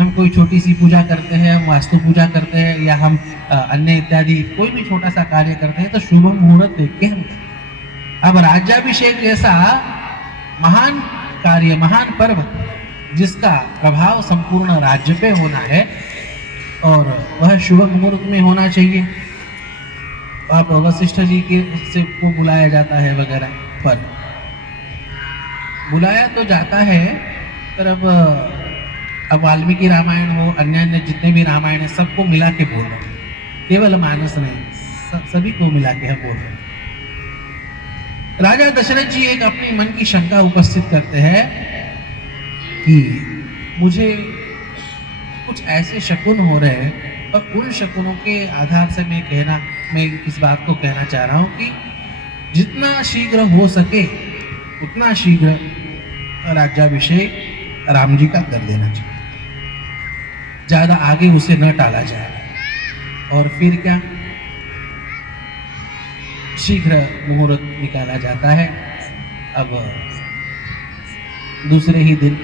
हम कोई छोटी सी पूजा करते हैं, हम वास्तु पूजा करते हैं, या हम अन्य इत्यादि कोई भी छोटा सा कार्य करते हैं तो शुभ मुहूर्त देख के हम। अब राज्याभिषेक जैसा महान कार्य, महान पर्व जिसका प्रभाव संपूर्ण राज्य पे होना है और वह शुभ मुहूर्त में होना चाहिए। अब वशिष्ठ जी के से को बुलाया जाता है वगैरह, पर बुलाया तो जाता है, पर अब वाल्मीकि रामायण हो, अन्य जितने भी रामायण है, सबको मिला के बोल रहे हैं, केवल मानस नहीं, सभी को मिला के हम बोल रहे हैं। राजा दशरथ जी एक अपनी मन की शंका उपस्थित करते हैं कि मुझे कुछ ऐसे शकुन हो रहे हैं, और उन शकुनों के आधार से मैं इस बात को कहना चाह रहा हूं कि जितना शीघ्र हो सके उतना शीघ्र राज्याभिषेक राम जी का कर देना चाहिए, ज्यादा आगे उसे न टाला जाए। और फिर क्या, शीघ्र मुहूर्त निकाला जाता है। अब दूसरे ही दिन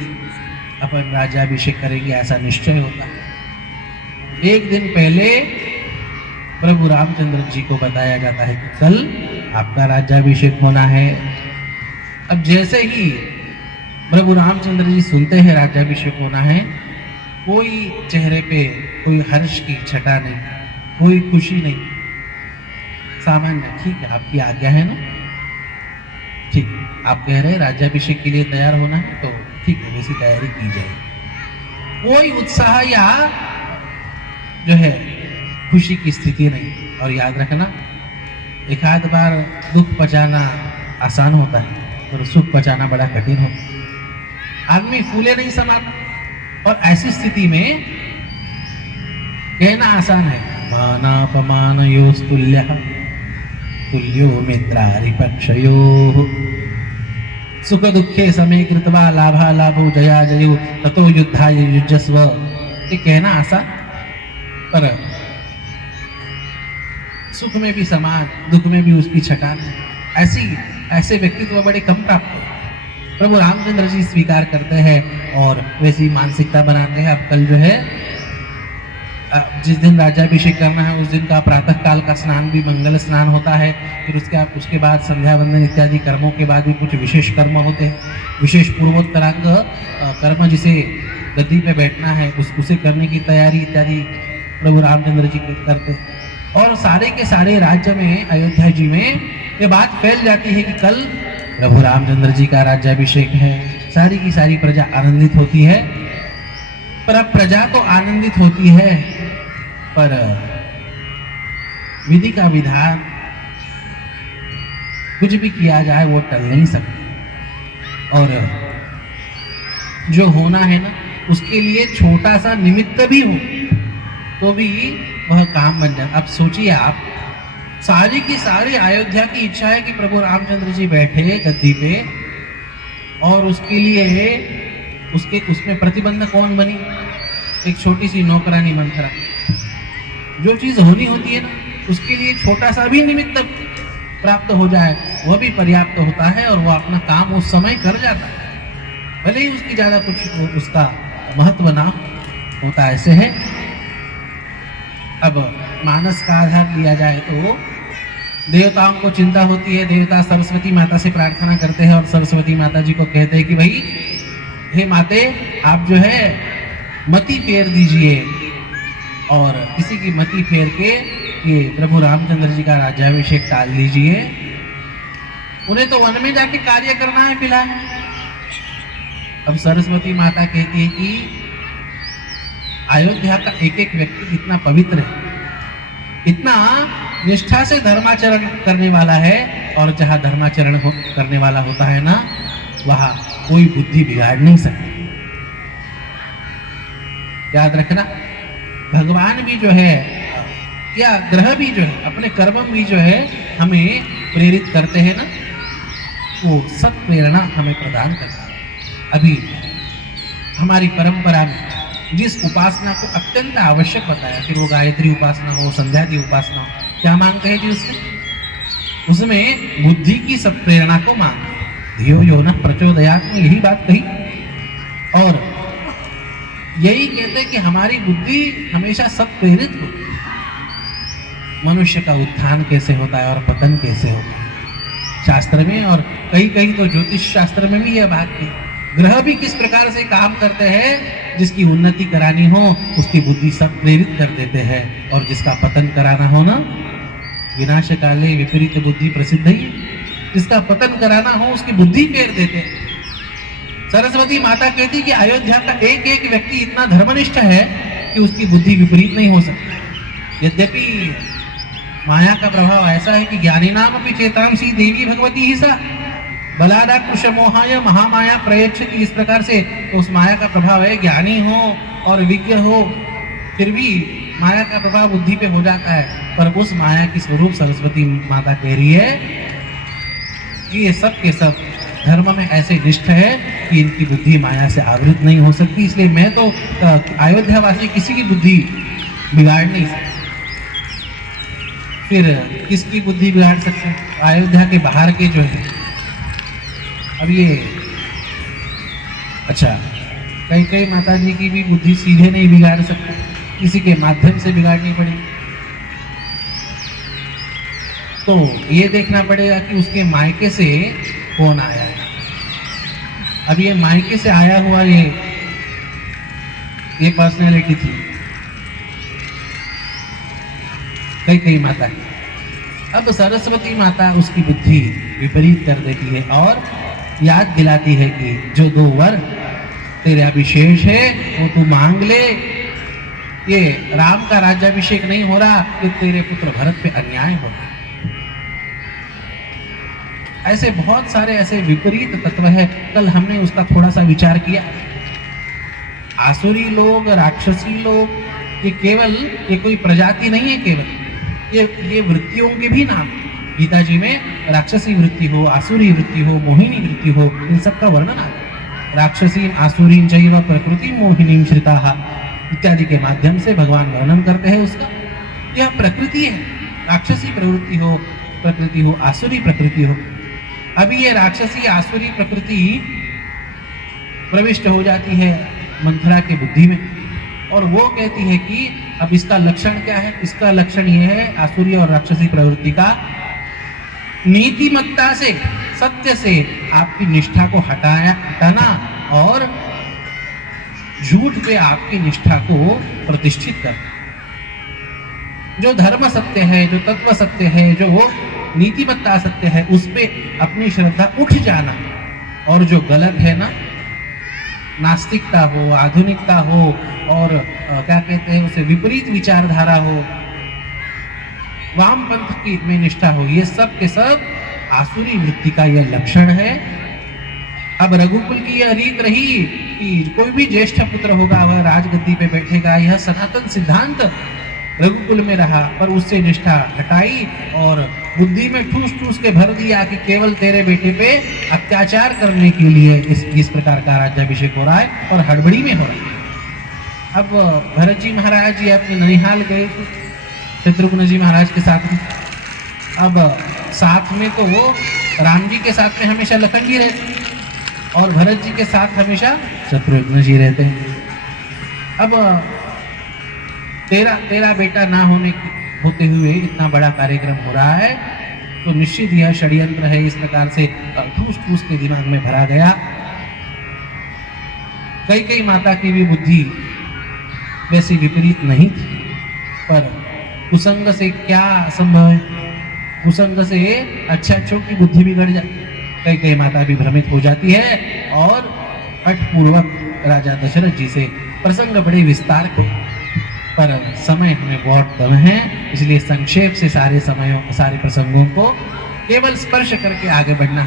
अपन राज्याभिषेक करेंगे ऐसा निश्चय होता है। एक दिन पहले प्रभु रामचंद्र जी को बताया जाता है कि कल आपका राज्याभिषेक होना है। अब जैसे ही प्रभु रामचंद्र जी सुनते हैं राज्याभिषेक होना है, कोई चेहरे पे कोई हर्ष की छटा नहीं, कोई खुशी नहीं, सामान्य, ठीक है आपकी आज्ञा है ना, ठीक आप कह रहे हैं राज्याभिषेक के लिए तैयार होना है तो ठीक है, वैसी तैयारी की जाए। कोई उत्साह या जो है खुशी की स्थिति नहीं। और याद रखना, एक आध बार दुख पचाना आसान होता है और सुख पचाना बड़ा कठिन होता है। आदमी फूले नहीं समाता, और ऐसी स्थिति में कहना आसान है, मानापमानयोस्तुल्यः तुल्यो मित्रारिपक्षयोः सुख दुखे समे कृत्वा लाभा लाभो जया जयो ततो युद्धाय युज्यस्व। ये कहना आसान, पर सुख में भी समान, दुख में भी उसकी छटान। ऐसे व्यक्तित्व बड़े कम प्राप्त हो। प्रभु रामचंद्र जी स्वीकार करते हैं और वैसी मानसिकता बनाते हैं। अब कल जो है, जिस दिन राज्याभिषेक करना है उस दिन का प्रातः काल का स्नान भी मंगल स्नान होता है। फिर उसके बाद संध्या वंदन इत्यादि कर्मों के बाद भी कुछ विशेष कर्म होते हैं। विशेष पूर्वोत्तरांग कर्म जिसे गद्दी पे बैठना है उसे करने की तैयारी इत्यादि प्रभु रामचंद्र जी करते हैं। और सारे के सारे राज्य में, अयोध्या जी में ये बात फैल जाती है कि कल प्रभु रामचंद्र जी का राज्याभिषेक है। सारी की सारी प्रजा आनंदित होती है। पर अब प्रजा तो आनंदित होती है, पर विधि का विधान कुछ भी किया जाए वो टल नहीं सकता। और जो होना है ना, उसके लिए छोटा सा निमित्त भी हो तो भी वह काम बन जाए। अब सोचिए आप, सारी की सारी अयोध्या की इच्छा है कि प्रभु रामचंद्र जी बैठे गद्दी पे, और उसके लिए उसमें प्रतिबंध कौन बनी? एक छोटी सी नौकरानी मंथरा। जो चीज होनी होती है ना, उसके लिए छोटा सा भी निमित्त प्राप्त हो जाए वह भी पर्याप्त होता है, और वह अपना काम उस समय कर जाता है, भले ही उसकी ज्यादा कुछ उसका महत्व ना होता। ऐसे है। अब मानस का आधार लिया जाए तो देवताओं को चिंता होती है। देवता सरस्वती माता से प्रार्थना करते हैं और सरस्वती माता जी को कहते हैं कि भाई हे माते, आप जो है मति फेर दीजिए, और किसी की मति फेर के ये प्रभु रामचंद्र जी का राज्याभिषेक टाल दीजिए। उन्हें तो वन में जाके कार्य करना है फिलहाल। अब सरस्वती माता कहती है कि अयोध्या का एक एक व्यक्ति इतना पवित्र है, इतना निष्ठा से धर्माचरण करने वाला है, और जहाँ धर्माचरण करने वाला होता है ना, वहाँ कोई बुद्धि बिगाड़ नहीं सकती। याद रखना, भगवान भी जो है या ग्रह भी जो है, अपने कर्म भी जो है हमें प्रेरित करते हैं ना, वो सत प्रेरणा हमें प्रदान करता है। अभी हमारी परंपरा में जिस उपासना को अत्यंत आवश्यक बताया, फिर वो गायत्री उपासना हो, संध्यादी उपासना हो, क्या मांगते हैं जी उसमें बुद्धि की सत्प्रेरणा को मांगते हैं। धियो यो न प्रचोदयात् में यही बात कही। और यही कहते हैं कि हमारी बुद्धि हमेशा सत्प्रेरित हो। मनुष्य का उत्थान कैसे होता है और पतन कैसे होता है शास्त्र में, और कहीं कहीं तो ज्योतिष शास्त्र में भी यह बात थी। ग्रह भी किस प्रकार से काम करते हैं, जिसकी उन्नति करानी हो उसकी बुद्धि सत्प्रेरित कर देते हैं, और जिसका पतन कराना हो ना, विनाश काले विपरीत बुद्धि प्रसिद्ध ही है, जिसका पतन कराना हो उसकी बुद्धि फेर देते हैं। सरस्वती माता कहती कि अयोध्या का एक एक व्यक्ति इतना धर्मनिष्ठ है कि उसकी बुद्धि विपरीत नहीं हो सकती। यद्यपि माया का प्रभाव ऐसा है कि ज्ञानी नाम अपनी चेतांसी देवी भगवती ही सा बलादा कृष मोहाय महामाया प्रयच्छति। इस प्रकार से उस माया का प्रभाव है, ज्ञानी हो और विज्ञ हो फिर भी माया का प्रभाव बुद्धि पे हो जाता है। पर उस माया की स्वरूप सरस्वती माता कह रही है कि ये सब के सब धर्म में ऐसे निष्ठ है कि इनकी बुद्धि माया से आवृत नहीं हो सकती। इसलिए मैं तो अयोध्या वासी किसी की बुद्धि बिगाड़ नहीं सकता। फिर किसकी बुद्धि बिगाड़ सकते हैं? अयोध्या के बाहर के जो है, अब ये अच्छा कई माता जी की भी बुद्धि सीधे नहीं बिगाड़ सकते, किसी के माध्यम से बिगाड़नी पड़ेगी। तो ये देखना पड़ेगा कि उसके मायके से कौन आया है। अब ये मायके से आया हुआ ये पर्सनैलिटी थी कई माता है। अब सरस्वती माता उसकी बुद्धि विपरीत कर देती है और याद दिलाती है कि जो 2 वर तेरे अभिषेक है वो तू मांग ले। ये राम का राज्याभिषेक नहीं हो रहा, ये तेरे पुत्र भरत पे अन्याय हो रहा। ऐसे बहुत सारे ऐसे विपरीत तत्व है। कल हमने उसका थोड़ा सा विचार किया। आसुरी लोग, राक्षसी लोग, ये कोई प्रजाति नहीं है, केवल ये वृत्तियों के भी नाम। गीता जी में राक्षसी वृत्ति हो, आसुरी वृत्ति हो, मोहिनी वृत्ति हो, इन सब का वर्णन आता है। राक्षसी आसुरी चैव प्रकृति मोहिनी श्रिता इत्यादि के माध्यम से भगवान वर्णन करते हैं उसका। यह प्रकृति है, राक्षसी प्रवृत्ति हो, प्रकृति हो, आसुरी प्रकृति हो। अभी ये राक्षसी आसुरी प्रकृति प्रविष्ट हो जाती है मंथरा के बुद्धि में, और वो कहती है कि अब इसका लक्षण क्या है? इसका लक्षण ये है आसुरी और राक्षसी प्रवृत्ति का, नीतिमत्ता से, सत्य से आपकी निष्ठा को हटाना और झूठ पे आपकी निष्ठा को प्रतिष्ठित करना। जो धर्म सत्य है, जो तत्व सत्य है, जो वो नीतिमत्ता सत्य है, उस पे अपनी श्रद्धा उठ जाना, और जो गलत है ना, नास्तिकता हो, आधुनिकता हो, और क्या कहते हैं उसे, विपरीत विचारधारा हो, वामपंथ की में निष्ठा हो, ये सब के सब आसुरी वृत्ति का यह लक्षण है। अब रघुकुल की यह रीत रही कि कोई भी ज्येष्ठ पुत्र होगा वह राजगद्दी पे बैठेगा, यह सनातन सिद्धांत रघुकुल में रहा। पर उससे निष्ठा हटाई और बुद्धि में ठूस के भर दिया कि केवल तेरे बेटे पे अत्याचार करने के लिए इस प्रकार का राज्याभिषेक हो रहा है, और हड़बड़ी में हो रहा है। अब भरत जी महाराज ये अपने ननिहाल गए थे शत्रुघ्न जी महाराज के साथ में। अब साथ में तो वो राम जी के साथ में हमेशा लखन जी रहते, और भरत जी के साथ हमेशा शत्रुघ्न जी रहते हैं। अब तेरा बेटा ना होते हुए इतना बड़ा कार्यक्रम हो रहा है, तो निश्चित यह षड्यंत्र है। इस प्रकार से ठूस के दिमाग में भरा गया। कई माता की भी बुद्धि वैसी विपरीत नहीं थी, पर कुसंग से क्या संभव है? कुसंग से अच्छों की बुद्धि बिगड़ जाती। कई माता भी भ्रमित हो जाती है, और हठपूर्वक राजा दशरथ जी से प्रसंग बड़े विस्तार को, पर समय हमें बहुत कम है, इसलिए संक्षेप से सारे प्रसंगों को केवल स्पर्श करके आगे बढ़ना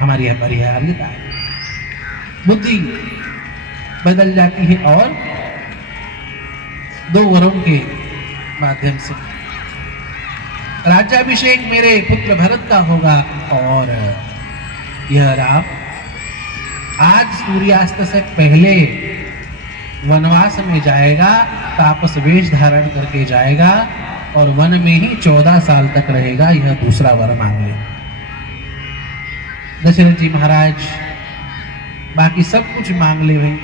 हमारी अपरिहार्यता है। बुद्धि बदल जाती है, और 2 वरों के माध्यम से राज्याभिषेक मेरे पुत्र भरत का होगा, और यह राम आज सूर्यास्त से पहले वनवास में जाएगा, तापस वेश धारण करके जाएगा, और वन में ही 14 साल तक रहेगा। यह दूसरा वर मांग ले। दशरथ जी महाराज बाकी सब कुछ मांग ले भाई,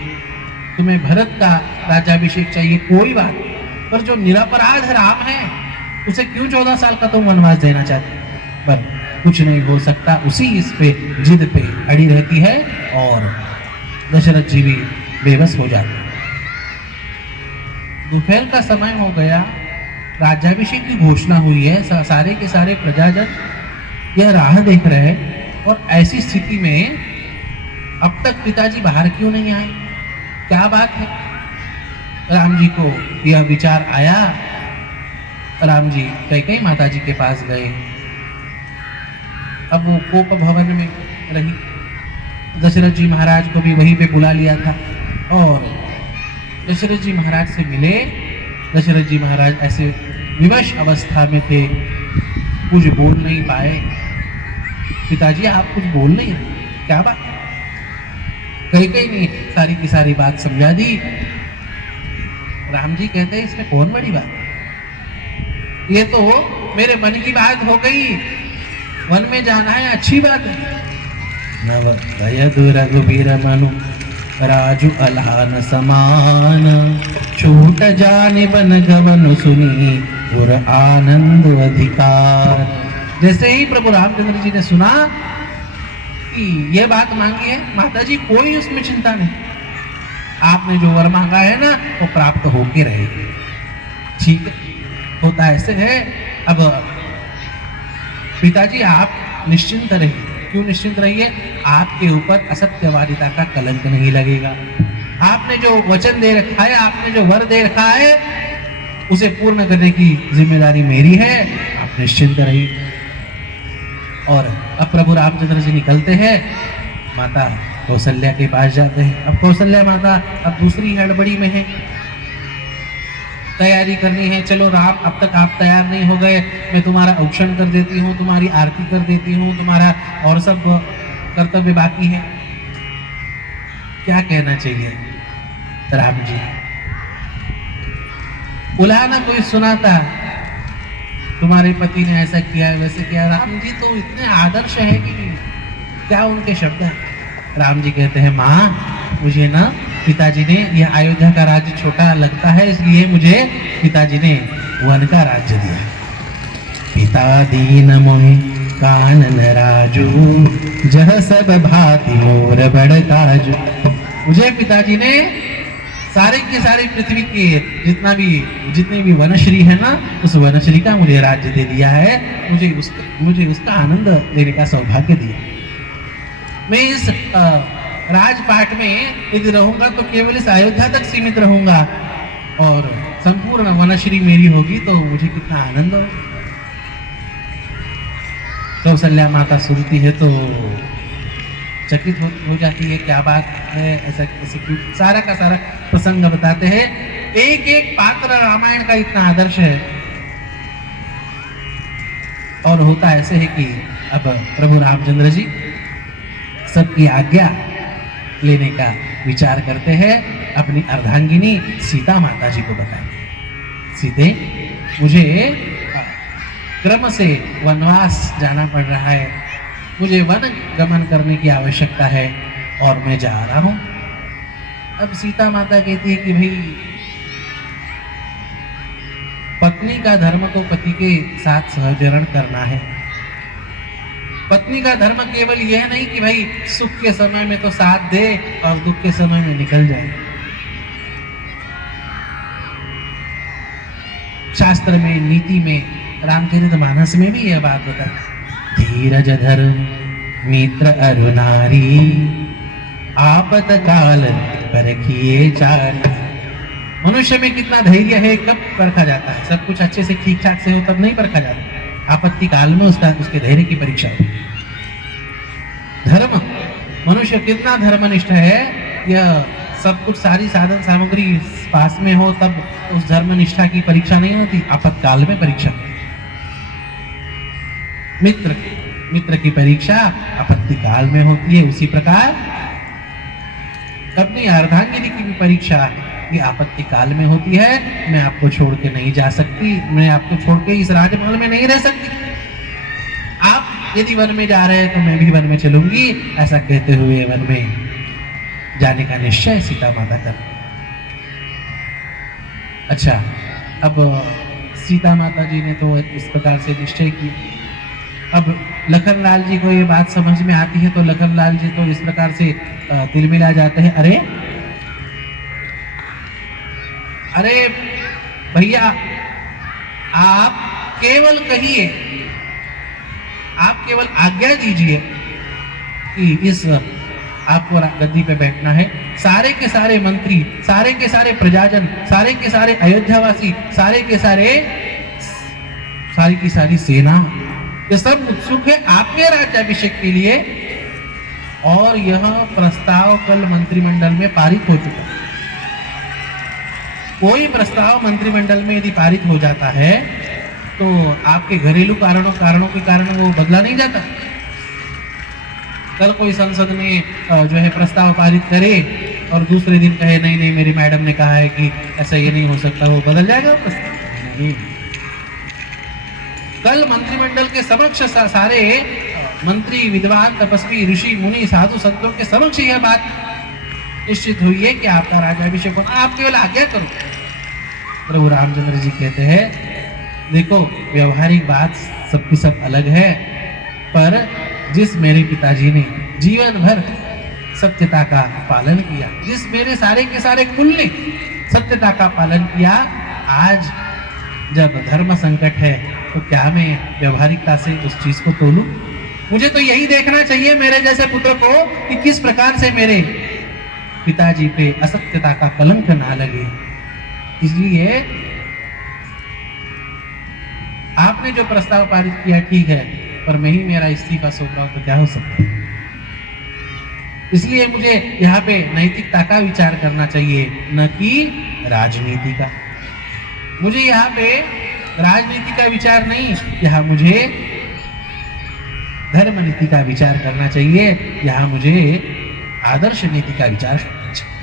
तुम्हें भरत का राज्याभिषेक चाहिए, कोई बात नहीं, पर जो निरपराध राम है उसे क्यों 14 साल का तुम वनवास देना चाहते? पर कुछ नहीं हो सकता, उसी इस पे जिद पे अड़ी रहती है और दशरथ जी भी बेबस हो जाते हैं। दोपहर का समय हो गया, राज्याभिषेक की घोषणा हुई है, सारे के सारे प्रजाजन यह राह देख रहे हैं और ऐसी स्थिति में अब तक पिताजी बाहर क्यों नहीं आए, क्या बात है? राम जी को यह विचार आया। राम जी कैकेयी माता जी के पास गए। अब वो कोप भवन में रही, दशरथ जी महाराज को भी वहीं पे बुला लिया था और दशरथ जी महाराज से मिले। दशरथ जी महाराज ऐसे विवश अवस्था में थे, कुछ बोल नहीं पाए। पिताजी आप कुछ बोल नहीं रहे, क्या बात? कैकेयी ने सारी की सारी बात समझा दी। राम जी कहते हैं इसमें कौन बड़ी बात, ये तो मेरे मन की बात हो गई, वन में जाना है अच्छी बात है। नव दयदु रघुबीर मनु राजू अल्हान समान, छूट जाने बन गवन सुनी और आनंद अधिकार। जैसे ही प्रभु रामचंद्र जी ने सुना कि ये बात मांगी है, माता जी कोई उसमें चिंता नहीं, आपने जो वर मांगा है ना वो प्राप्त होके रहेगी। ठीक है, होता ऐसे है। अब पिताजी आप निश्चिंत रहिए। क्यों निश्चिंत रहिए? आपके ऊपर असत्यवादिता का कलंक नहीं लगेगा। आपने जो वचन दे रखा है, आपने जो वर दे रखा है, उसे पूर्ण करने की जिम्मेदारी मेरी है, आप निश्चिंत रहिए। और अब प्रभु रामचंद्र जी निकलते हैं, माता कौशल्या के पास जाते हैं। अब कौशल्या माता अब दूसरी हड़बड़ी में है, तैयारी करनी है। चलो राम, अब तक आप तैयार नहीं हो गए, मैं तुम्हारा औक्षण कर देती हूँ, तुम्हारी आरती कर देती हूँ, तुम्हारा और सब कर्तव्य बाकी है। क्या कहना चाहिए राम जी? उलाहना कोई सुनाता, तुम्हारे पति ने ऐसा किया है, वैसे किया। राम जी तो इतने आदर्श है कि क्या उनके शब्द है। राम जी कहते हैं, माँ मुझे ना पिताजी ने, यह अयोध्या का राज्य छोटा लगता है, इसलिए मुझे पिताजी ने वन का राज्य दिया। पिता दीन मोहि कानन राजू, जह सब भांति मोर बड़ काजू। मुझे पिताजी ने सारे की सारी पृथ्वी के जितने भी वनश्री है ना, उस वनश्री का मुझे राज्य दे दिया है, मुझे उसका आनंद लेने का सौभाग्य दिया। मैं इस राजपाट में यदि रहूंगा तो केवल इस अयोध्या तक सीमित रहूंगा और संपूर्ण वनश्री मेरी होगी तो मुझे कितना आनंद हो। कौशल्या माता सुनती है तो चकित हो जाती है, क्या बात है, ऐसा क्यों? सारा का सारा प्रसंग बताते हैं। एक एक पात्र रामायण का इतना आदर्श है। और होता ऐसे है कि अब प्रभु रामचंद्र जी सबकी आज्ञा लेने का विचार करते हैं, अपनी अर्धांगिनी सीता माता जी को बताएं, सीते मुझे क्रम से वनवास जाना पड़ रहा है, मुझे वन गमन करने की आवश्यकता है और मैं जा रहा हूं। अब सीता माता कहती है कि भाई पत्नी का धर्म तो पति के साथ सहचरण करना है। पत्नी का धर्म केवल यह नहीं कि भाई सुख के समय में तो साथ दे और दुख के समय में निकल जाए। शास्त्र में, नीति में, रामचरितमानस में भी यह बात होता है, धीरज धर मित्र अरु नारी, आपत काल परखिए चारी। मनुष्य में कितना धैर्य है कब परखा जाता है? सब कुछ अच्छे से ठीक ठाक से हो तब नहीं परखा जाता, आपत्ति काल में उसके धैर्य की परीक्षा होती है। धर्म, मनुष्य कितना धर्मनिष्ठ है, यह सब कुछ सारी साधन सामग्री पास में हो तब उस धर्मनिष्ठा की परीक्षा नहीं होती, आपातकाल में परीक्षा। मित्र की परीक्षा आपत्ति काल में होती है। उसी प्रकार अपनी अर्धांगिनी की भी परीक्षा ये आपत्ति काल में होती है। मैं आपको छोड़ के नहीं जा सकती, मैं आपको छोड़ के इस राजमहल में नहीं रह सकती। आप यदि वन में जा रहे हैं तो मैं भी वन में चलूंगी। ऐसा कहते हुए वन में जाने का निश्चय सीता माता कर। अच्छा, अब सीता माता जी ने तो इस प्रकार से निश्चय की। अब लखन लाल जी को ये बात समझ में आती है तो लखन लाल जी तो इस प्रकार से तिलमिला जाते हैं, अरे अरे भैया, आप केवल कहिए, आप केवल आज्ञा दीजिए कि इस आपको गद्दी पे बैठना है। सारे के सारे मंत्री, सारे के सारे प्रजाजन, सारे के सारे अयोध्यावासी, सारे के सारे सारी की सारी सेना, ये सब उत्सुक है आपके राज्याभिषेक के लिए। और यह प्रस्ताव कल मंत्रिमंडल में पारित हो चुका है। कोई प्रस्ताव मंत्रिमंडल में यदि पारित हो जाता है तो आपके घरेलू कारणों के कारण वो बदला नहीं जाता। कल कोई संसद में जो है प्रस्ताव पारित करे और दूसरे दिन कहे नहीं नहीं मेरी मैडम ने कहा है कि ऐसा ये नहीं हो सकता, वो बदल जाएगा वो प्रस्ताव? नहीं। कल मंत्रिमंडल के समक्ष सारे मंत्री, विद्वान, तपस्वी, ऋषि, मुनि, साधु संतों के समक्ष यह बात निश्चित हुई है कि आपका राज्याभिषेक होना, आप केवल आज्ञा करो। प्रभु रामचंद्र जी कहते हैं देखो, व्यवहारिक बात सबकी सब अलग है, पर जिस मेरे पिताजी ने जीवन भर सत्यता का पालन किया, जिस मेरे सारे के सारे कुल ने सत्यता का पालन किया, आज जब धर्म संकट है तो क्या मैं व्यवहारिकता से उस चीज को तोलूं? मुझे तो यही देखना चाहिए मेरे जैसे पुत्र को कि किस प्रकार से मेरे पिताजी पे असत्यता का कलंक ना लगे। इसलिए आपने जो प्रस्ताव पारित किया ठीक है, पर मैं ही मेरा इस्तीफा सौंप रहा हूं तो क्या हो सकता है? इसलिए मुझे यहाँ पे नैतिकता का विचार करना चाहिए, न कि राजनीति का। मुझे यहाँ पे राजनीति का विचार नहीं, यहाँ मुझे धर्म नीति का विचार करना चाहिए, यहाँ मुझे आदर्श नीति का विचार करना चाहिए।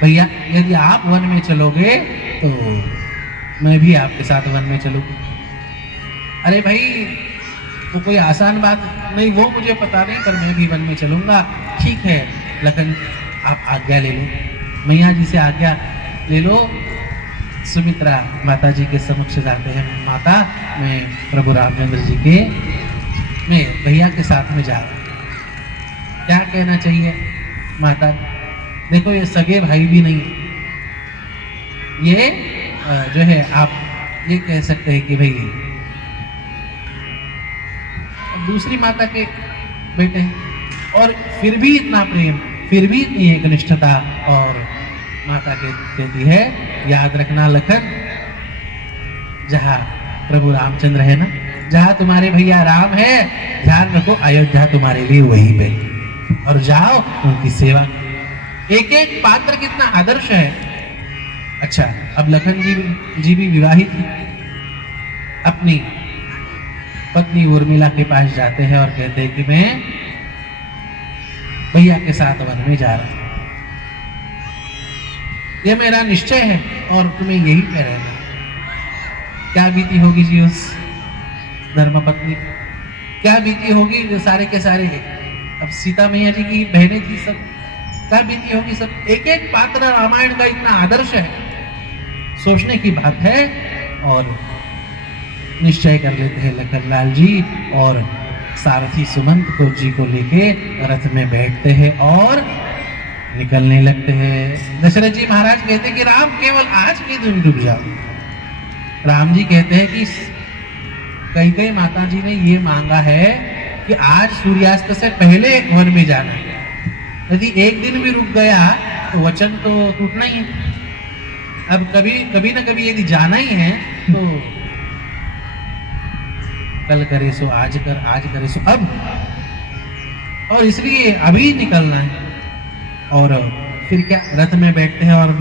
भैया, यदि आप वन में चलोगे तो मैं भी आपके साथ वन में चलूंगी। अरे भाई, वो कोई आसान बात नहीं, वो मुझे पता नहीं, पर मैं भी वन में चलूंगा। ठीक है लखन, आप आज्ञा ले लो, मैया जी से आज्ञा ले लो। सुमित्रा माता जी के समक्ष जाते हैं, माता मैं प्रभु रामचंद्र जी के, मैं भैया के साथ में जा रहा हूँ। क्या कहना चाहिए माता? देखो, ये सगे भाई भी नहीं, ये जो है आप ये कह सकते हैं कि भाई दूसरी माता के बेटे, और फिर भी इतना प्रेम, फिर भी इतनी एकनिष्ठता। और माता कहती है याद रखना लखन, जहाँ प्रभु रामचंद्र है ना, जहाँ तुम्हारे भैया राम है, ध्यान रखो अयोध्या तुम्हारे लिए वहीं पे, और जाओ उनकी सेवा। एक एक पात्र कितना आदर्श है। अच्छा, अब लखन जी भी विवाहित हैं, अपनी पत्नी उर्मिला के पास जाते हैं और कहते हैं कि मैं भैया के साथ वन में जा रहा हूं, ये मेरा निश्चय है और तुम्हें यही पे रहना। क्या बीती होगी जी उस धर्मपत्नी, क्या बीती होगी जो सारे के सारे, अब सीता मैया जी की बहनें थी सब, क्या बीती होगी सब। एक एक पात्र रामायण का इतना आदर्श है, सोचने की बात है। और निश्चय कर लेते हैं लखन लाल जी और सारथी सुमंत को जी को लेके रथ में बैठते हैं और निकलने लगते हैं। दशरथ जी महाराज कहते हैं कि राम केवल आज के दिन रुक जाओ। राम जी कहते हैं कि कई माता जी ने ये मांगा है कि आज सूर्यास्त से पहले वन में जाना है, यदि एक दिन भी रुक गया तो वचन तो टूटना ही है। अब कभी ना कभी यदि जाना ही है तो कल करे सो आज कर, आज करे सो अब, और इसलिए अभी निकलना है। और फिर क्या, रथ में बैठते हैं और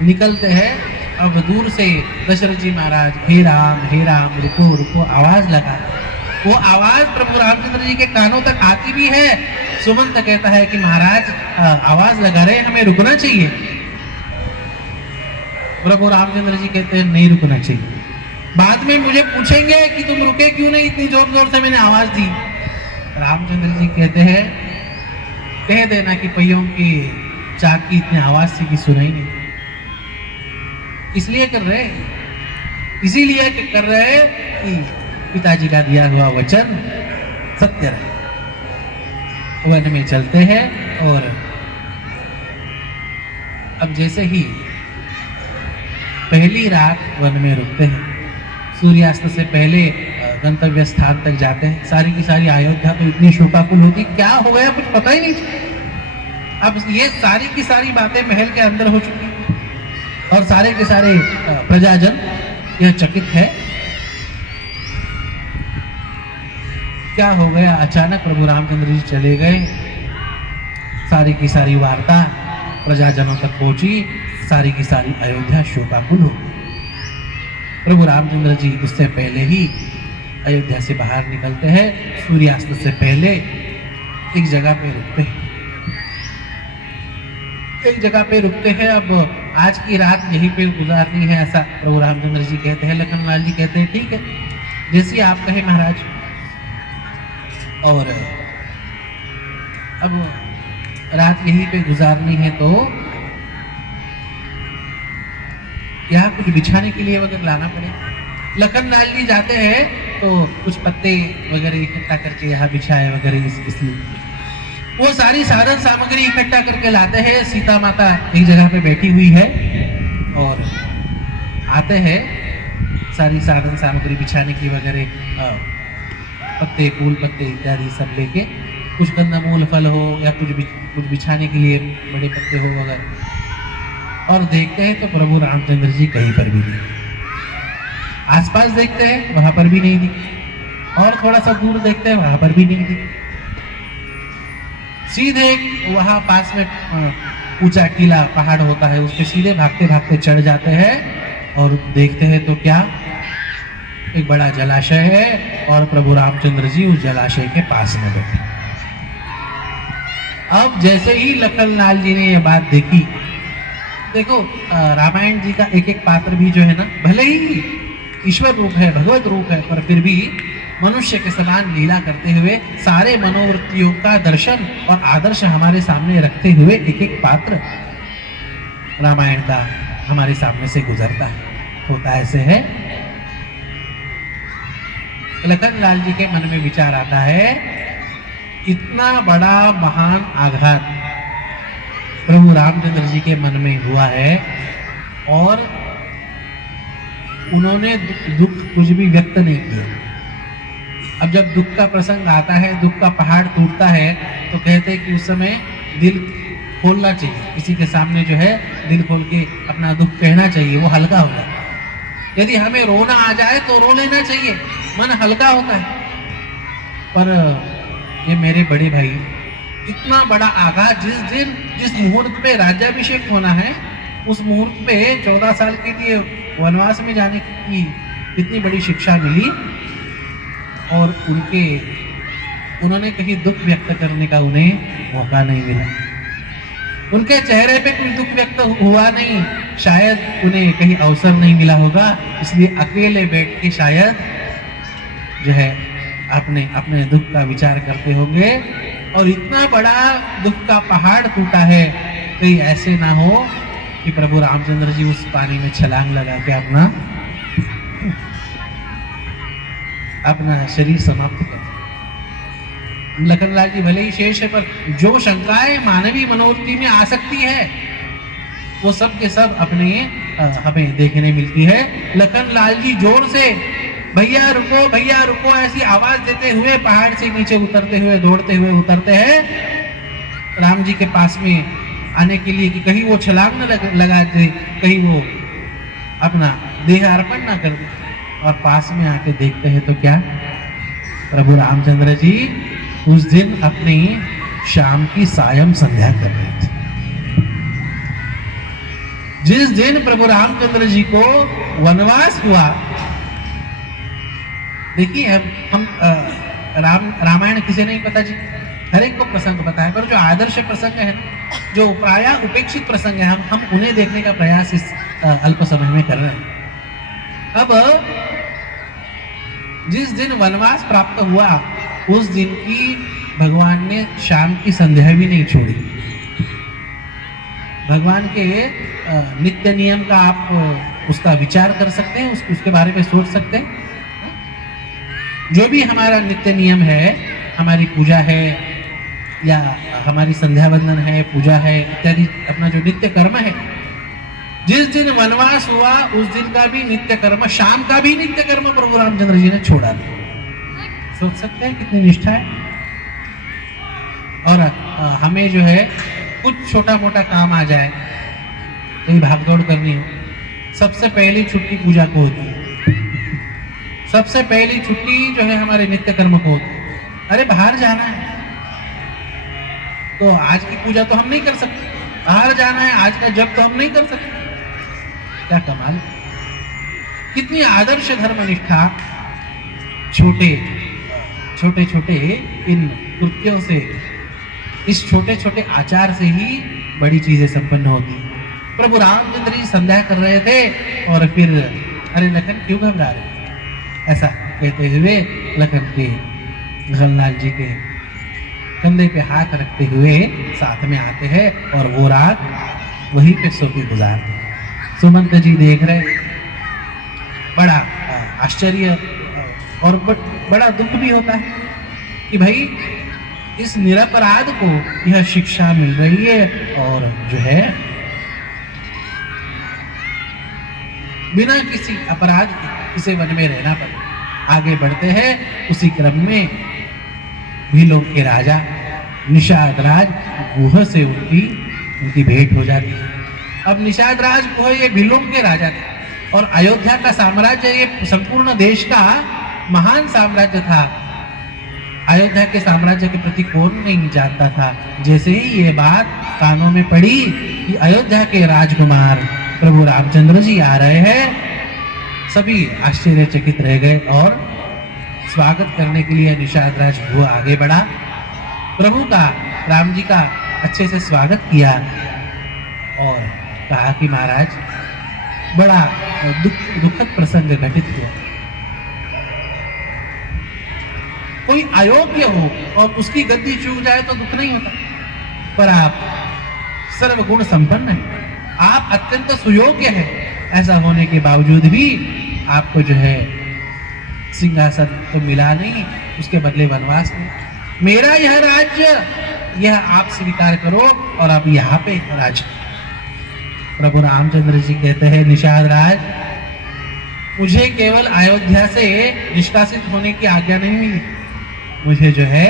निकलते हैं। अब दूर से दशरथ जी महाराज हे राम रुको रुको आवाज लगा। वो आवाज प्रभु रामचंद्र जी के कानों तक आती भी है। सुमंत कहता है कि महाराज आवाज लगा रहे, हमें रुकना चाहिए। प्रभु रामचंद्र जी कहते हैं नहीं रुकना चाहिए, बाद में मुझे पूछेंगे कि तुम रुके क्यों नहीं, इतनी जोर जोर से मैंने आवाज दी। रामचंद्र जी कहते हैं कह देना कि पहियों की चाक की इतनी आवाज से कि सुनाई नहीं, इसलिए कर रहे, इसीलिए कर रहे कि पिताजी का दिया हुआ वचन सत्य रहे। वन में चलते हैं और अब जैसे ही पहली रात वन में रुकते हैं, सूर्यास्त से पहले गंतव्य स्थान तक जाते हैं। सारी की सारी अयोध्या तो इतनी शोकाकुल होती, क्या हो गया कुछ पता ही नहीं। अब ये सारी की सारी बातें महल के अंदर हो चुकी और सारे के सारे प्रजाजन यह चकित है, क्या हो गया। अचानक प्रभु रामचंद्र जी चले गए, सारी की सारी वार्ता प्रजाजनों तक पहुंची, सारी की सारी अयोध्या शोकाकुल हो गई। प्रभु रामचंद्र जी उससे पहले ही अयोध्या से बाहर निकलते हैं, सूर्यास्त से पहले एक जगह पे रुकते हैं, एक जगह पे रुकते हैं। अब आज की रात यहीं पे गुजारनी है ऐसा प्रभु रामचंद्र जी कहते हैं। लखनलाल जी कहते हैं ठीक है, जैसे आप कहे महाराज। और अब रात यहीं पे गुजारनी है तो यहाँ कुछ बिछाने के लिए वगैरह लाना पड़ेगा। लखनलाल जी जाते हैं तो कुछ पत्ते वगैरह इकट्ठा करके यहाँ बिछाए वगैरह, इसलिए वो सारी साधन सामग्री इकट्ठा करके लाते हैं। सीता माता एक जगह पे बैठी हुई है और आते हैं सारी साधन सामग्री बिछाने की वगैरह, पत्ते फूल पत्ते इत्यादि सब लेके, कुछ कंदमूल फल हो या कुछ बिछाने के लिए बड़े पत्ते हो वगैरह। और देखते हैं तो प्रभु रामचंद्र जी कहीं पर भी नहीं। आसपास देखते हैं वहां पर भी नहीं दिखे, और थोड़ा सा दूर देखते हैं वहां पर भी नहीं दिखे। सीधे वहां पास में ऊंचा टीला पहाड़ होता है, उस पे सीधे भागते भागते चढ़ जाते हैं और देखते हैं तो क्या, एक बड़ा जलाशय है और प्रभु रामचंद्र जी उस जलाशय के पास में बैठे। अब जैसे ही लखनलाल जी ने यह बात देखी, देखो रामायण जी का एक एक पात्र भी जो है ना, भले ही ईश्वर रूप है, भगवत रूप है, पर फिर भी मनुष्य के समान लीला करते हुए सारे मनोवृत्तियों का दर्शन और आदर्श हमारे सामने रखते हुए एक एक पात्र रामायण का हमारे सामने से गुजरता है। होता ऐसे है, लखनलाल जी के मन में विचार आता है, इतना बड़ा महान आघात प्रभु रामचंद्र जी के मन में हुआ है और उन्होंने दुख कुछ भी व्यक्त नहीं किया। अब जब दुख का प्रसंग आता है, दुख का पहाड़ टूटता है, तो कहते हैं कि उस समय दिल खोलना चाहिए, किसी के सामने जो है दिल खोल के अपना दुख कहना चाहिए, वो हल्का हो जाता है। यदि हमें रोना आ जाए तो रो लेना चाहिए, मन हल्का होता है। पर ये मेरे बड़े भाई, इतना बड़ा आघात, जिस मुहूर्त पे राज्याभिषेक होना है, उस मुहूर्त पे 14 साल के लिए वनवास में जाने की इतनी बड़ी शिक्षा मिली और उन्होंने कहीं दुख व्यक्त करने का उन्हें मौका नहीं मिला। उनके चेहरे पे कोई दुख व्यक्त हुआ नहीं, शायद उन्हें कहीं अवसर नहीं मिला होगा, इसलिए अकेले बैठ के शायद जो है अपने दुख का विचार करते होंगे। और इतना बड़ा दुख का पहाड़ टूटा है, कहीं ऐसे ना हो कि प्रभु रामचंद्र जी उस पानी में छलांग लगा के अपना शरीर समाप्त कर। लखनलाल जी भले ही शेष है, पर जो शंकाएं मानवीय मनोवृत्ति में आ सकती है वो सब के सब अपने हमें देखने मिलती है। लखनलाल जी जोर से भैया रुको ऐसी आवाज देते हुए पहाड़ से नीचे उतरते हुए, दौड़ते हुए उतरते हैं राम जी के पास में आने के लिए कि कहीं वो छलांग न लगा दे, कहीं वो अपना देह अर्पण ना कर दे। और पास में आके देखते हैं तो क्या, प्रभु रामचंद्र जी उस दिन अपनी शाम की सायं संध्या कर रहे थे। जिस दिन प्रभु रामचंद्र जी को वनवास हुआ, देखिए हम रामायण किसे नहीं पता जी, हर एक को प्रसंग पता है, पर जो आदर्श प्रसंग है, जो प्रायः उपेक्षित प्रसंग है, हम उन्हें देखने का प्रयास इस अल्प समय में कर रहे हैं। अब जिस दिन वनवास प्राप्त हुआ, उस दिन की भगवान ने शाम की संध्या भी नहीं छोड़ी। भगवान के नित्य नियम का आप उसका विचार कर सकते हैं, उसके बारे में सोच सकते हैं। जो भी हमारा नित्य नियम है, हमारी पूजा है या हमारी संध्या वंदन है, पूजा है इत्यादि, अपना जो नित्य कर्म है, जिस दिन वनवास हुआ उस दिन का भी नित्य कर्म, शाम का भी नित्य कर्म प्रभु रामचंद्र जी ने छोड़ा था। सोच सकते हैं कितनी निष्ठा है। और हमें जो है कुछ छोटा मोटा काम आ जाए, कोई भागदौड़ करनी हो, सबसे पहली छुट्टी पूजा को होती है, सबसे पहली छुट्टी जो है हमारे नित्य कर्म को होती है। अरे बाहर जाना है तो आज की पूजा तो हम नहीं कर सकते, बाहर जाना है आज का जप तो हम नहीं कर सकते। क्या कमाल, कितनी आदर्श धर्मनिष्ठा छोटे छोटे इन कृत्यों से, इस छोटे छोटे आचार से ही बड़ी चीजें संपन्न होती। प्रभु रामचंद्र जी संध्या कर रहे थे और फिर अरे लखन क्यों घबरा रहे, ऐसा कहते हुए लखन के लखनलाल जी के कंधे पे हाथ रखते हुए साथ में आते हैं और वो रात वहीं पे सो के गुजारते। सुमंत जी देख रहे, बड़ा आश्चर्य और बड़ा दुख भी होता है कि भाई इस निरपराध को यह शिक्षा मिल रही है और जो है बिना किसी अपराध के इसे वन में रहना पड़े। आगे बढ़ते हैं, उसी क्रम में भीलों के राजा निषाद राज गुह से उनकी भेंट हो जाती है। अब निषाद राज गुह ये भीलों के राजा थे और अयोध्या का साम्राज्य ये संपूर्ण देश का महान साम्राज्य था। अयोध्या के साम्राज्य के प्रति कौन नहीं जानता था। जैसे ही ये बात कानों में पड़ी कि अयोध्या के राजकुमार प्रभु रामचंद्र जी आ रहे हैं, सभी आश्चर्यचकित रह गए और स्वागत करने के लिए निषाद राज गुह आगे बढ़ा। प्रभु का, राम जी का अच्छे से स्वागत किया और कहा कि महाराज बड़ा दुखद प्रसंग घटित हुआ। कोई अयोग्य हो और उसकी गद्दी चूक जाए तो दुख नहीं होता, पर आप सर्वगुण संपन्न हैं, आप अत्यंत सुयोग्य हैं, ऐसा होने के बावजूद भी आपको जो है सिंहासन तो मिला नहीं, उसके बदले वनवास में। मेरा यह राज्य यह आप स्वीकार करो और आप यहाँ पे राज। प्रभु रामचंद्र जी कहते हैं निषाद राज, मुझे केवल अयोध्या से निष्कासित होने की आज्ञा नहीं मिली, मुझे जो है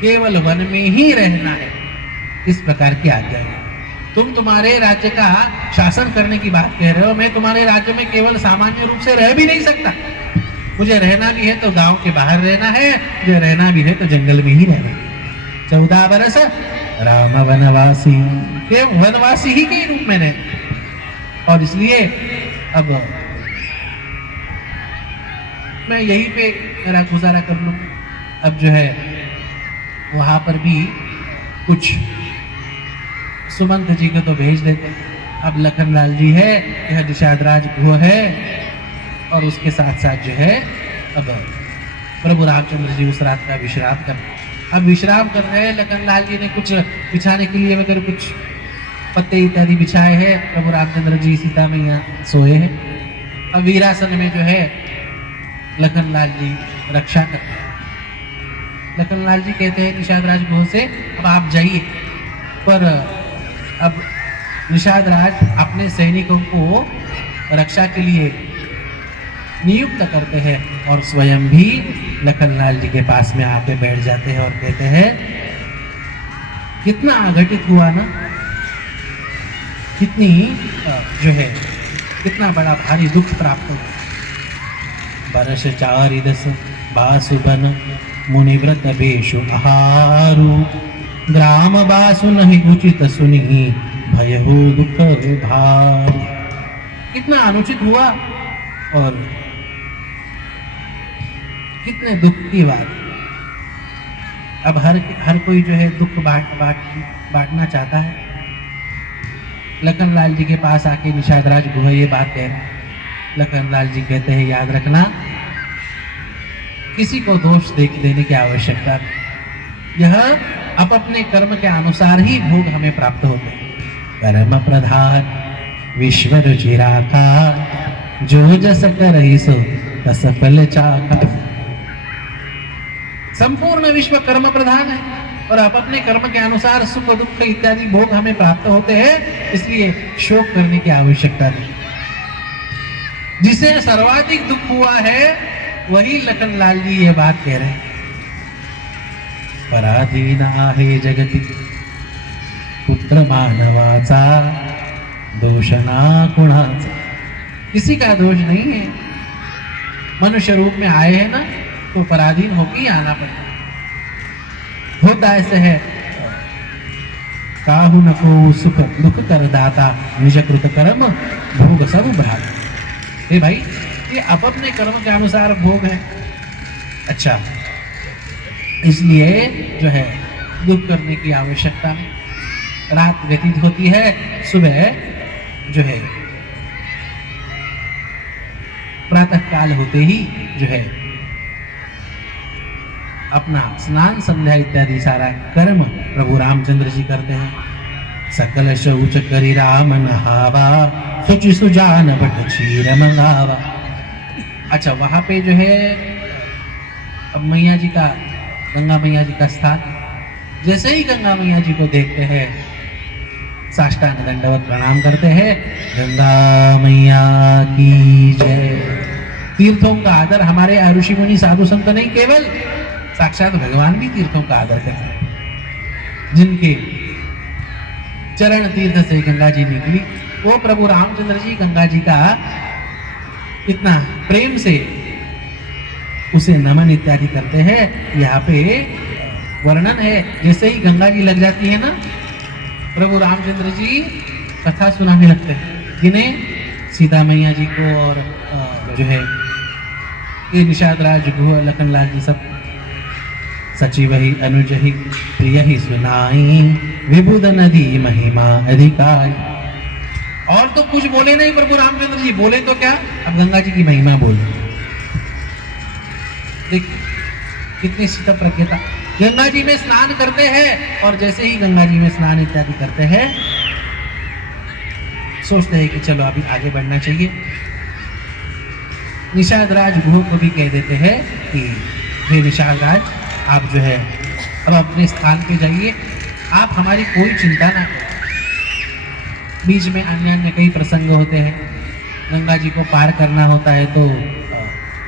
केवल वन में ही रहना है, इस प्रकार की आज्ञा है। तुम तुम्हारे राज्य का शासन करने की बात कह रहे हो, मैं तुम्हारे राज्य में केवल सामान्य रूप से रह भी नहीं सकता। मुझे रहना भी है तो गांव के बाहर रहना है, मुझे रहना भी है तो जंगल में ही रहना है। 14 बरस राम वनवासी, के वनवासी ही के रूप में रहे। और इसलिए अब मैं यहीं पे मेरा गुजारा कर लूँ। अब जो है वहां पर भी कुछ सुमंत जी को तो भेज देते। अब लखनलाल जी है, यह निषाद राज गुह है और उसके साथ साथ जो है अब प्रभु रामचंद्र जी उस रात का विश्राम कर, अब विश्राम कर रहे हैं। लखनलाल जी ने कुछ बिछाने के लिए वगैरह कुछ पत्ते इत्यादि बिछाए हैं। प्रभु रामचंद्र जी सीता मैया सोए हैं। अब वीरासन में जो है लखनलाल जी रक्षा करते हैं। लखनलाल जी कहते हैं निषाद राज गुह से अब आप जाइए, पर अब निषाद राज अपने सैनिकों को रक्षा के लिए नियुक्त करते हैं और स्वयं भी लखनलाल जी के पास में आके बैठ जाते हैं और कहते हैं कितना अघटित हुआ ना, कितनी जो है कितना बड़ा भारी दुख प्राप्त हुआ। बरस 4 दस बासुबन मुनिव्रत बेशु आहारु, ग्राम बासु नहीं उचित सुनी भयहु दुख भार। कितना अनुचित हुआ और कितने दुख की बात। अब हर कोई जो है दुख बांटना चाहता है। लखनलाल जी के पास आके निषाद राज गुह ये बात कह रहा है। लखनलाल जी कहते हैं याद रखना, किसी को दोष देने की आवश्यकता नहीं। यह अपने कर्म के अनुसार ही भोग हमें प्राप्त होते हैं। कर्म प्रधान विश्व रुचिराका, जो जस करहि सो तस फल चाखा। संपूर्ण विश्व कर्म प्रधान है और अपने कर्म के अनुसार सुख दुख इत्यादि भोग हमें प्राप्त होते हैं, इसलिए शोक करने की आवश्यकता नहीं। जिसे सर्वाधिक दुख हुआ है वही लखनलाल जी ये बात कह रहे हैं। पराधीन आहे जगती पुत्र मानवाचा, दोष ना कुणाचा। किसी का दोष नहीं है, मनुष्य रूप में आए हैं ना तो पराधीन होकर ही आना पड़ता है। होता ऐसे है, काहू न को सुख दुख कर दाता, निज कृत कर्म भोग सब भ्राता। हे भाई, ये अपने कर्म के अनुसार भोग है। अच्छा, इसलिए जो है दुख करने की आवश्यकता नहीं। रात व्यतीत होती है, सुबह जो है प्रातः काल होते ही जो है अपना स्नान संध्या इत्यादि सारा कर्म प्रभु रामचंद्र जी करते हैं। सकल शौच करी राम नहावा, सुचि सुजान बट क्षीर मंगावा। अच्छा, वहां पे जो है अब मैया जी का, गंगा मैया जी का स्थान, जैसे ही गंगा मैया जी को देखते हैं साष्टांग दंडवत प्रणाम करते हैं, गंगा मैया की जय। तीर्थों का आदर हमारे ऋषि मुनि साधु संत नहीं, केवल साक्षात भगवान भी तीर्थों का आदर करते हैं। जिनके चरण तीर्थ से गंगा जी निकली, वो प्रभु रामचंद्र जी गंगा जी का इतना प्रेम से उसे नमन इत्यादि करते हैं। यहाँ पे वर्णन है, जैसे ही गंगा जी लग जाती है ना, प्रभु रामचंद्र जी कथा सुनाने लगते हैं। जिन्हें सीता मैया जी को और जो है ये निषाद राज गुह लखनलाल जी सब, सचिव ही अनुज ही प्रिय ही सुनाई, विबुध नदी महिमा अधिकारी। और तो कुछ बोले नहीं प्रभु रामचंद्र जी, बोले तो क्या, अब गंगा जी की महिमा बोले। देखिए कितनी शीत प्रज्ञता। गंगा जी में स्नान करते हैं और जैसे ही गंगा जी में स्नान इत्यादि करते हैं, सोचते हैं कि चलो अभी आगे बढ़ना चाहिए। निषाद राज गुह को भी कह देते हैं कि हे निषाद राज, आप जो है अब अपने स्थान पे जाइए, आप हमारी कोई चिंता ना करें। बीच में अन्य अन्य कई प्रसंग होते हैं, गंगा जी को पार करना होता है तो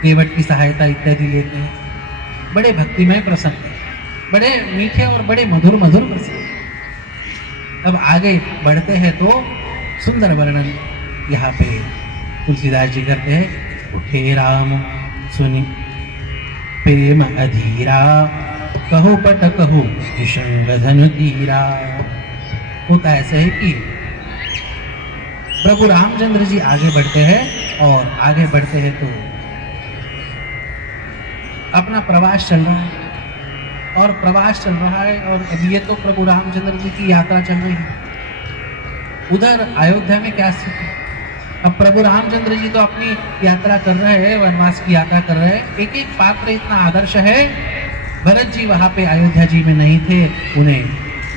केवट की सहायता इत्यादि लेते हैं। बड़े भक्तिमय प्रसंग, बड़े मीठे और बड़े मधुर मधुर प्रसंग। अब आगे बढ़ते हैं तो सुंदर वर्णन यहाँ पे तुलसीदास जी करते हैं। उठे राम सुनि प्रेम अधीरा, कहो पट कहो विषंग धनु तीरा। होता ऐसे है कि प्रभु रामचंद्र जी आगे बढ़ते हैं और आगे बढ़ते हैं तो अपना प्रवास चल रहा है और प्रवास चल रहा है और अब ये तो प्रभु रामचंद्र जी की यात्रा चल रही है। उधर अयोध्या में क्या स्थिति, अब प्रभु रामचंद्र जी तो अपनी यात्रा कर रहे हैं, वनवास की यात्रा कर रहे हैं। एक एक पात्र इतना आदर्श है, भरत जी वहाँ पे अयोध्या जी में नहीं थे, उन्हें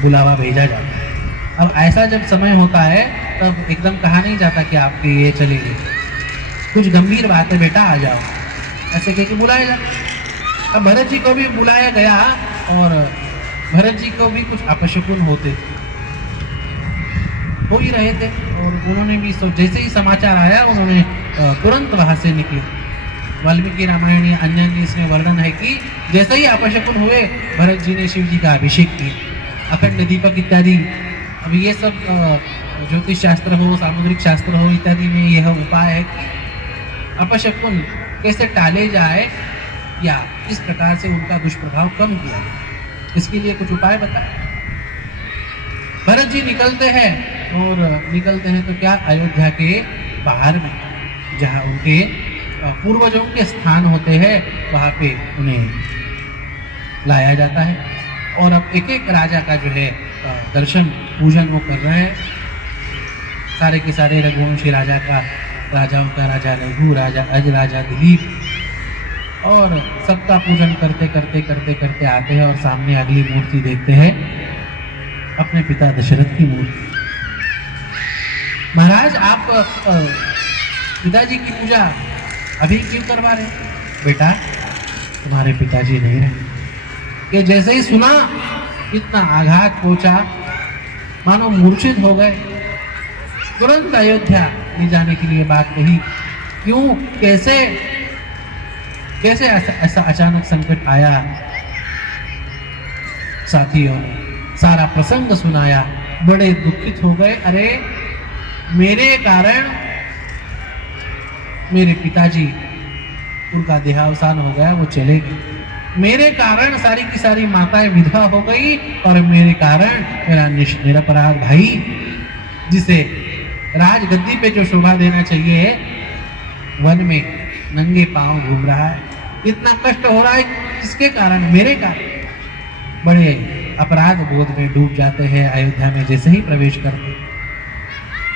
बुलावा भेजा जाता है। अब ऐसा जब समय होता है तब एकदम कहा नहीं जाता कि आपके ये चलेंगे, कुछ गंभीर बात है बेटा आ जाओ, ऐसे कह के बुलाया जाता। अब भरत जी को भी बुलाया गया और भरत जी को भी कुछ अपशकुन होते थे, हो ही रहे थे और उन्होंने भी जैसे ही समाचार आया उन्होंने तुरंत वहाँ से निकले। वाल्मीकि रामायण या अन्य इसमें वर्णन है कि जैसे ही अपशकुन हुए, भरत जी ने शिव जी का अभिषेक किया, अखंड दीपक इत्यादि। अब ये सब ज्योतिष शास्त्र हो, सामुद्रिक शास्त्र हो इत्यादि में यह उपाय है कि अपशकुन कैसे टाले जाए या इस प्रकार से उनका दुष्प्रभाव कम किया जाए, इसके लिए कुछ उपाय बताए। भरत जी निकलते हैं और निकलते हैं तो क्या, अयोध्या के बाहर में जहाँ उनके पूर्वजों के स्थान होते हैं वहाँ पे उन्हें लाया जाता है। और अब एक एक राजा का जो है दर्शन पूजन वो कर रहे हैं। सारे के सारे रघुवंशी राजाओं का राजा रघु, राजा अज, राजा दिलीप, और सबका पूजन करते करते करते करते आते हैं और सामने अगली मूर्ति देखते हैं, अपने पिता दशरथ की मूर्ति। महाराज आप पिताजी की पूजा अभी क्यों करवा रहे? बेटा तुम्हारे पिताजी नहीं रहे। कि जैसे ही सुना इतना आघात पहुंचा, मानो मूर्छित हो गए। तुरंत अयोध्या ले जाने के लिए बात कही। क्यों, कैसे कैसे ऐसा अचानक संकट आया? साथियों ने सारा प्रसंग सुनाया, बड़े दुखित हो गए। अरे मेरे कारण मेरे पिताजी, उनका देहावसान हो गया, वो चले गए। मेरे कारण सारी की सारी माताएं विधवा हो गई और मेरे कारण मेरा निरपराध भाई, जिसे राजगद्दी पे जो शोभा देना चाहिए, वन में नंगे पांव घूम रहा है। इतना कष्ट हो रहा है किसके कारण? मेरे कारण। बड़े अपराध बोध में डूब जाते हैं अयोध्या में जैसे ही प्रवेश करते।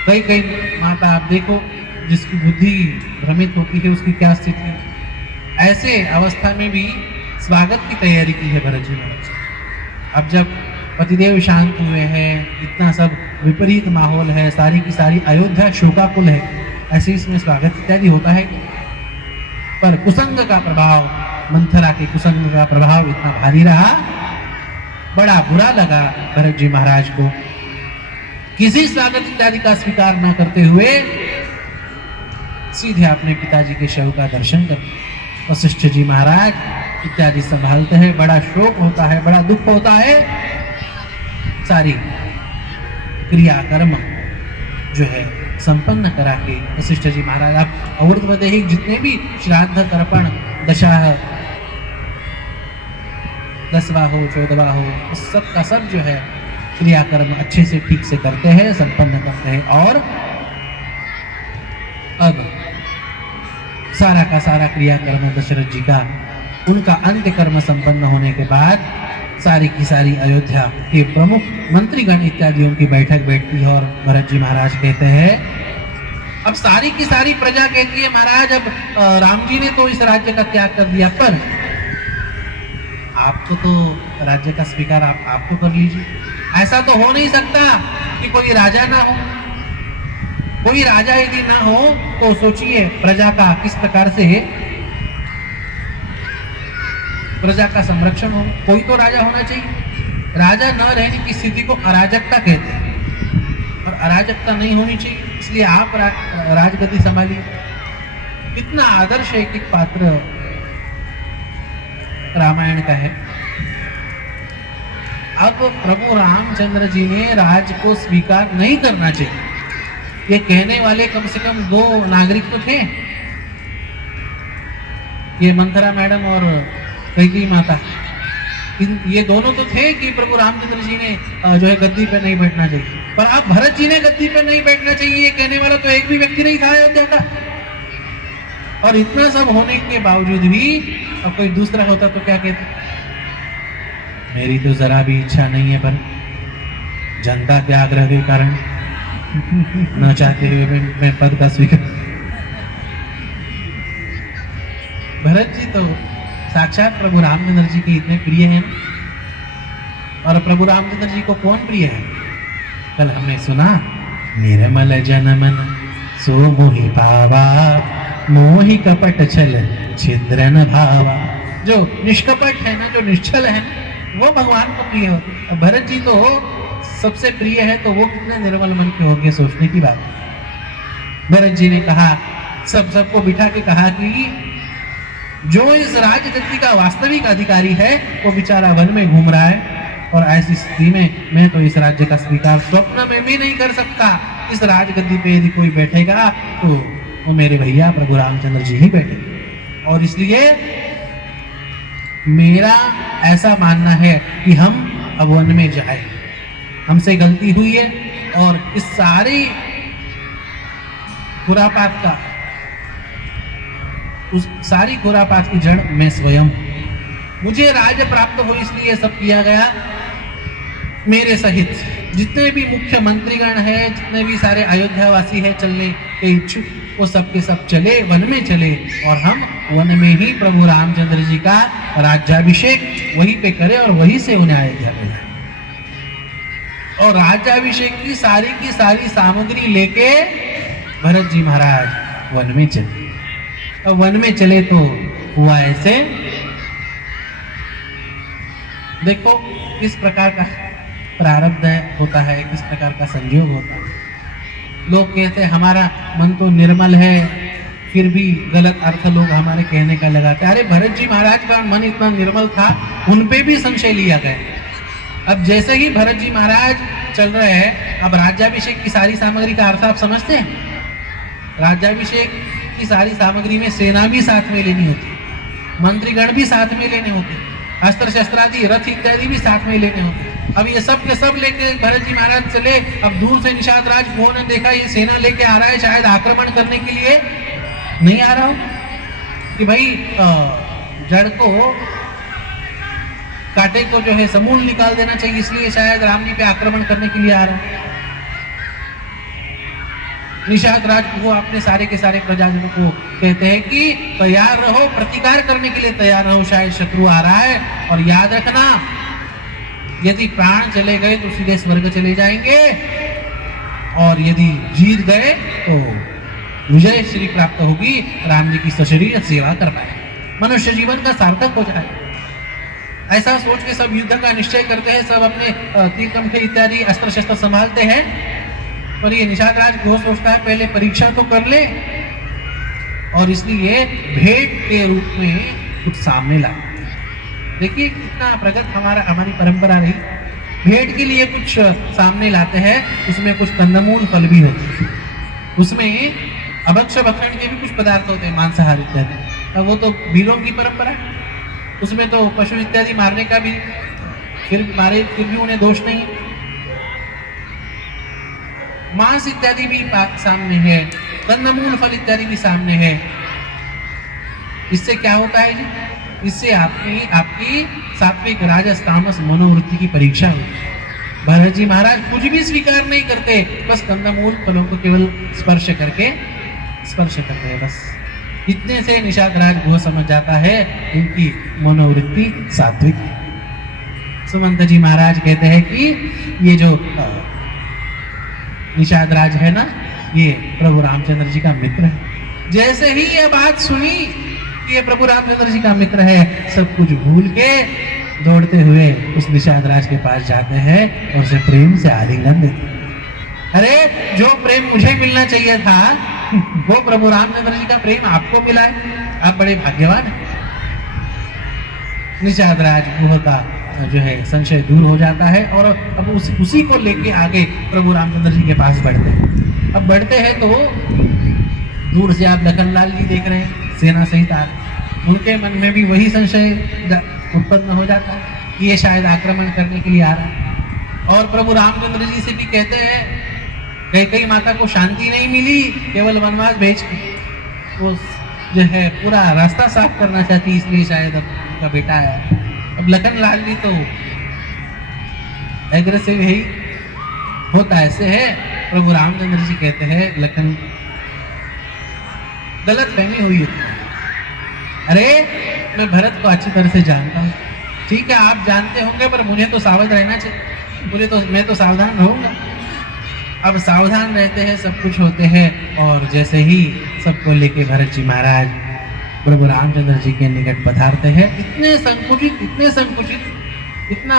कई कई माता आप देखो, जिसकी बुद्धि भ्रमित होती है, उसकी क्या स्थिति। ऐसे अवस्था में भी स्वागत की तैयारी की है भरत जी महाराज। अब जब पतिदेव शांत हुए हैं, इतना सब विपरीत माहौल है, सारी की सारी अयोध्या शोकाकुल है, ऐसे इसमें स्वागत इत्यादि होता है। पर कुसंग का प्रभाव, मंथरा के कुसंग का प्रभाव इतना भारी रहा, बड़ा बुरा लगा भरत जी महाराज को। किसी स्वागत इत्यादि का स्वीकार न करते हुए सीधे अपने पिताजी के शव का दर्शन कर वशिष्ठ जी महाराज इत्यादि संभालते हैं। बड़ा शोक होता है, बड़ा दुख होता है। सारी क्रियाकर्म जो है संपन्न करा के वशिष्ठ जी महाराज, आप अवृतवदेहिक जितने भी श्राद्ध तर्पण दशाह 10वां हो 14वां हो, सब का सब जो है क्रियाकर्म अच्छे से ठीक से करते हैं, संपन्न करते हैं। और अब सारा का सारा क्रियाकर्म दशरथ जी का, उनका अंत्य कर्म संपन्न होने के बाद सारी की सारी अयोध्या के प्रमुख मंत्रीगण इत्यादियों की बैठक बैठती है और भरत जी महाराज कहते हैं, अब सारी की सारी प्रजा कहती है, महाराज अब राम जी ने तो इस राज्य का त्याग कर दिया, पर आपको तो राज्य का स्वीकार आप तो कर लीजिए। ऐसा तो हो नहीं सकता कि कोई राजा ना हो। कोई राजा यदि ना हो तो सोचिए प्रजा का किस प्रकार से प्रजा का संरक्षण हो। कोई तो राजा होना चाहिए। राजा न रहने की स्थिति को अराजकता कहते हैं और अराजकता नहीं होनी चाहिए, इसलिए आप राजगद्दी संभालिए। कितना आदर्श एक एक पात्र रामायण का है। अब प्रभु रामचंद्र जी ने राज को स्वीकार नहीं करना चाहिए, ये कहने वाले कम से कम 2 नागरिक तो थे, ये मंथरा मैडम और कैकेयी माता। ये दोनों तो थे कि प्रभु रामचंद्र जी ने जो है गद्दी पे नहीं बैठना चाहिए, पर अब भरत जी ने गद्दी पे नहीं बैठना चाहिए ये कहने वाला तो एक भी व्यक्ति नहीं था अयोध्या का। और इतना सब होने के बावजूद भी अब कोई दूसरा होता तो क्या कहते, मेरी तो जरा भी इच्छा नहीं है, पर जनता के आग्रह के कारण न चाहते हुए मैं पद का स्वीकार। भरत जी तो साक्षात प्रभु रामचंद्र जी के इतने प्रिय हैं, और प्रभु रामचंद्र जी को कौन प्रिय है? कल हमने सुना, निर्मल जनमन सो मोहि पावा, मोहि कपट छल छिद्रन भावा। जो निष्कपट है ना, जो निश्चल है ना, वो भगवान को प्रिय होते। और भरत जी तो सबसे प्रिय है, तो वो कितने निर्मल मन के होंगे, सोचने की बात। भरत जी ने कहा, सबको बिठा के कहा कि जो इस राजगद्दी का वास्तविक अधिकारी है वो बेचारा वन में घूम रहा है, और ऐसी स्थिति में मैं तो इस राज्य का स्वीकार स्वप्न में भी नहीं कर सकता। इस राजगद्दी पे यदि कोई बैठेगा तो वो मेरे भैया प्रभु रामचंद्र जी ही बैठे। और इसलिए मेरा ऐसा मानना है कि हम अब वन में जाए, हमसे गलती हुई है, और इस सारी खुरापात का, उस सारी खुरापात की जड़ मैं स्वयं। मुझे राज्य प्राप्त हो इसलिए सब किया गया। मेरे सहित जितने भी मुख्य मंत्रीगण हैं, जितने भी सारे अयोध्यावासी हैं चलने के इच्छुक, वो सब के सब चले, वन में चले, और हम वन में ही प्रभु रामचंद्र जी का राज्याभिषेक वहीं पे करें और वहीं से उन्हें अयोध्या ले जाए। और राज्याभिषेक की सारी सामग्री लेके भरत जी महाराज वन में चले। अब वन में चले तो हुआ ऐसे, देखो किस प्रकार का प्रारब्ध होता है, किस प्रकार का संयोग होता है। लोग कहते हैं हमारा मन तो निर्मल है, फिर भी गलत अर्थ लोग हमारे कहने का लगाते हैं। अरे भरत जी महाराज का मन इतना निर्मल था, उन पे भी संशय लिया गया। अब जैसे ही भरत जी महाराज चल रहे हैं, अब राज्याभिषेक की सारी सामग्री का अर्थ आप समझते हैं? राज्याभिषेक की सारी सामग्री में सेना भी साथ में लेनी होती, मंत्रीगण भी साथ में लेने होते, अस्त्र शस्त्रादि रथ इत्यादि भी साथ में लेने होते। अब ये सब के सब लेके भरत जी महाराज चले। अब दूर से निषाद राज गुहो ने देखा ये सेना लेके आ रहा है, शायद आक्रमण करने के लिए नहीं आ रहा हो, कि भाई जड़ को, कांटे को जो है समूल निकाल देना चाहिए, इसलिए शायद राम जी पे आक्रमण करने के लिए आ रहा है। निषाद राज वो अपने सारे के सारे प्रजाजनों को कहते हैं कि तैयार रहो, प्रतिकार करने के लिए तैयार रहो, शायद शत्रु आ रहा है। और याद रखना, यदि प्राण चले गए तो सीधे स्वर्ग चले जाएंगे, और यदि जीत गए तो विजय श्री प्राप्त होगी, राम जी की सशरीर सेवा कर पाए, मनुष्य जीवन का सार्थक हो जाए। ऐसा सोच के सब युद्ध का निश्चय करते हैं, सब अपने तीर कमठे इत्यादि अस्त्र शस्त्र संभालते हैं। पर ये निषाद राज गुहो सोचता है पहले परीक्षा तो कर ले, और इसलिए भेंट के रूप में कुछ सामने ला। देखिए कितना प्रगत हमारी परंपरा रही। भेंट के लिए कुछ सामने लाते हैं, उसमें कुछ कंदमूल फल भी होते हैं, उसमें अभक्ष भक्षण के भी कुछ पदार्थ होते हैं, मांसाहार इत्यादि। वो तो वीरों की परंपरा है, उसमें तो पशु इत्यादि मारने का भी फिर भी उन्हें दोष नहीं। मांस इत्यादि भी सामने है, कंदमूल फल इत्यादि भी सामने है। इससे क्या होता है जी? इससे आपकी सात्विक राजस तामस मनोवृत्ति की परीक्षा होती है। भरत जी महाराज कुछ भी स्वीकार नहीं करते, बस कंदमूल फलों को केवल स्पर्श करते हैं बस। इतने से निषाद राज गुहो समझ जाता है इनकी मनोवृत्ति सात्विक। सुमंत जी महाराज कहते हैं कि ये जो निषाद राज है ना, ये प्रभु रामचंद्र जी का मित्र है। जैसे ही ये बात सुनी कि ये प्रभु रामचंद्र जी का मित्र है, सब कुछ भूल के दौड़ते हुए उस निषाद राज के पास जाते हैं और उसे प्रेम से आलिंगन देते हैं। अरे जो प्रेम मुझे मिलना चाहिए था, वो प्रभु रामचंद्र जी का प्रेम आपको मिला है, आप बड़े भाग्यवान हैं। निषाद राज गुहो का जो है संशय दूर हो जाता है, और अब उसी को लेके आगे प्रभु रामचंद्र जी के पास बढ़ते हैं। अब बढ़ते हैं तो दूर से आप लखनलाल जी देख रहे हैं, सेना सहित आ रहे। उनके मन में भी वही संशय उत्पन्न हो जाता है कि ये शायद आक्रमण करने के लिए आ रहा है। और प्रभु रामचंद्र जी से भी कहते हैं, कैकेयी माता को शांति नहीं मिली, केवल वनवास भेज के वो जो है पूरा रास्ता साफ करना चाहती, इसलिए शायद अब उनका बेटा आया। अब लखनलाल जी तो एग्रेसिव ही होता ऐसे है। प्रभु रामचंद्र जी कहते हैं, लखन गलत फहमी हुई है। अरे मैं भरत को अच्छी तरह से जानता हूँ, ठीक है आप जानते होंगे, पर मुझे तो सावध रहना चाहिए, मैं तो सावधान रहूंगा। अब सावधान रहते हैं, सब कुछ होते हैं, और जैसे ही सबको लेके भरत जी महाराज प्रभु रामचंद्र जी के निकट पधारते हैं, इतने संकुचित, इतना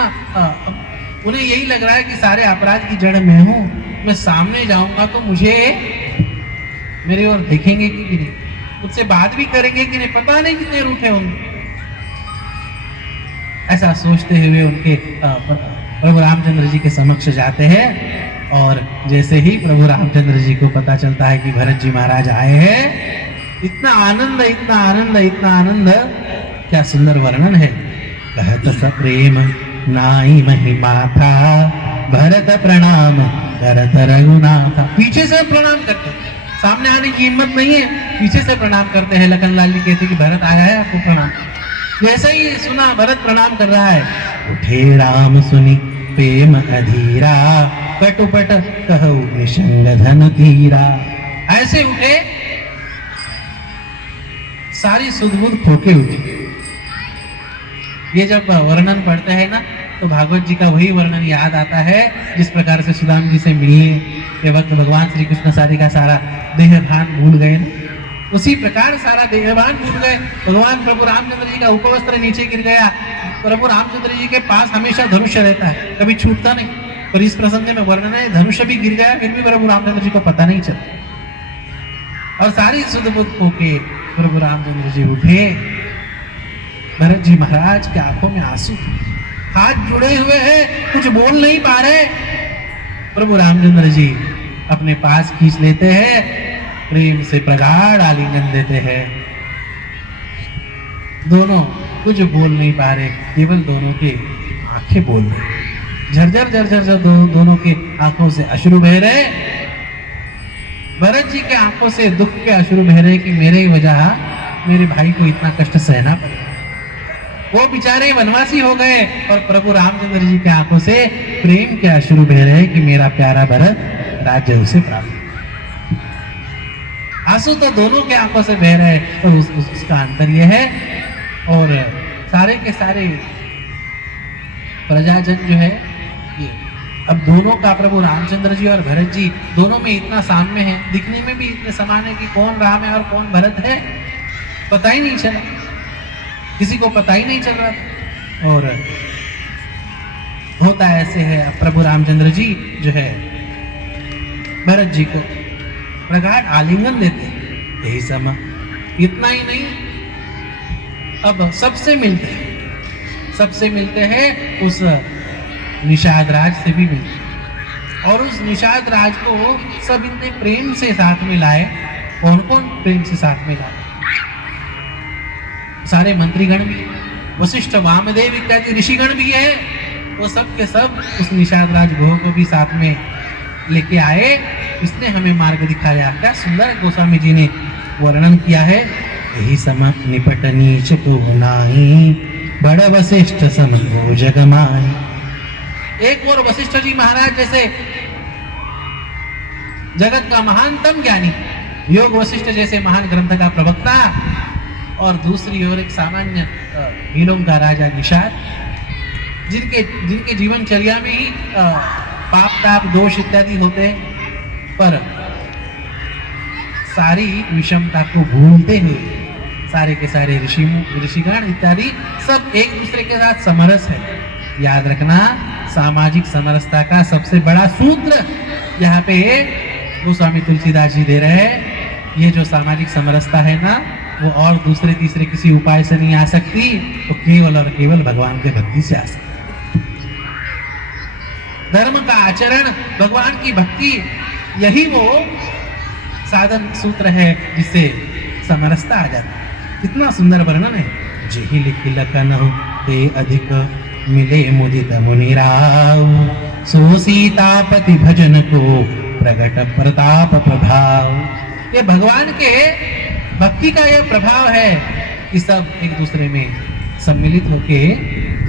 उन्हें यही लग रहा है कि सारे अपराध की जड़ मैं हूँ, मैं सामने जाऊंगा तो मुझे मेरे ओर देखेंगे कि नहीं, मुझसे बात भी करेंगे कि नहीं, पता नहीं कितने रूठे होंगे। ऐसा सोचते हुए उनके प्रभु रामचंद्र जी के समक्ष जाते हैं, और जैसे ही प्रभु रामचंद्र जी को पता चलता है कि भरत जी महाराज आए हैं, इतना आनंद, क्या सुंदर वर्णन है। कहत सप्रेम नाई महिमा था, भरत प्रणाम करत रघुनाथ। पीछे से प्रणाम करते, सामने आने की हिम्मत नहीं है, पीछे से प्रणाम करते हैं। लखनलाल जी कहते कि भरत आया है, आपको प्रणाम। जैसे ही सुना भरत प्रणाम कर रहा है, उठे राम सुनी प्रेम अधीरा, कटुपट कहु निशंग धन धीरा। ऐसे उठे सारी सुध-बुध खोके उठी। ये जब वर्णन पढ़ते हैं ना तो भागवत जी का वही वर्णन याद आता है जिस प्रकार से सुदाम जी से मिलने के वक्त भगवान श्री कृष्ण सारी का सारा देहभान भूल गए ना, उसी प्रकार सारा देहभान भूल गए। भगवान प्रभु रामचंद्र जी का उपवस्त्र नीचे गिर गया। प्रभु रामचंद्र जी के पास हमेशा धनुष रहता है, कभी छूटता नहीं। पर इस प्रसंग में वर्णन है धनुष भी गिर गया फिर भी प्रभु रामचंद्र जी को पता नहीं चला। और सारी सुध-बुध खोके प्रभु रामचंद्र जी उठे। भरत जी महाराज के आंखों में आंसू, हाथ जुड़े हुए हैं, कुछ बोल नहीं पा रहे। प्रभु रामचंद्र जी अपने पास खींच लेते हैं, प्रेम से प्रगाढ़ आलिंगन देते हैं। दोनों कुछ बोल नहीं पा रहे, केवल दोनों के आंखें बोल रही, झरझर झरझर दोनों के आंखों से अश्रु बह रहे। भरत जी के आंखों से दुख के अश्रु बह रहे कि मेरे वजह मेरे भाई को इतना कष्ट सहना पड़ा। वो बेचारे वनवासी हो गए और प्रभु रामचंद्र जी के आंखों से प्रेम के अश्रु बह रहे कि मेरा प्यारा भरत राज्य उसे प्राप्त। आंसू तो दोनों के आंखों से बह रहे और उसका अंतर यह है। और सारे के सारे प्रजाजन जो है ये अब दोनों का प्रभु रामचंद्र जी और भरत जी दोनों में इतना साम्य है, दिखने में भी इतने समान है कि कौन राम है और कौन भरत है पता ही नहीं चला, किसी को पता ही नहीं चल रहा था। और होता ऐसे है, अब प्रभु रामचंद्र जी जो है भरत जी को प्रगाढ़ आलिंगन देते हैं। यही समय इतना ही नहीं, अब सबसे मिलते हैं उस निषाद राज से भी मिलते हैं। और उस निषाद राज को सब इतने प्रेम से साथ में लाए। कौन कौन प्रेम से साथ में लाए? सारे मंत्रीगण भी, वशिष्ठ वामदेव इत्यादि ऋषिगण भी है, वो सब के सब उस निषाद राज गोह को भी साथ में लेके आए। इसने हमें मार्ग दिखाया। क्या सुंदर गोस्वामी जी ने वर्णन किया है। यही सम निपट नीच को नाही, बड़ वशिष्ठ सम हो जग माही। एक और वशिष्ठ जी महाराज जैसे जगत का महानतम ज्ञानी, योग वशिष्ठ जैसे महान ग्रंथ का प्रवक्ता, और दूसरी ओर एक सामान्य भीलों का राजा निषाद, जिनके जीवनचर्या में ही पाप ताप दोष इत्यादि होते हैं, पर सारी विषमता को भूलते हुए सारे के सारे ऋषिगण इत्यादि सब एक दूसरे के साथ समरस है। याद रखना, सामाजिक समरसता का सबसे बड़ा सूत्र यहाँ पे गोस्वामी तुलसीदास जी दे रहे हैं। ये जो सामाजिक समरसता है ना, वो और दूसरे तीसरे किसी उपाय से नहीं आ सकती, तो केवल और केवल भगवान के भक्ति से आ सकती। धर्म का आचरण, भगवान की भक्ति, यही वो साधन सूत्र है जिससे समरसता आ जाती है। कितना सुंदर वर्णन है। जेहि लिखि लखन ते अधिक मिले मुदित मुनिराव, सो सीतापति भजन को प्रगट प्रताप प्रभाव। ये भगवान के भक्ति का यह प्रभाव है कि सब एक दूसरे में सम्मिलित होके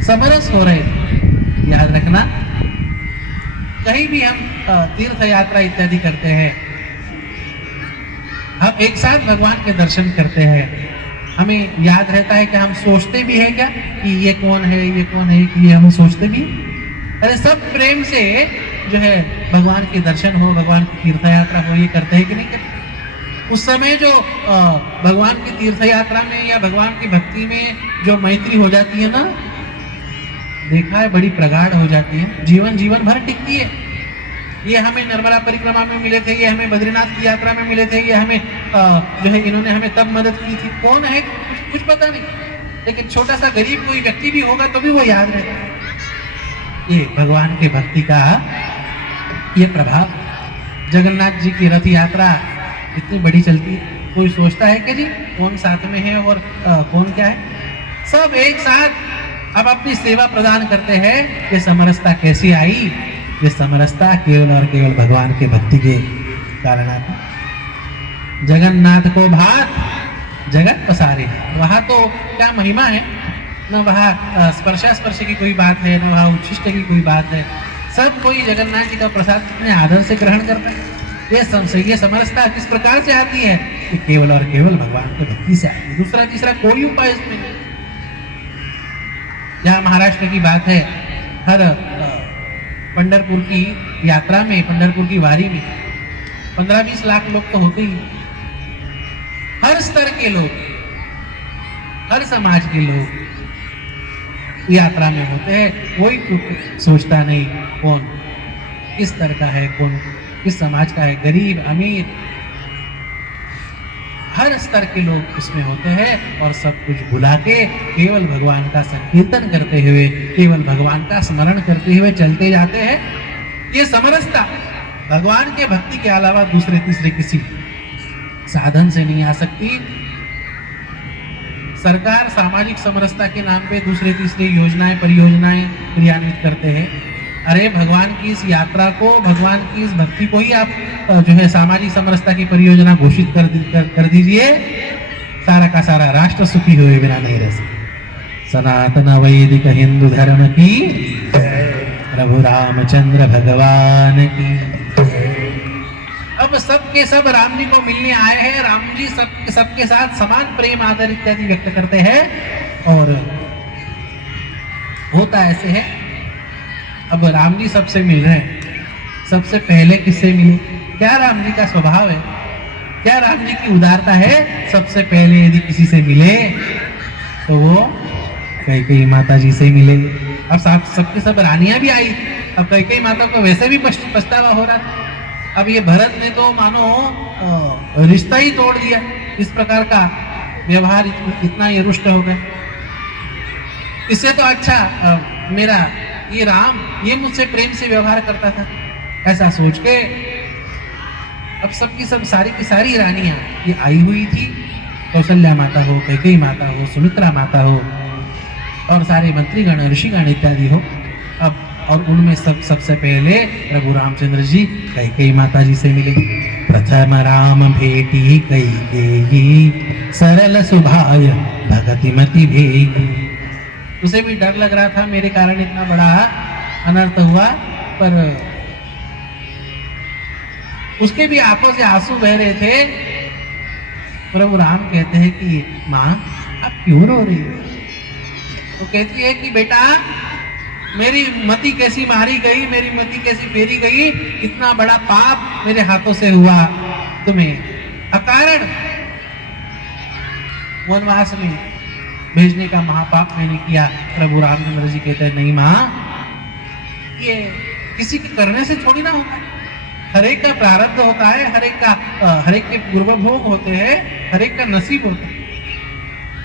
समरस हो रहे थे। याद रखना, कहीं भी हम तीर्थ यात्रा इत्यादि करते हैं, हम एक साथ भगवान के दर्शन करते हैं, हमें याद रहता है कि हम सोचते भी हैं क्या कि ये कौन है, ये कौन है, कि ये हम सोचते भी। अरे सब प्रेम से जो है भगवान के दर्शन हो, भगवान की तीर्थ यात्रा हो, ये करते हैं कि नहीं करते? उस समय जो भगवान की तीर्थ यात्रा में या भगवान की भक्ति में जो मैत्री हो जाती है ना, देखा है बड़ी प्रगाढ़ हो जाती है, जीवन भर टिकती है। ये हमें नर्मदा परिक्रमा में मिले थे, ये हमें बद्रीनाथ की यात्रा में मिले थे, ये हमें जो है इन्होंने हमें तब मदद की थी। कौन है कुछ पता नहीं, लेकिन छोटा सा गरीब कोई व्यक्ति भी होगा तो भी वो याद रहता है। ये भगवान के भक्ति का ये प्रभाव। जगन्नाथ जी की रथ यात्रा इतनी बड़ी चलती है, कोई सोचता है कि जी कौन साथ में है और कौन क्या है? सब एक साथ अब अपनी सेवा प्रदान करते हैं। ये समरसता कैसी आई? ये समरसता केवल और केवल भगवान के भक्ति के कारण आती। जगन्नाथ को भात जगत पसारे, वहाँ तो क्या महिमा है, न वहाँ स्पर्श की कोई बात है, न वहाँ उच्छिष्ट की कोई बात है। सब कोई जगन्नाथ जी का प्रसाद कितने आदर से ग्रहण करता है। ये समरसता किस प्रकार से आती है कि केवल और केवल भगवान की भक्ति से आती है। दूसरा तीसरा कोई उपाय इसमें नहीं। जहाँ महाराष्ट्र की बात है, हर पंढरपुर की यात्रा में, पंढरपुर की वारी में 15-20 लाख लोग तो होते ही, हर स्तर के लोग, हर समाज के लोग यात्रा में होते हैं। कोई सोचता नहीं कौन किस स्तर का है, कौन किस समाज का है, गरीब अमीर, हर स्तर के लोग उसमें होते हैं। और सब कुछ भुला के केवल भगवान का संकीर्तन करते हुए, केवल भगवान का स्मरण करते हुए चलते जाते हैं। ये समरसता भगवान के भक्ति के अलावा दूसरे तीसरे किसी साधन से नहीं आ सकती। सरकार सामाजिक समरसता के नाम पे दूसरे तीसरे योजनाएं, परियोजनाएं क्रियान्वित करते हैं। अरे भगवान की इस यात्रा को, भगवान की इस भक्ति को ही आप जो है सामाजिक समरसता की परियोजना घोषित कर दीजिए, सारा का सारा राष्ट्र सुखी हुए बिना नहीं रह सकता। सनातन वैदिक हिंदू धर्म की प्रभु रामचंद्र भगवान की। अब सबके सब राम जी को मिलने आए हैं। राम जी सबके साथ समान प्रेम आदर इत्यादि व्यक्त करते हैं। और होता ऐसे है, अब राम जी सबसे मिल रहे हैं, सबसे पहले किससे मिले? क्या राम जी का स्वभाव है, क्या राम जी की उदारता है? सबसे पहले यदि किसी से मिले तो वो कैकेयी माता जी से मिले। अब सबके सब रानियां भी आई। अब कैकेयी माता को वैसे भी पछतावा हो रहा था। अब ये भरत ने तो मानो रिश्ता ही तोड़ दिया। इस प्रकार का व्यवहार, इतना ये रुष्ट हो गए। इससे तो अच्छा मेरा ये राम, ये मुझसे प्रेम से व्यवहार करता था, ऐसा सोच के अब सबकी सब सारी की सारी रानियां ये आई हुई थी। कौशल्या माता हो, कैकेयी माता हो, सुमित्रा माता हो, और सारे मंत्रीगण, ऋषिगण इत्यादि हो। अब और उनमें सबसे पहले प्रभु रामचंद्र जी कैकेयी माता जी से मिले। प्रथम राम भेटी कैकेयी, सरल सुभाय भगति मति भेगी। उसे भी डर लग रहा था, मेरे कारण इतना बड़ा अनर्थ हुआ, पर उसके भी आंखों से आंसू बह रहे थे। प्रभु राम कहते हैं कि माँ आप क्यों रो रही हो? तो कहती है कि बेटा मेरी मति कैसी मारी गई, मेरी मति कैसी फेरी गई, इतना बड़ा पाप मेरे हाथों से हुआ, तुम्हें अकारण वनवास में भेजने का महापाप मैंने किया। प्रभु रामचंद्र जी कहते हैं नहीं माँ, ये किसी के करने से थोड़ी ना होता है। हर एक का प्रारब्ध होता है, हर एक के पूर्व भोग होते हैं, हर एक का नसीब होता है।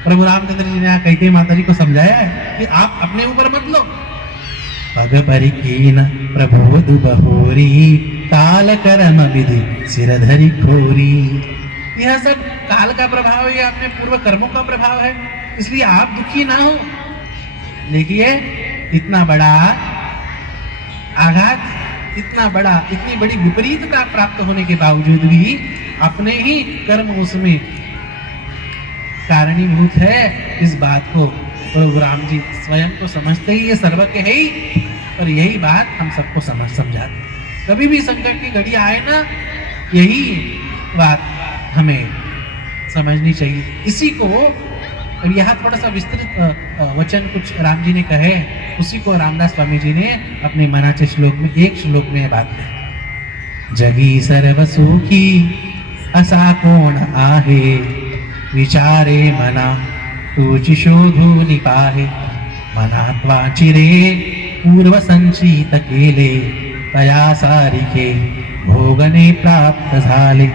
प्रभु रामचंद्र जी ने कैकेयी माता जी को समझाया है कि आप अपने ऊपर मत लो। पग परिकीन प्रभु दुबहोरी, काल करम विधि सिरधरी खोरी। यह सब काल का प्रभाव है, अपने पूर्व कर्मों का प्रभाव है, इसलिए आप दुखी ना हो। देखिए इतना बड़ा आघात, इतनी बड़ी विपरीतता प्राप्त होने के बावजूद भी अपने ही कर्म उसमें कारणीभूत है। इस बात को प्रभु राम जी स्वयं को समझते ही, ये सर्वज्ञ है ही, और यही बात हम सबको समझाते। कभी भी संकट की घड़ी आए ना, यही बात हमें समझनी चाहिए। इसी को, और यहाँ थोड़ा सा विस्तृत वचन कुछ राम जी ने कहे, उसी को रामदास स्वामी जी ने अपने मनाचे श्लोक में, एक श्लोक में बात कही। जगी सर्व सुखी असा कोण आहे, विचारे मना तुझी शोधू निपाहे। मनात वाचिरे पूर्व संचित केले, तया सारिके भोगने प्राप्त झाले।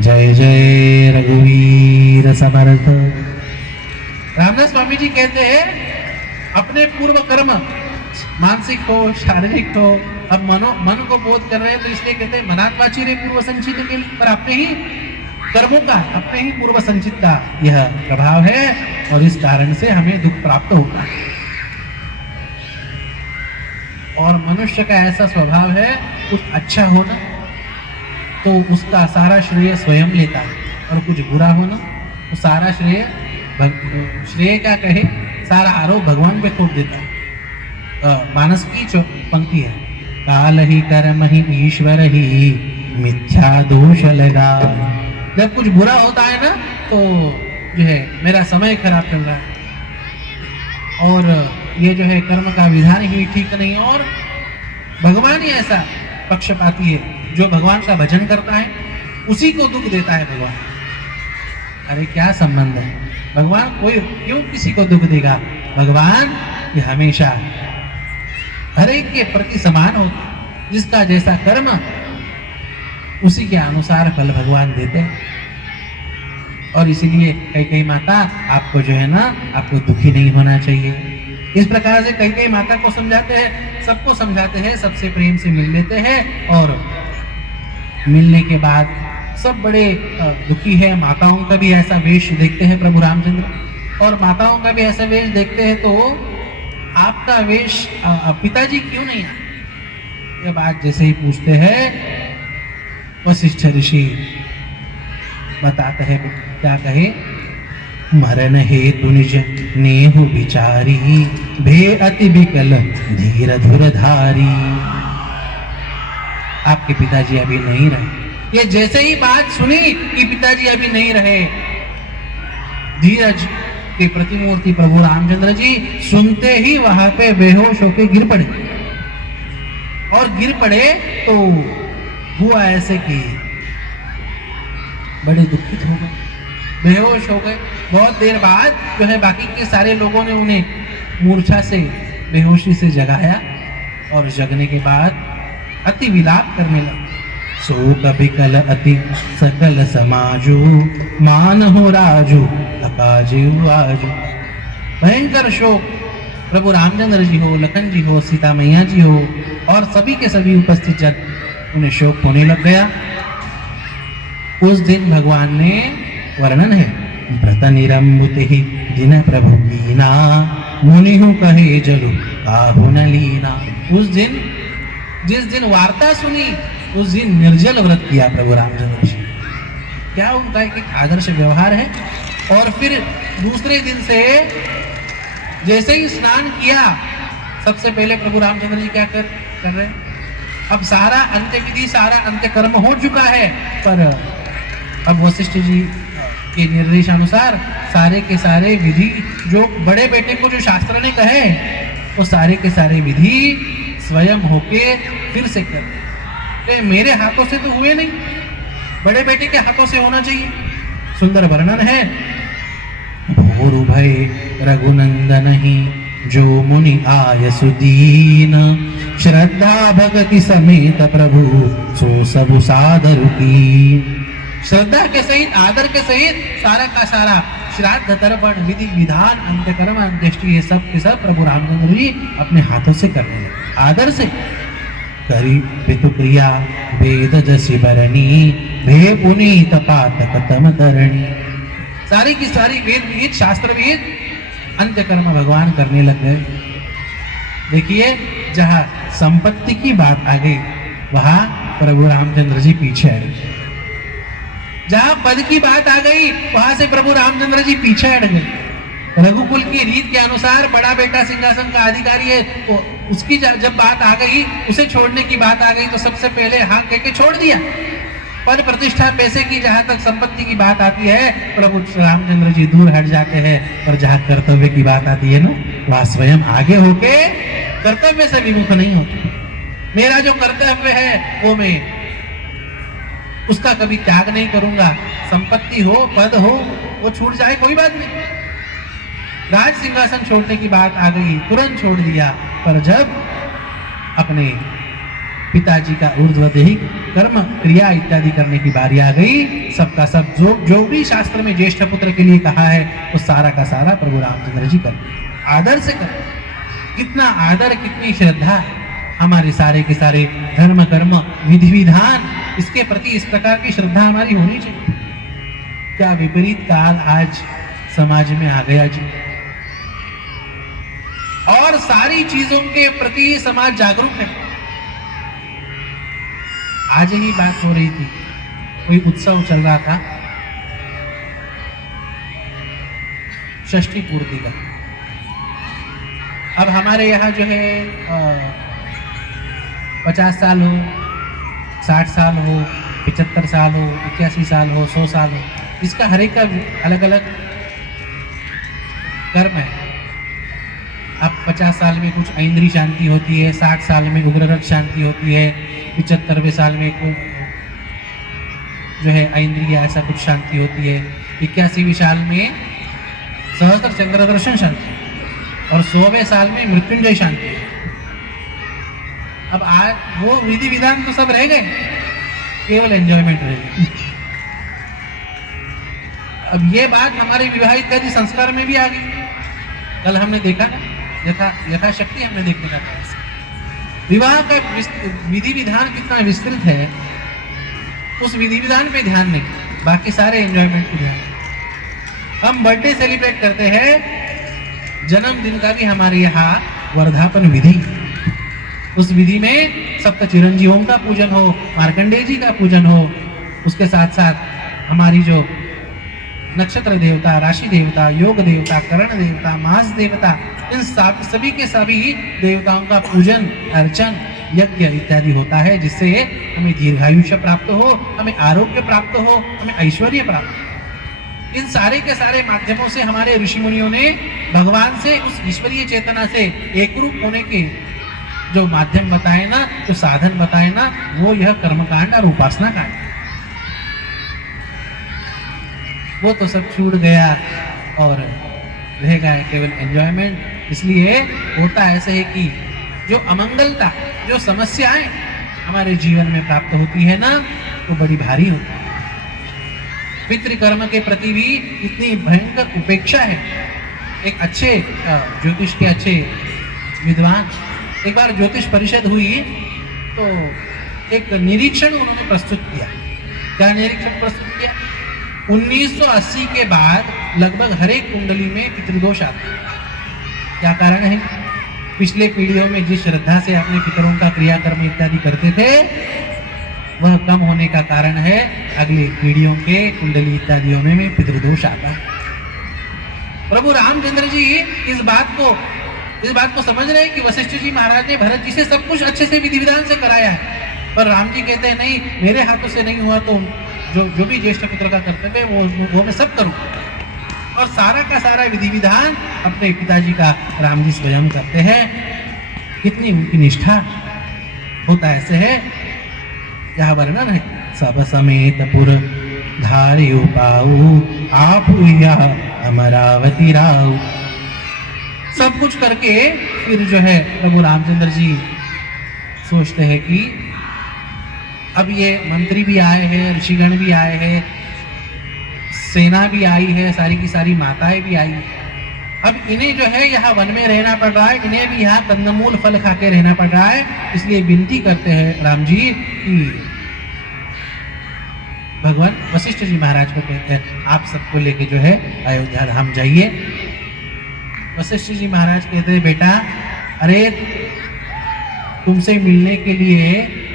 जय जय रघुवीर समर्थ। रामदास स्वामी जी कहते हैं अपने पूर्व कर्म, मानसिक हो, शारीरिक हो, अब मन को बोध कर रहे हैं, तो इसलिए कहते हैं मनात वाचिरे पूर्व संचित केले, पर अपने ही कर्मों का, अपने ही पूर्व संचित का यह प्रभाव है, और इस कारण से हमें दुख प्राप्त होता है। और मनुष्य का ऐसा स्वभाव है, कुछ अच्छा होना तो उसका सारा श्रेय स्वयं लेता है, और कुछ बुरा होना तो सारा श्रेय क्या कहे, सारा आरोप भगवान पे थोप देता है। मानस की पंक्ति है, काल ही कर्म ही ईश्वर ही, मिथ्या दोष लगा। जब कुछ बुरा होता है ना तो जो है मेरा समय खराब चल रहा है और ये जो है कर्म का विधान ही ठीक नहीं है। और भगवान ही ऐसा पक्षपाती है, जो भगवान का भजन करता है उसी को दुख देता है भगवान। अरे क्या संबंध है, भगवान कोई क्यों किसी को दुख देगा? भगवान ये हमेशा हर एक के प्रति समान होता है, जिसका जैसा कर्म उसी के अनुसार फल भगवान देते हैं। और इसीलिए कई माता आपको जो है ना, आपको दुखी नहीं होना चाहिए। इस प्रकार से कई माता को समझाते हैं, सबको समझाते हैं, सबसे प्रेम से मिल लेते हैं और मिलने के बाद सब बड़े दुखी है। माताओं का भी ऐसा वेश देखते हैं प्रभु रामचंद्र, और माताओं का भी ऐसा वेश देखते हैं तो आपका वेश पिताजी क्यों नहीं आए? ये बात जैसे ही पूछते हैं वशिष्ठ ऋषि बताते हैं, क्या कहे? मरण हेतु निज नेहु विचारी, भे अति विकल धीर धुरधारी। आपके पिताजी अभी नहीं रहे। ये जैसे ही बात सुनी कि पिताजी अभी नहीं रहे, धीरज के प्रतिमूर्ति प्रभु रामचंद्र जी सुनते ही वहां पे बेहोश होके गिर पड़े। और गिर पड़े तो हुआ ऐसे कि बड़े दुखित हो गए, बेहोश हो गए। बहुत देर बाद जो है बाकी के सारे लोगों ने उन्हें मूर्छा से, बेहोशी से जगाया और जगने के बाद अति विलाप करने लगे। शोक विकल अति सकल समाजू, मान हो राजू अकाजू आजू। भयंकर शोक, प्रभु रामचंद्र जी हो, लखन जी हो, सीता मैया जी हो और सभी के सभी उपस्थित जन, उन्हें शोक होने लग गया। उस दिन भगवान ने वर्णन है, व्रत निरंबुति दिन प्रभु कीना, मुनिहु कहे जलु काहु न लीना। उस दिन, जिस दिन वार्ता सुनी उस दिन निर्जल व्रत किया प्रभु रामचंद्र जी। क्या उनका एक आदर्श व्यवहार है। और फिर दूसरे दिन से जैसे ही स्नान किया, सबसे पहले प्रभु रामचंद्र जी क्या कर रहे हैं? अब सारा अंत्य विधि, सारा अंत्य कर्म हो चुका है, पर अब वशिष्ठ जी के निर्देशानुसार सारे के सारे विधि, जो बड़े बेटे को जो शास्त्र ने कहे, वो सारे के सारे विधि स्वयं होके फिर से कर। तो मेरे हाथों से तो हुए नहीं, बड़े बेटे के हाथों से होना चाहिए। सुंदर वर्णन है, भोरु भय रघुनंदन ही, जो मुनि आय सुदीन, श्रद्धा भक्ति समेत प्रभु सो सब सादर की। श्रद्धा के सहित, आदर के सहित सारा का सारा श्राद्ध तर्पण विधि विधान अंत्यकर्म अंत्येष्टि ये सब के सब प्रभु रामचंद्र जी अपने हाथों से करने लगे, आदर से। करी पितु क्रिया वेद जसी बरनी, भे पुनीत पातक तम धरणी। सारी की सारी वेद विहित, शास्त्र विहित अंत्यकर्म भगवान करने लग गए। देखिए, जहां संपत्ति की बात आ गई वहां प्रभु रामचंद्र जी पीछे हट गए। जहां पद की बात आ गई वहां से प्रभु रामचंद्र जी पीछे हट गए। रघुकुल की रीत के अनुसार बड़ा बेटा सिंहासन का अधिकारी है, तो उसकी जब बात आ गई, उसे छोड़ने की बात आ गई तो सबसे पहले हाँ कह के छोड़ दिया। पद प्रतिष्ठा पैसे की, जहां तक संपत्ति की बात आती है प्रभु रामचंद्र जी दूर हट जाते हैं। और जहां कर्तव्य की बात आती है ना, वहां स्वयं आगे होके कर्तव्य से विमुख नहीं होते। मेरा जो कर्तव्य है वो मैं उसका कभी त्याग नहीं करूंगा। संपत्ति हो, पद हो, वो छूट जाए कोई बात नहीं। राज सिंहासन छोड़ने की बात आ गई, तुरंत छोड़ दिया। पर जब अपने पिताजी का ऊर्ध्वदेही कर्म क्रिया इत्यादि करने की बारी आ गई, सबका सब जो भी शास्त्र में ज्येष्ठ पुत्र के लिए कहा है वो सारा का सारा प्रभु रामचंद्र जी कर, आदर से कर। कितना आदर, कितनी श्रद्धा, हमारे सारे के सारे धर्म कर्म विधि विधान, इसके प्रति इस प्रकार की श्रद्धा हमारी होनी चाहिए। क्या विपरीत काल आज समाज में आ गया जी, और सारी चीजों के प्रति समाज जागरूक है। आज ही बात हो रही थी, कोई उत्सव चल रहा था षष्ठी पूर्ति का। अब हमारे यहाँ जो है 50 साल हो, 60 साल हो, 75 साल हो, 81 साल हो, 100 साल हो, इसका हर एक का अलग अलग कर्म है। अब 50 साल में कुछ ऐन्द्री शांति होती है, 60 साल में उग्ररथ शांति होती है, 75वें साल में जो है ऐन्द्रिय ऐसा कुछ शांति होती है, 81वें साल में सहस्त्र चंद्र दर्शन शांति और 100वें साल में मृत्युंजय शांति। अब आज वो विधि विधान तो सब रह गए, केवल एंजॉयमेंट रह गई। अब ये बात हमारे विवाह इत्यादि संस्कार में भी आ गई। कल हमने देखा ना, यथाशक्ति हमने देखने का प्रयास। विवाह का विधि विधान कितना विस्तृत है, उस विधि विधान पे ध्यान नहीं, बाकी सारे एंजॉयमेंट पे ध्यान। हम बर्थडे सेलिब्रेट करते हैं, जन्मदिन का भी हमारे यहाँ वर्धापन विधि, उस विधि में सप्त चिरंजीवों का पूजन हो, मार्कंडेय जी का पूजन हो, उसके साथ साथ हमारी जो नक्षत्र देवता, राशि देवता, योग देवता, करण देवता, मास देवता, इन सभी के सभी देवताओं का पूजन अर्चन यज्ञ इत्यादि होता है, जिससे हमें दीर्घायुष्य प्राप्त हो, हमें आरोग्य प्राप्त हो, हमें ऐश्वर्य प्राप्त हो। इन सारे के सारे माध्यमों से हमारे ऋषि मुनियों ने भगवान से, उस ईश्वरीय चेतना से एकरूप होने के जो माध्यम बताए ना, जो साधन बताए ना, वो यह कर्मकांड और उपासना कांड। वो तो सब छूट गया और रह गया केवल एंजॉयमेंट। इसलिए होता ऐसे है कि जो अमंगलता, जो समस्याएं हमारे जीवन में प्राप्त होती है ना, वो बड़ी भारी होती है। पितृकर्म के प्रति भी इतनी भयंकर उपेक्षा है। एक अच्छे ज्योतिष के अच्छे विद्वान, एक बार ज्योतिष परिषद हुई तो एक निरीक्षण उन्होंने प्रस्तुत किया। क्या निरीक्षण प्रस्तुत किया? 1980 के बाद लगभग हर एक कुंडली में पितृदोष आते हैं। क्या कारण है? पिछले पीढ़ियों में जिस श्रद्धा से अपने पितरों का क्रियाकर्म इत्यादि करते थे, वह कम होने का कारण है अगली पीढ़ियों के कुंडली इत्यादियों में पितृदोष आता है। प्रभु रामचंद्र जी इस बात को समझ रहे हैं कि वशिष्ठ जी महाराज ने भरत जी से सब कुछ अच्छे से विधि विधान से कराया है, पर राम जी कहते हैं नहीं, मेरे हाथों से नहीं हुआ तो जो भी ज्येष्ठ पुत्र का कर्तव्य वो मैं सब करूं। और सारा का सारा विधि विधान अपने पिताजी का राम जी स्वयं करते हैं। कितनी उनकी निष्ठा होता ऐसे है, यह वर्णन है। सब समेत पुर धारियु पाऊ, आप अमरावती राव। सब कुछ करके फिर जो है प्रभु रामचंद्र जी सोचते हैं कि अब ये मंत्री भी आए हैं, ऋषिगण भी आए हैं, सेना भी आई है, सारी की सारी माताएं भी आई। अब इन्हें जो है यहाँ वन में रहना पड़ रहा है, इन्हें भी यहाँ कंदमूल फल खा के रहना पड़ रहा है। इसलिए विनती करते हैं राम जी कि भगवान वशिष्ठ जी महाराज को कहते हैं आप सबको लेके जो है अयोध्या धाम जाइए। वशिष्ठ जी महाराज कहते हैं बेटा, अरे तुमसे मिलने के लिए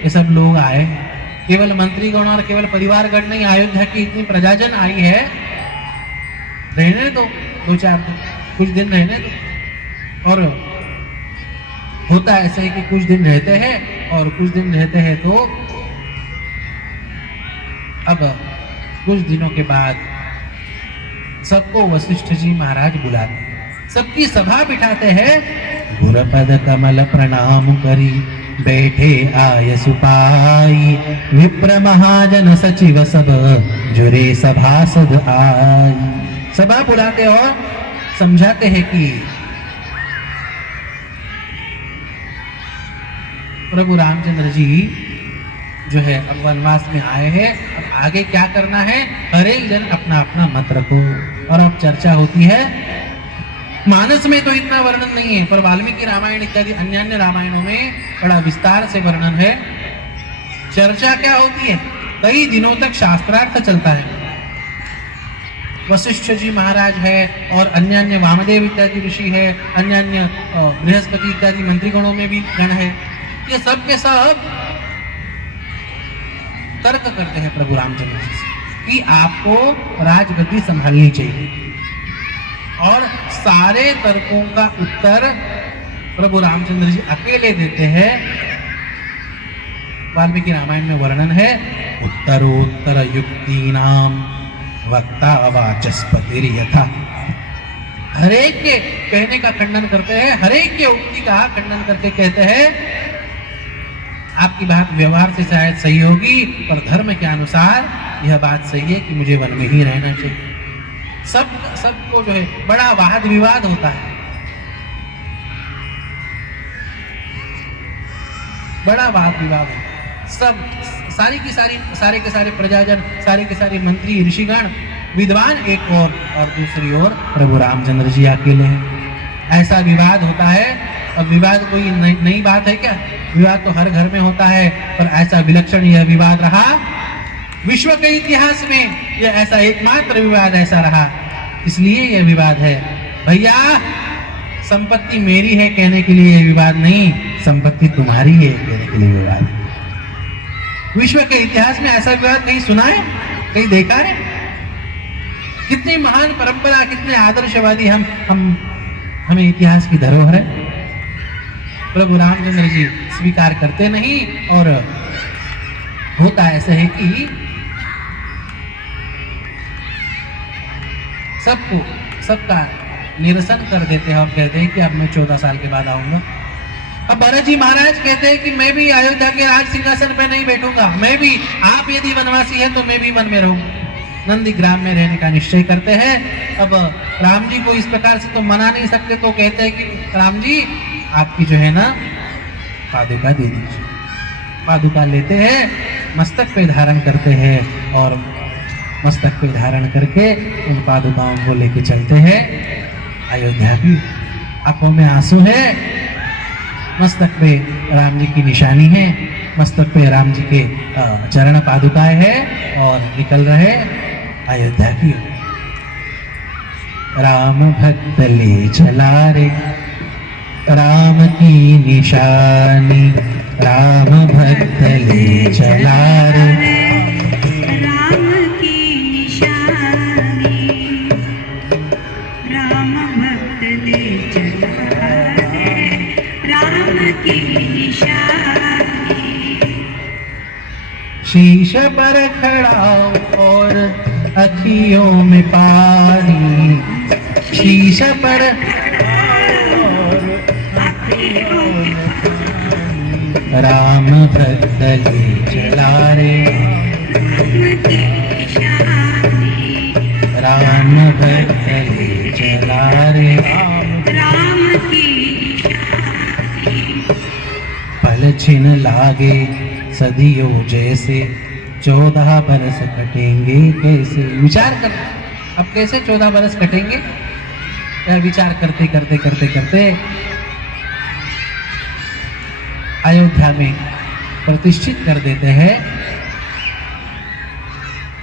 ये सब लोग आए हैं, केवल मंत्रीगण और केवल परिवारगण नहीं, अयोध्या की इतनी प्रजाजन आई है, रहने दो 2-4 दिन, कुछ दिन रहने दो। और होता ऐसा है कि कुछ दिन रहते हैं और कुछ दिन रहते हैं तो अब कुछ दिनों के बाद सबको वशिष्ठ जी महाराज बुलाते हैं, सबकी सभा बिठाते हैं। गुरपद कमल प्रणाम करी, बैठे आय सुपाई, विप्र महाजन सचिव सब जुरे सभासद आई। सभा बुलाते और समझाते हैं कि प्रभु रामचंद्र जी जो है अब वनवास में आए हैं, अब आगे क्या करना है, हर एक जन अपना अपना मत रखो। और अब चर्चा होती है। मानस में तो इतना वर्णन नहीं है, पर वाल्मीकि रामायण इत्यादि अन्य अन्य रामायणों में बड़ा विस्तार से वर्णन है। चर्चा क्या होती है, कई दिनों तक शास्त्रार्थ चलता है। वशिष्ठ जी महाराज है और अन्य अन्य वामदेव इत्यादि ऋषि है, अन्य अन्य बृहस्पति इत्यादि मंत्रीगणों में भी गण है। ये सब के सब तर्क करते हैं प्रभु रामचंद्र जी से कि आपको राजगद्दी संभालनी चाहिए। और सारे तर्कों का उत्तर प्रभु रामचंद्र जी अकेले देते हैं। वाल्मीकि रामायण में वर्णन है, उत्तरोत्तर युक्तीनाम वक्ता वाचस्पतिर् यथा। हरेक के कहने का खंडन करते हैं, हरेक के उक्ति का खंडन करके कहते हैं आपकी बात व्यवहार से शायद सही होगी, पर धर्म के अनुसार यह बात सही है कि मुझे वन में ही रहना चाहिए। सबको जो है बड़ा वाद विवाद होता है, बड़ा वाद विवाद होता है। सब सारे के सारे प्रजाजन, सारे के सारे मंत्री, ऋषिगण, विद्वान एक और दूसरी ओर प्रभु रामचंद्र जी अकेले हैं। ऐसा विवाद होता है। अब विवाद कोई नई बात है क्या? विवाद तो हर घर में होता है, पर ऐसा विलक्षण यह विवाद रहा विश्व के इतिहास में। यह ऐसा एकमात्र विवाद ऐसा रहा, इसलिए यह विवाद है। भैया संपत्ति मेरी है कहने के लिए यह विवाद नहीं, संपत्ति तुम्हारी है कहने के लिए विवाद है। विश्व के इतिहास में ऐसा विवाद कहीं सुना है, कहीं देखा है? कितनी महान परंपरा, कितने आदर्शवादी हमें इतिहास की धरोहर है। प्रभु रामचंद्र जी स्वीकार करते नहीं, और होता ऐसा है कि सबका निरसन कर देते हैं और कहते हैं कि अब मैं 14 साल के बाद आऊंगा। अब भरत जी महाराज कहते हैं कि मैं भी अयोध्या के राज सिंहासन पे नहीं बैठूंगा, मैं भी, आप यदि वनवासी है तो मैं भी वन में रहूंगा। नंदीग्राम में रहने का निश्चय करते हैं। अब राम जी को इस प्रकार से तो मना नहीं सकते, तो कहते हैं कि राम जी आपकी जो है ना पादुका दे दीजिए। पादुका लेते हैं, मस्तक पे धारण करते हैं, और मस्तक पे धारण करके उन पादुकाओं को लेके चलते हैं अयोध्या की। आंखों में आंसू है, मस्तक पे राम जी की निशानी है, मस्तक पे राम जी के चरण पादुकाएं है, और निकल रहे अयोध्या की। राम भक्त ले चला रे राम की निशानी, राम भक्त ले चला रे राम की निशानी, राम भक्त ले चला रे राम की निशानी। शीश पर खड़ा और अखियों में पानी, शीश पर राम भक्त ले चला रे राम भक्त ले चला रे राम की पल छिन लागे सदियों जैसे, 14 बरस कटेंगे कैसे। विचार कर, अब कैसे 14 बरस कटेंगे? यार विचार करते करते करते करते अयोध्या में प्रतिष्ठित कर देते हैं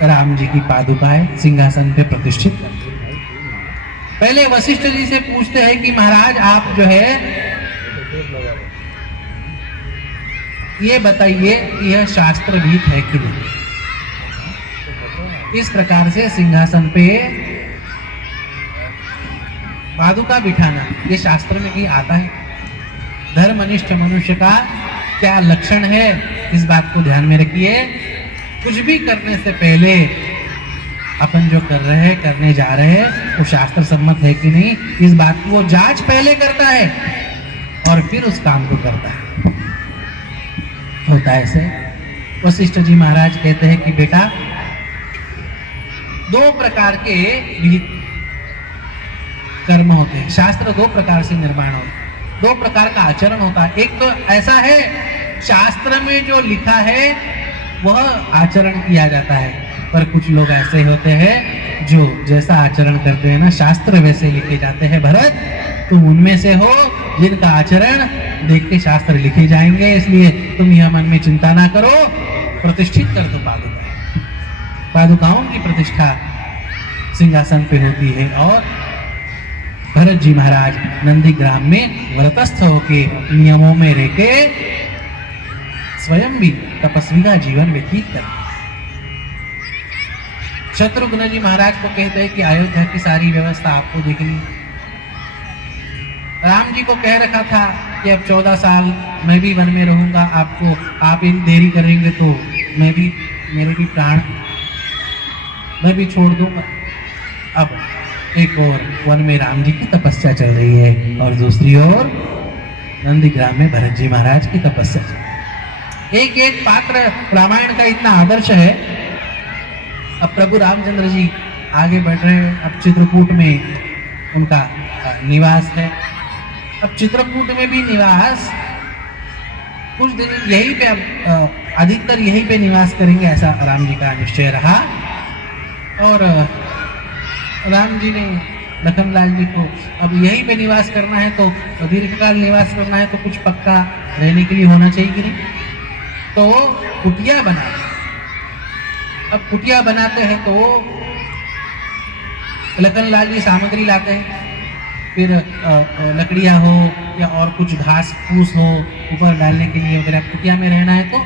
राम जी की पादुकाएं, सिंहासन पे प्रतिष्ठित करते हैं। पहले वशिष्ठ जी से पूछते हैं कि महाराज आप जो है ये बताइए कि यह शास्त्र विहित है कि नहीं। इस प्रकार से सिंहासन पे पादुका बिठाना ये शास्त्र में ही आता है। धर्मनिष्ठ मनुष्य का क्या लक्षण है, इस बात को ध्यान में रखिए। कुछ भी करने से पहले अपन जो कर रहे हैं, करने जा रहे हैं, वो शास्त्र सम्मत है कि नहीं, इस बात की वो जांच पहले करता है और फिर उस काम को करता है। होता ऐसे। वशिष्ठ जी महाराज कहते हैं कि बेटा 2 प्रकार के विहित कर्म होते हैं, शास्त्र 2 प्रकार से निर्माण होते हैं, 2 प्रकार का आचरण होता है। एक तो ऐसा है शास्त्र में जो लिखा है वह आचरण किया जाता है, पर कुछ लोग ऐसे होते हैं जो जैसा आचरण करते हैं ना शास्त्र वैसे लिखे जाते हैं। भरत तुम उनमें से हो जिनका आचरण देख के शास्त्र लिखे जाएंगे, इसलिए तुम यह मन में चिंता ना करो, प्रतिष्ठित कर दो पादुकाओं की प्रतिष्ठा सिंहासन पे होती है। और भरत जी महाराज नंदीग्राम में व्रतस्थ होके नियमों में रह के स्वयं भी तपस्वी का जीवन व्यतीत करते। शत्रुघ्न जी महाराज को कहते हैं कि अयोध्या की सारी व्यवस्था आपको देखनी। राम जी को कह रखा था कि अब 14 साल मैं भी वन में रहूंगा, आपको आप इन देरी करेंगे तो मेरे भी प्राण मैं भी छोड़ दूंगा। अब एक और वन में राम जी की तपस्या चल रही है और दूसरी ओर नंदीग्राम में भरत जी महाराज की तपस्या चल रही है। एक एक पात्र रामायण का इतना आदर्श है। अब प्रभु रामचंद्र जी आगे बढ़ रहे हैं। अब चित्रकूट में उनका निवास है। अब चित्रकूट में भी निवास कुछ दिन यहीं पे, अब अधिकतर यहीं पे निवास करेंगे, ऐसा राम जी का निश्चय रहा। और राम जी ने लखनलाल जी को अब यहीं पे निवास करना है तो दीर्घकाल निवास करना है तो कुछ पक्का रहने के लिए होना चाहिए कि नहीं, तो कुटिया बना। अब कुटिया बनाते हैं तो लखनलाल जी सामग्री लाते हैं, फिर लकड़ियाँ हो या और कुछ घास फूस हो ऊपर डालने के लिए, अगर आप कुटिया में रहना है तो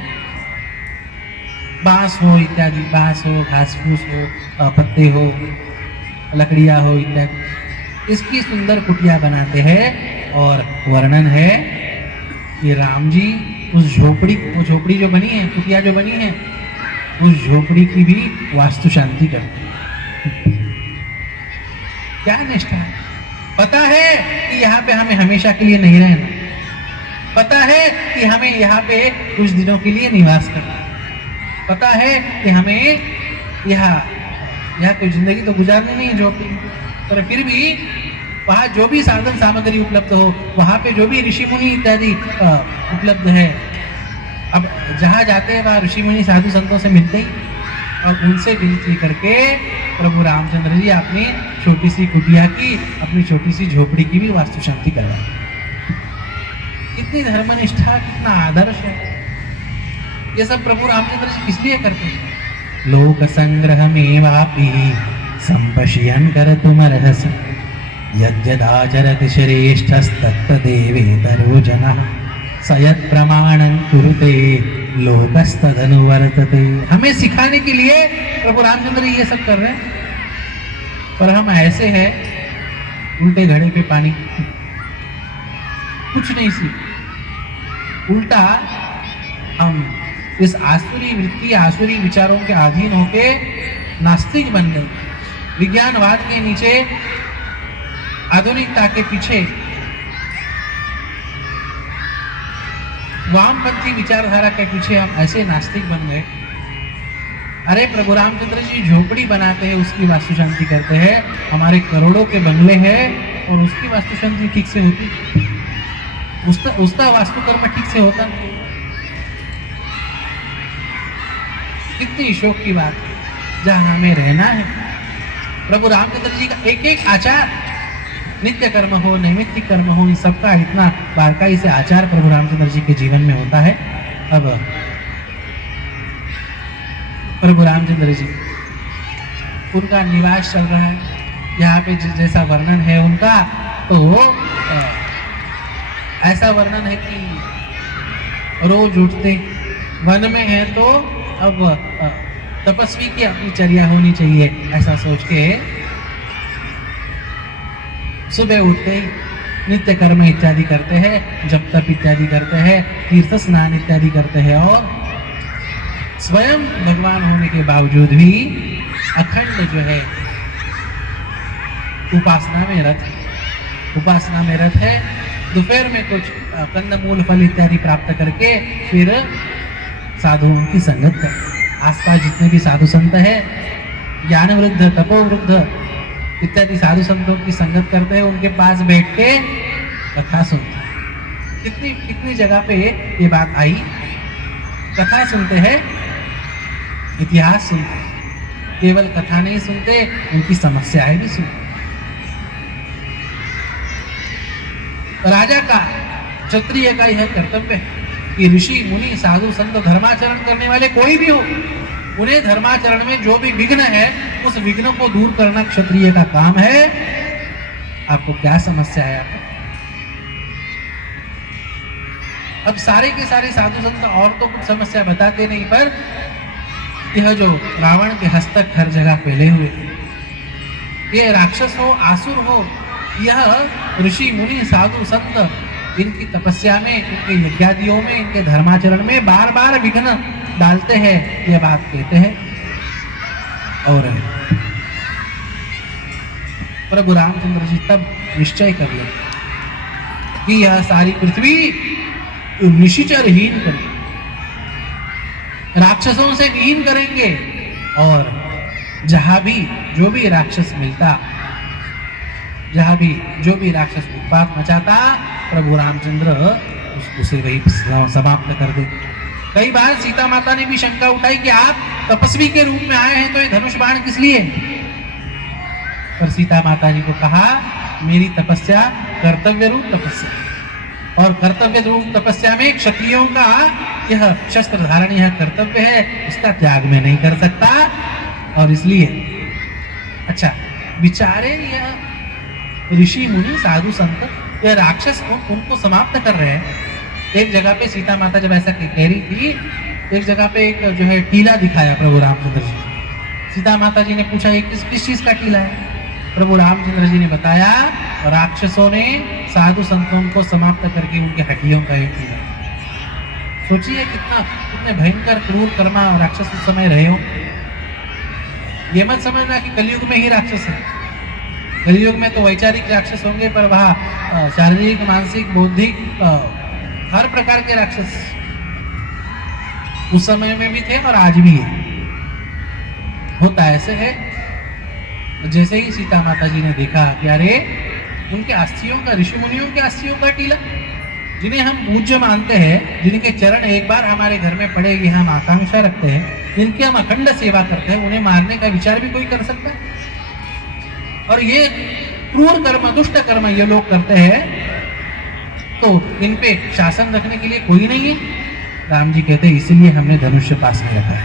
बांस हो इत्यादि, बांस हो, घास फूस हो, पत्ते हो, लकड़ियाँ हो इत्यादि, इसकी सुंदर कुटिया बनाते हैं। और वर्णन है कि राम जी उस झोपड़ी, वो झोपड़ी जो बनी है, कुटिया जो बनी है, उस झोपड़ी की भी वास्तु शांति करते हैं। क्या निष्ठा है! पता है कि यहाँ पे हमें हमेशा के लिए नहीं रहना, पता है कि हमें यहाँ पे कुछ दिनों के लिए निवास करना, पता है कि हमें यहाँ कोई जिंदगी तो गुजारनी नहीं है झोपड़ी, पर फिर भी वहाँ जो भी साधन सामग्री उपलब्ध हो, वहाँ पे जो भी ऋषि मुनि इत्यादि उपलब्ध है, अब जहाँ जाते हैं वहाँ ऋषि मुनि साधु संतों से मिलते ही, और उनसे विनती करके प्रभु रामचंद्र जी अपनी छोटी सी कुटिया की, अपनी छोटी सी झोपड़ी की भी वास्तु शांति करवाई। कितनी धर्मनिष्ठा, कितना आदर्श है! ये सब प्रभु रामचंद्र जी किस लिए करते हैं? लोक संग्रह में वापी संपश्यन कर तुम रहस यद्यदाचरति श्रेष्ठस्तत्तदेवेतरो जनः सयत् प्रमाणं कुरुते लोकस्तदनुवर्तते। हमें सिखाने के लिए प्रभु रामचंद्र ये सब कर रहे हैं, पर हम ऐसे हैं उल्टे घड़े पे पानी, कुछ नहीं सीख, उल्टा हम इस आसुरी वृत्ति, आसुरी विचारों के अधीन होके नास्तिक बन गए। विज्ञानवाद के नीचे, आधुनिकता के पीछे, वामपंथी विचारधारा के पीछे हम ऐसे नास्तिक बन गए। अरे प्रभु रामचंद्र जी झोपड़ी बनाते हैं, उसकी वास्तु शांति करते हैं। हमारे करोड़ों के बंगले हैं और उसकी वास्तु शांति ठीक से होती, उसका वास्तुकर्म ठीक से होता। कितनी शोक की बात है। जहाँ हमें रहना है, प्रभु रामचंद्र जी का एक एक आचार, नित्य कर्म हो, नैमित्तिक कर्म हो, इन सबका इतना बारकाई से आचार प्रभु रामचंद्र जी के जीवन में होता है। अब प्रभु रामचंद्र जी, उनका निवास चल रहा है यहाँ पे, जैसा वर्णन है उनका, तो ऐसा वर्णन है कि रोज उठते, वन में है तो अब तपस्वी की अपनी चर्या होनी चाहिए, ऐसा सोच के सुबह उठते ही नित्य कर्म इत्यादि करते हैं, जप तप इत्यादि करते हैं, तीर्थ स्नान इत्यादि करते हैं, और स्वयं भगवान होने के बावजूद भी अखंड जो है उपासना में रत है। दोपहर में कुछ कंदमूल फल इत्यादि प्राप्त करके फिर साधुओं की संगत कर, आसपास जितने भी साधु संत है, ज्ञान वृद्ध, तपो वृद्ध इत्यादि साधु संतों की संगत करते हैं, उनके पास बैठ के कथा सुनते। कितनी जगह पे ये बात आई, कथा सुनते हैं, इतिहास सुनते हैं, केवल कथा नहीं सुनते, उनकी समस्याएं भी सुनते। राजा का, क्षत्रिय का यह कर्तव्य है कि ऋषि मुनि साधु संत धर्माचरण करने वाले कोई भी हो, उन्हें धर्माचरण में जो भी विघ्न है उस विघ्न को दूर करना क्षत्रिय का काम है। आपको क्या समस्या है? अब सारे के सारे साधु संत और तो कुछ समस्या बताते नहीं, पर यह जो रावण के हस्तक हर जगह फैले हुए, ये राक्षस हो, आसुर हो, यह ऋषि मुनि साधु संत इनकी तपस्या में, इनके यज्ञादियों में, इनके धर्माचरण में बार बार विघ्न डालते हैं, यह बात कहते हैं। और प्रभु रामचंद्र जी तब निश्चय कर लिया कि यह सारी पृथ्वी निशिचरहीन करेंगे, राक्षसों से विहीन करेंगे, और जहां भी जो भी राक्षस मिलता, जहां भी जो भी राक्षस उत्पात मचाता, प्रभु रामचंद्र उसे वही समाप्त कर दे। कई बार सीता माता ने भी शंका उठाई कि आप तपस्वी के रूप में आए हैं तो ये धनुष बाण किस लिए? पर सीता माता जी को कहा, मेरी तपस्या कर्तव्य रूप तपस्या है, और कर्तव्य रूप तपस्या में क्षत्रियों का यह शस्त्र धारण यह कर्तव्य है, इसका त्याग मैं नहीं कर सकता। और इसलिए अच्छा बिचारे यह ऋषि मुनि साधु संत यह राक्षस उनको समाप्त कर रहे हैं। एक जगह पे सीता माता जब ऐसा कह रही थी, एक जगह पे एक जो है टीला दिखाया प्रभु रामचंद्र जी। सीता माता जी ने पूछा ये किस चीज का टीला है? प्रभु रामचंद्र जी ने बताया, राक्षसों ने साधु संतों को समाप्त करके उनके हड्डियों का एक टीला। सोचिए कितने भयंकर क्रूर कर्मा राक्षस उस समय रहे हो। ये मत समझना कि कलयुग में ही राक्षस है। कलयुग में तो वैचारिक राक्षस होंगे, पर वहाँ शारीरिक, मानसिक, बौद्धिक हर प्रकार के राक्षस उस समय में भी थे और आज भी है। होता ऐसे है, जैसे ही सीता माता जी ने देखा कि अरे उनके अस्थियों का, ऋषि मुनियों के अस्थियों का टीला, जिन्हें हम पूज्य मानते हैं, जिनके चरण एक बार हमारे घर में पड़े, ये हम आकांक्षा रखते हैं, जिनकी हम अखंड सेवा करते हैं, उन्हें मारने का विचार भी कोई कर सकता है? और ये क्रूर कर्म, दुष्ट कर्म ये लोग करते हैं, तो इन पे शासन रखने के लिए कोई नहीं है। राम जी कहते हैं इसीलिए हमने धनुष्य पास में रखा है।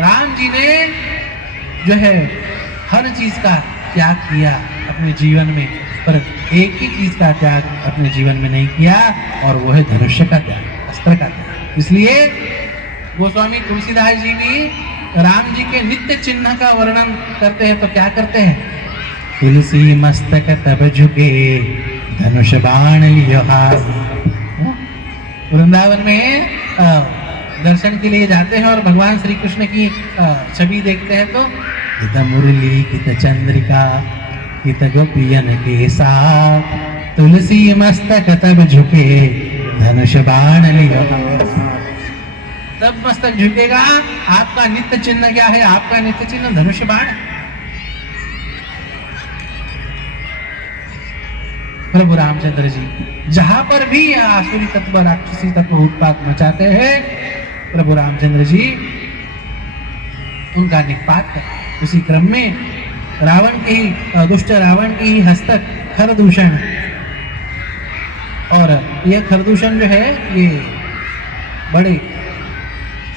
राम जी ने जो है हर चीज का त्याग किया अपने जीवन में, पर एक ही चीज का त्याग अपने जीवन में नहीं किया, और वो है धनुष्य का त्याग, अस्त्र का त्याग। इसलिए गोस्वामी तुलसीदास जी भी राम जी के नित्य चिन्ह का वर्णन करते हैं तो क्या करते हैं? तुलसी मस्तक तब झुके धनुष बाण लियो हाथ। वृंदावन में दर्शन के लिए जाते हैं और भगवान श्री कृष्ण की छवि देखते हैं तो कित मुरली कित चंद्रिका कित गोपियन के साथ, तुलसी मस्तक तब झुके धनुष बाण लियो हाथ। तब मस्तक झुकेगा। आपका नित्य चिन्ह क्या है? आपका नित्य चिन्ह धनुष बाण। प्रभु रामचंद्र जी जहां पर भी आसुरी तत्व, राक्षसी तत्व उत्पात मचाते हैं, प्रभु रामचंद्र जी उनका निपात करते। उसी क्रम में रावण के ही, दुष्ट रावण की ही हस्तक खरदूषण, और यह खरदूषण जो है ये बड़े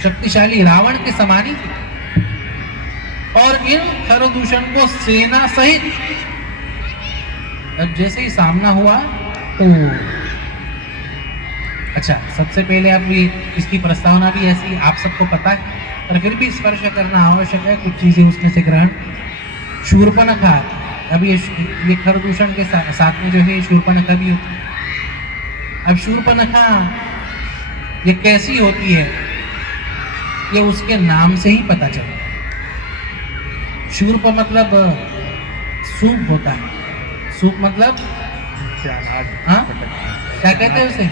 शक्तिशाली रावण के समान ही थे, और इन खरदूषण को सेना सहित अब जैसे ही सामना हुआ तो अच्छा, सबसे पहले अभी इसकी प्रस्तावना भी ऐसी आप सबको पता है, पर फिर भी स्पर्श करना आवश्यक है, कुछ चीजें उसमें से ग्रहण। शूर्पणखा, अब ये खरदूषण के साथ में जो है शूर्पणखा भी होती है। अब शूर्पणखा ये कैसी होती है, ये उसके नाम से ही पता चलता है। शूर्प मतलब सूप होता है। सूप मतलब हाँ क्या कहते हैं उसे?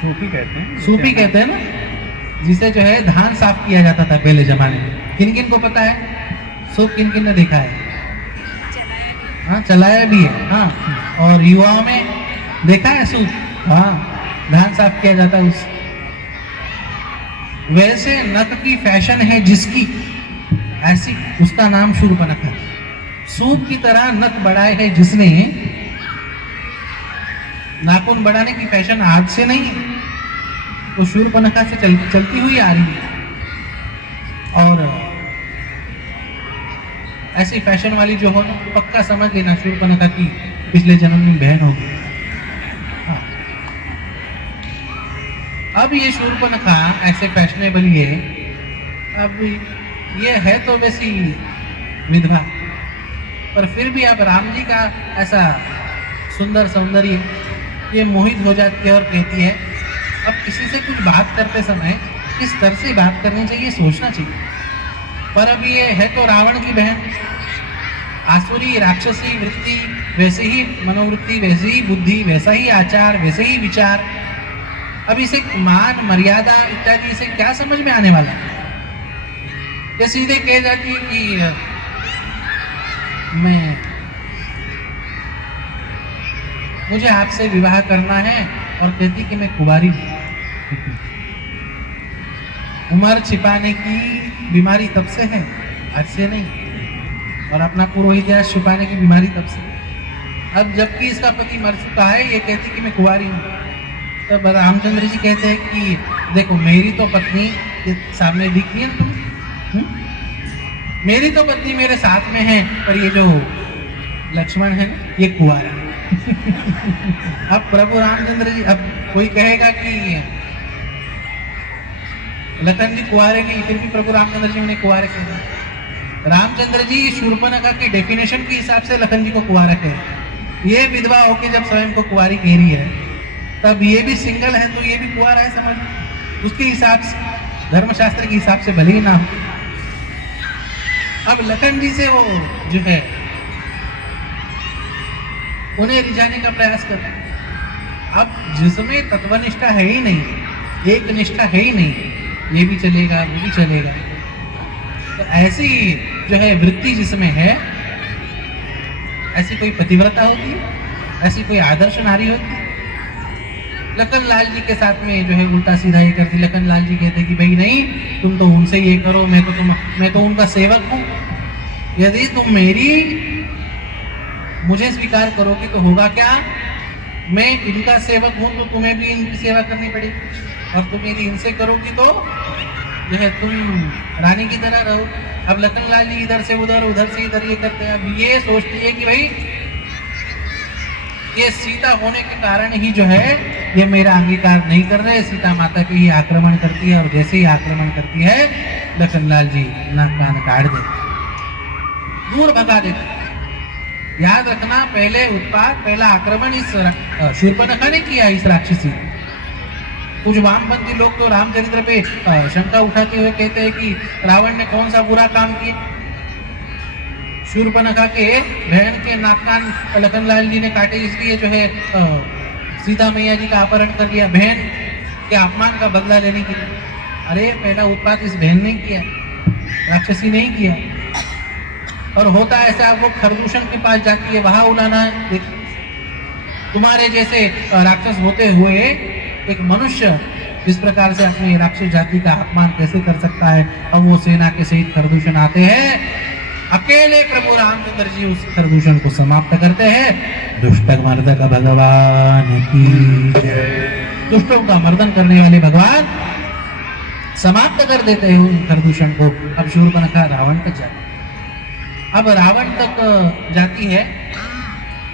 सूपी कहते हैं। सूपी कहते हैं ना, जिसे जो है धान साफ किया जाता था पहले जमाने में। किन किन को पता है सूप? किन किन ने देखा है? हाँ, चलाया भी है। हाँ, और युवाओं में देखा है सूप? हाँ, धान साफ किया जाता है उस। वैसे नख की फैशन है जिसकी, ऐसी उसका नाम शूर्पणखा। सूप की तरह नख बढ़ाए है जिसने, नाखून बढ़ाने की फैशन आज से नहीं है, वो शूर्पणखा से चलती हुई आ रही है। और ऐसी फैशन वाली जो हो, पक्का समझ लेना शूर्पणखा की पिछले जन्म में बहन होगी। हाँ। अब ये शूर्पणखा ऐसे फैशनेबल है, अब ये है तो वैसी विधवा, पर फिर भी अब राम जी का ऐसा सुंदर सौंदर्य, ये मोहित हो जाती है और कहती है अब किसी से कुछ बात करते समय किस तरह से बात करनी चाहिए सोचना चाहिए। पर अब ये है तो रावण की बहन, आसुरी राक्षसी वृत्ति, वैसे ही मनोवृत्ति, वैसे ही बुद्धि, वैसा ही आचार, वैसे ही विचार। अब इसे मान मर्यादा इत्यादि इसे क्या समझ में आने वाला है? ये सीधे कह जाती है कि मुझे आपसे विवाह करना है, और कहती कि मैं कुंवारी हूं। उम्र छिपाने की बीमारी तब से है, आज से नहीं, और अपना पूर्व इतिहास छुपाने की बीमारी तब से। अब जबकि इसका पति मर चुका है, ये कहती कि मैं कुंवारी हूँ। तब रामचंद्र जी कहते हैं कि देखो मेरी तो पत्नी ये सामने दिख रही है ना तुम, मेरी तो पत्नी मेरे साथ में है, पर ये जो लक्ष्मण है ना ये कुंवारा। अब प्रभु रामचंद्र जी, अब कोई कहेगा कि लखन जी कुंवारे नहीं, फिर भी प्रभु रामचंद्र जी उन्हें कुंवारे कह रहे हैं। रामचंद्र जी शूर्पणखा की डेफिनेशन के हिसाब से लखन जी को कुंवारा कह रहे हैं। ये विधवा होके जब स्वयं को कुंवारी कह रही है, तब ये भी सिंगल है तो ये भी कुंवारा है, समझ उसके हिसाब से, धर्मशास्त्र के हिसाब से भले ही ना हो। अब लखन जी से वो जो है उन्हें रिझाने का प्रयास करते हैं। अब जिसमें तत्वनिष्ठा है ही नहीं, एक निष्ठा है ही नहीं, ये भी चलेगा वो भी चलेगा, तो ऐसी जो है वृत्ति जिसमें है, ऐसी कोई पतिव्रता होती है, ऐसी कोई आदर्श नारी होती है? लखन लाल जी के साथ में जो है उल्टा सीधा ये करती। लखन लाल जी कहते कि भाई नहीं, तुम तो उनसे ये करो, मैं तो उनका सेवक हूँ। यदि तुम मुझे स्वीकार करोगे तो होगा क्या, मैं इनका सेवक हूँ तो तुम्हें भी इनकी सेवा करनी पड़ेगी, और तुम यदि इनसे करोगी तो जो है तुम रानी की तरह रहो। अब लखन लाल जी इधर से उधर, उधर से इधर ये करते हैं। अब ये सोचती है कि भाई ये सीता होने के कारण ही जो है ये मेरा अंगीकार नहीं कर रहे, सीता माता के ही आक्रमण करती है, और जैसे ही आक्रमण करती है लखन लाल जी नाक कान काट देते, दूर भगा देते। याद रखना, पहले उत्पात, पहला आक्रमण इस शूर्पणखा ने किया, इस राक्षसी। कुछ वामपंथी लोग तो रामचरित्र पे शंका उठाते हुए कहते हैं कि रावण ने कौन सा बुरा काम किया। शूर्पणखा के बहन के नाक कान लखन लाल जी ने काटे, इसलिए जो है सीता मैया जी का अपहरण कर लिया, बहन के अपमान का बदला लेने के लिए। अरे पहला उत्पात इस बहन ने किया, राक्षसी नहीं किया। और होता ऐसा, वो खरदूषण के पास जाती है, वहां उलाना है। देख, तुम्हारे जैसे राक्षस होते हुए एक मनुष्य इस प्रकार से अपनी राक्षस जाति का अपमान कैसे कर सकता है? अब वो सेना के सहित खरदूषण आते हैं, अकेले प्रभु रामचंद्र जी उस खरदूषण को समाप्त करते हैं। दुष्ट मर्दक भगवान की जय। दुष्टों का मर्दन करने वाले भगवान समाप्त कर देते हैं उन खरदूषण को। अब शूर्पणखा रावण तक जाती है। अब रावण तक जाती है,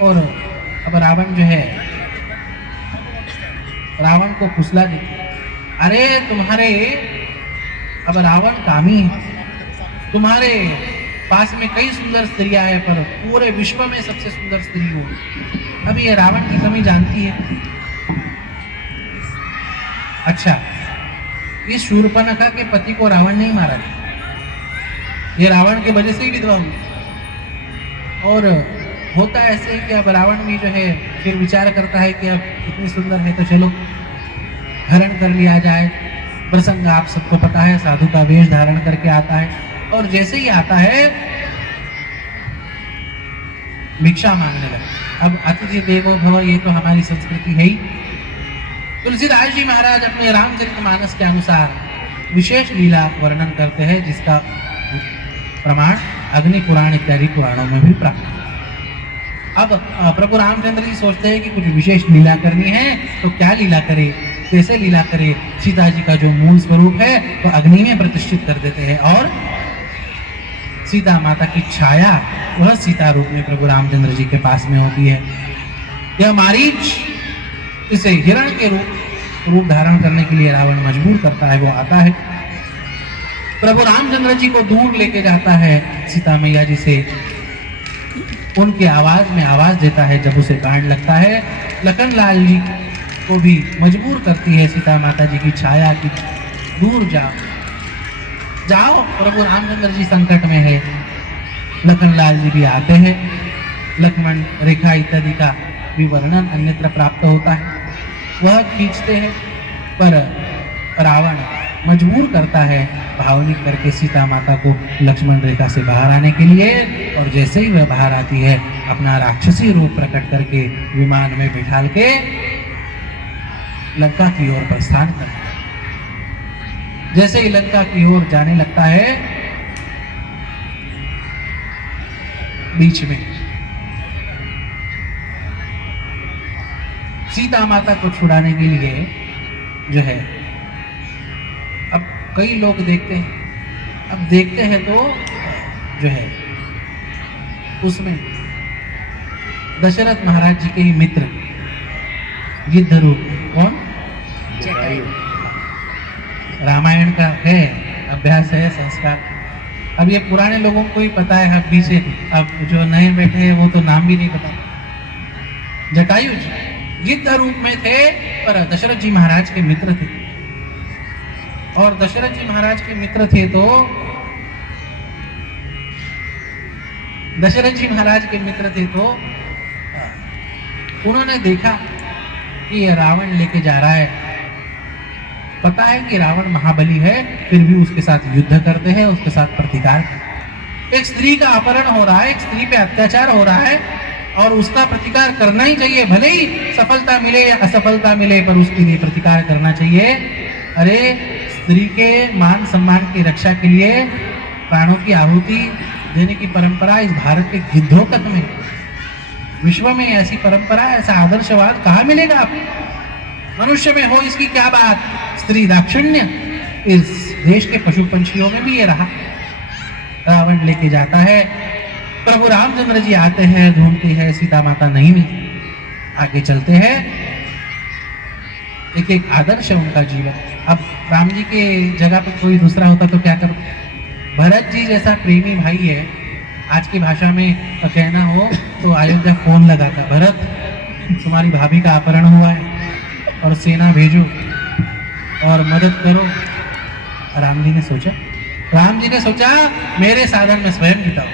और अब रावण जो है रावण को फुसला देती है। अरे तुम्हारे, अब रावण कामी है, तुम्हारे पास में कई सुंदर स्त्रियां हैं, पर पूरे विश्व में सबसे सुंदर स्त्री हो। अब ये रावण की कमी जानती है। अच्छा, ये शूर्पणखा के पति को रावण नहीं मारा था, ये रावण के वजह से ही विधवा हुई। और होता ऐसे कि अब रावण भी जो है फिर विचार करता है कि अब इतनी सुंदर है तो चलो हरण कर लिया जाए। प्रसंग आप सबको पता है, साधु का वेश धारण करके आता है, और जैसे ही आता है भिक्षा मांगने लगा। अब अतिथि देवो भव, ये तो हमारी संस्कृति है ही। तुलसीदास जी महाराज अपने रामचरितमानस के अनुसार विशेष लीला वर्णन करते हैं, जिसका प्रमाण अग्नि पुराण इत्यादि पुराणों में भी प्राप्त है। अब प्रभु रामचंद्र जी सोचते हैं कि कुछ विशेष लीला करनी है, तो क्या लीला करे, कैसे लीला करे? सीता जी का जो मूल स्वरूप है तो अग्नि में प्रतिष्ठित कर देते हैं, और सीता माता की छाया वह सीता रूप में प्रभु रामचंद्र जी के पास में होती है। यह मारीच इसे हिरण के रूप धारण करने के लिए रावण मजबूर करता है। वो आता है, प्रभु रामचंद्र जी को दूर लेके जाता है सीता मैया जी से, उनके आवाज में आवाज देता है जब उसे कांड लगता है। लखन लाल जी को भी मजबूर करती है सीता माता जी की छाया की, दूर जाओ जाओ, प्रभु रामचंद्र जी संकट में है। लखन लाल जी भी आते हैं, लक्ष्मण रेखा इत्यादि का भी वर्णन अन्यत्र प्राप्त होता है, वह खींचते हैं, पर रावण मजबूर करता है भावनिक करके सीता माता को लक्ष्मण रेखा से बाहर आने के लिए। और जैसे ही वह बाहर आती है, अपना राक्षसी रूप प्रकट करके विमान में बिठाल के लंका की ओर प्रस्थान करता है। जैसे ही लंका की ओर जाने लगता है, बीच में सीता माता को छुड़ाने के लिए जो है, अब कई लोग देखते हैं, अब देखते हैं तो जो है उसमें दशरथ महाराज जी के ही मित्र गिद्ध रूप, कौन, रामायण का है, अभ्यास है, संस्कार। अब ये पुराने लोगों को ही पता है, अब पीछे, अब जो नए बैठे हैं वो तो नाम भी नहीं पता। जटायु जी गिद्ध रूप में थे, पर दशरथ जी महाराज के मित्र थे। और दशरथ जी महाराज के मित्र थे तो दशरथ जी महाराज के मित्र थे तो उन्होंने देखा कि ये रावण लेके जा रहा है, पता है कि रावण महाबली है, फिर भी उसके साथ युद्ध करते हैं, उसके साथ प्रतिकार करते हैं। एक स्त्री का अपहरण हो रहा है, एक स्त्री पे अत्याचार हो रहा है, और उसका प्रतिकार करना ही चाहिए, भले ही सफलता मिले या असफलता मिले, पर उसके लिए प्रतिकार करना चाहिए। अरे स्त्री के मान सम्मान की रक्षा के लिए प्राणों की आहुति देने की परंपरा इस भारत के गिद्धों तक में, विश्व में ऐसी परंपरा, ऐसा आदर्शवाद कहाँ मिलेगा आपको? मनुष्य में हो इसकी क्या बात, स्त्री दाक्षिण्य इस देश के पशु पंछियों में भी ये रहा। रावण लेके जाता है, प्रभु रामचंद्र जी आते हैं, ढूंढती है, सीता माता नहीं मिलती। आगे चलते हैं, एक एक आदर्श है उनका जीवन। अब राम जी के जगह पर कोई दूसरा होता तो क्या करो? भरत जी जैसा प्रेमी भाई है, आज की भाषा में कहना हो तो अयोध्या फोन लगाता, भरत तुम्हारी भाभी का अपहरण हुआ है और सेना भेजो और मदद करो। राम जी ने सोचा मेरे साधन में स्वयं जुटाओ।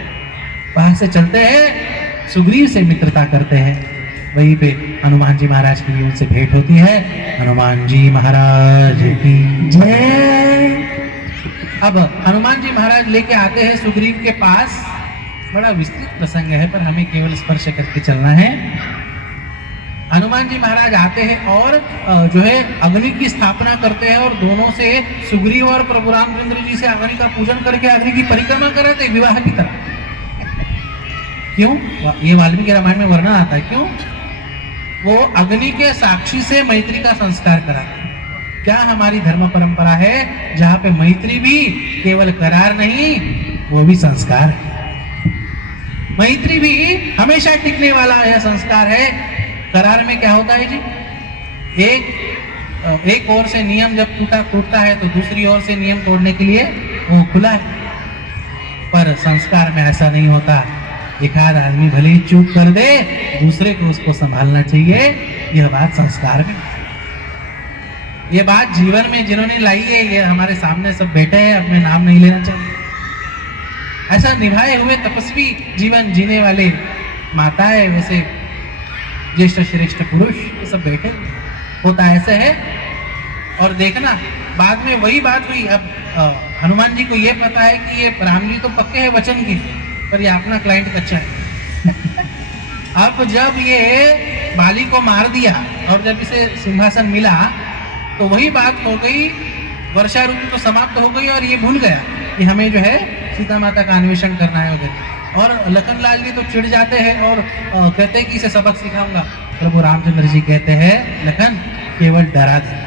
वहां से चलते हैं, सुग्रीव से मित्रता करते हैं, वहीं पे हनुमान जी महाराज की भी उनसे भेंट होती है। हनुमान जी महाराज की जय। अब हनुमान जी महाराज लेके आते हैं सुग्रीव के पास, बड़ा विस्तृत प्रसंग है पर हमें केवल स्पर्श करके चलना है। हनुमान जी महाराज आते हैं और जो है अग्नि की स्थापना करते हैं, और दोनों से सुग्रीव और प्रभु रामचंद्र जी से अग्नि का पूजन करके अग्नि की परिक्रमा कराते, विवाह की तरह। क्यों? ये वाल्मीकि रामायण में वर्णन आता है। क्यों? वो अग्नि के साक्षी से मैत्री का संस्कार कराते। क्या हमारी धर्म परंपरा है जहाँ पे मैत्री भी केवल करार नहीं, वो भी संस्कार है। मैत्री भी हमेशा टिकने वाला यह संस्कार है। करार में क्या होता है जी? एक ओर से नियम जब टूटता है तो दूसरी ओर से नियम तोड़ने के लिए वो खुला है, पर संस्कार में ऐसा नहीं होता। एक आध आदमी भले ही चूक कर दे, दूसरे को उसको संभालना चाहिए। यह बात संस्कार में, ये बात जीवन में जिन्होंने लाई है, ये हमारे सामने सब बैठे हैं, अब मैं नाम नहीं लेना चाहूँगा। ऐसा निभाए हुए तपस्वी जीवन जीने वाले माताएं, वैसे ज्येष्ठ श्रेष्ठ पुरुष, ये सब बैठे होता ऐसे है। और देखना बाद में वही बात हुई। अब हनुमान जी को ये पता है कि ये राम जी तो पक्के हैं वचन के, पर ये अपना क्लाइंट कच्चा है। अब जब ये बाली को मार दिया और जब इसे सिंहासन मिला तो वही बात हो गई, वर्षा ऋतु तो समाप्त हो गई और ये भूल गया कि हमें जो है सीता माता का अन्वेषण करना है वगैरह। और लखन लाल जी तो चिढ़ जाते हैं और कहते हैं कि इसे सबक सिखाऊंगा। प्रभु रामचंद्र जी कहते हैं, लखन केवल डरा दे,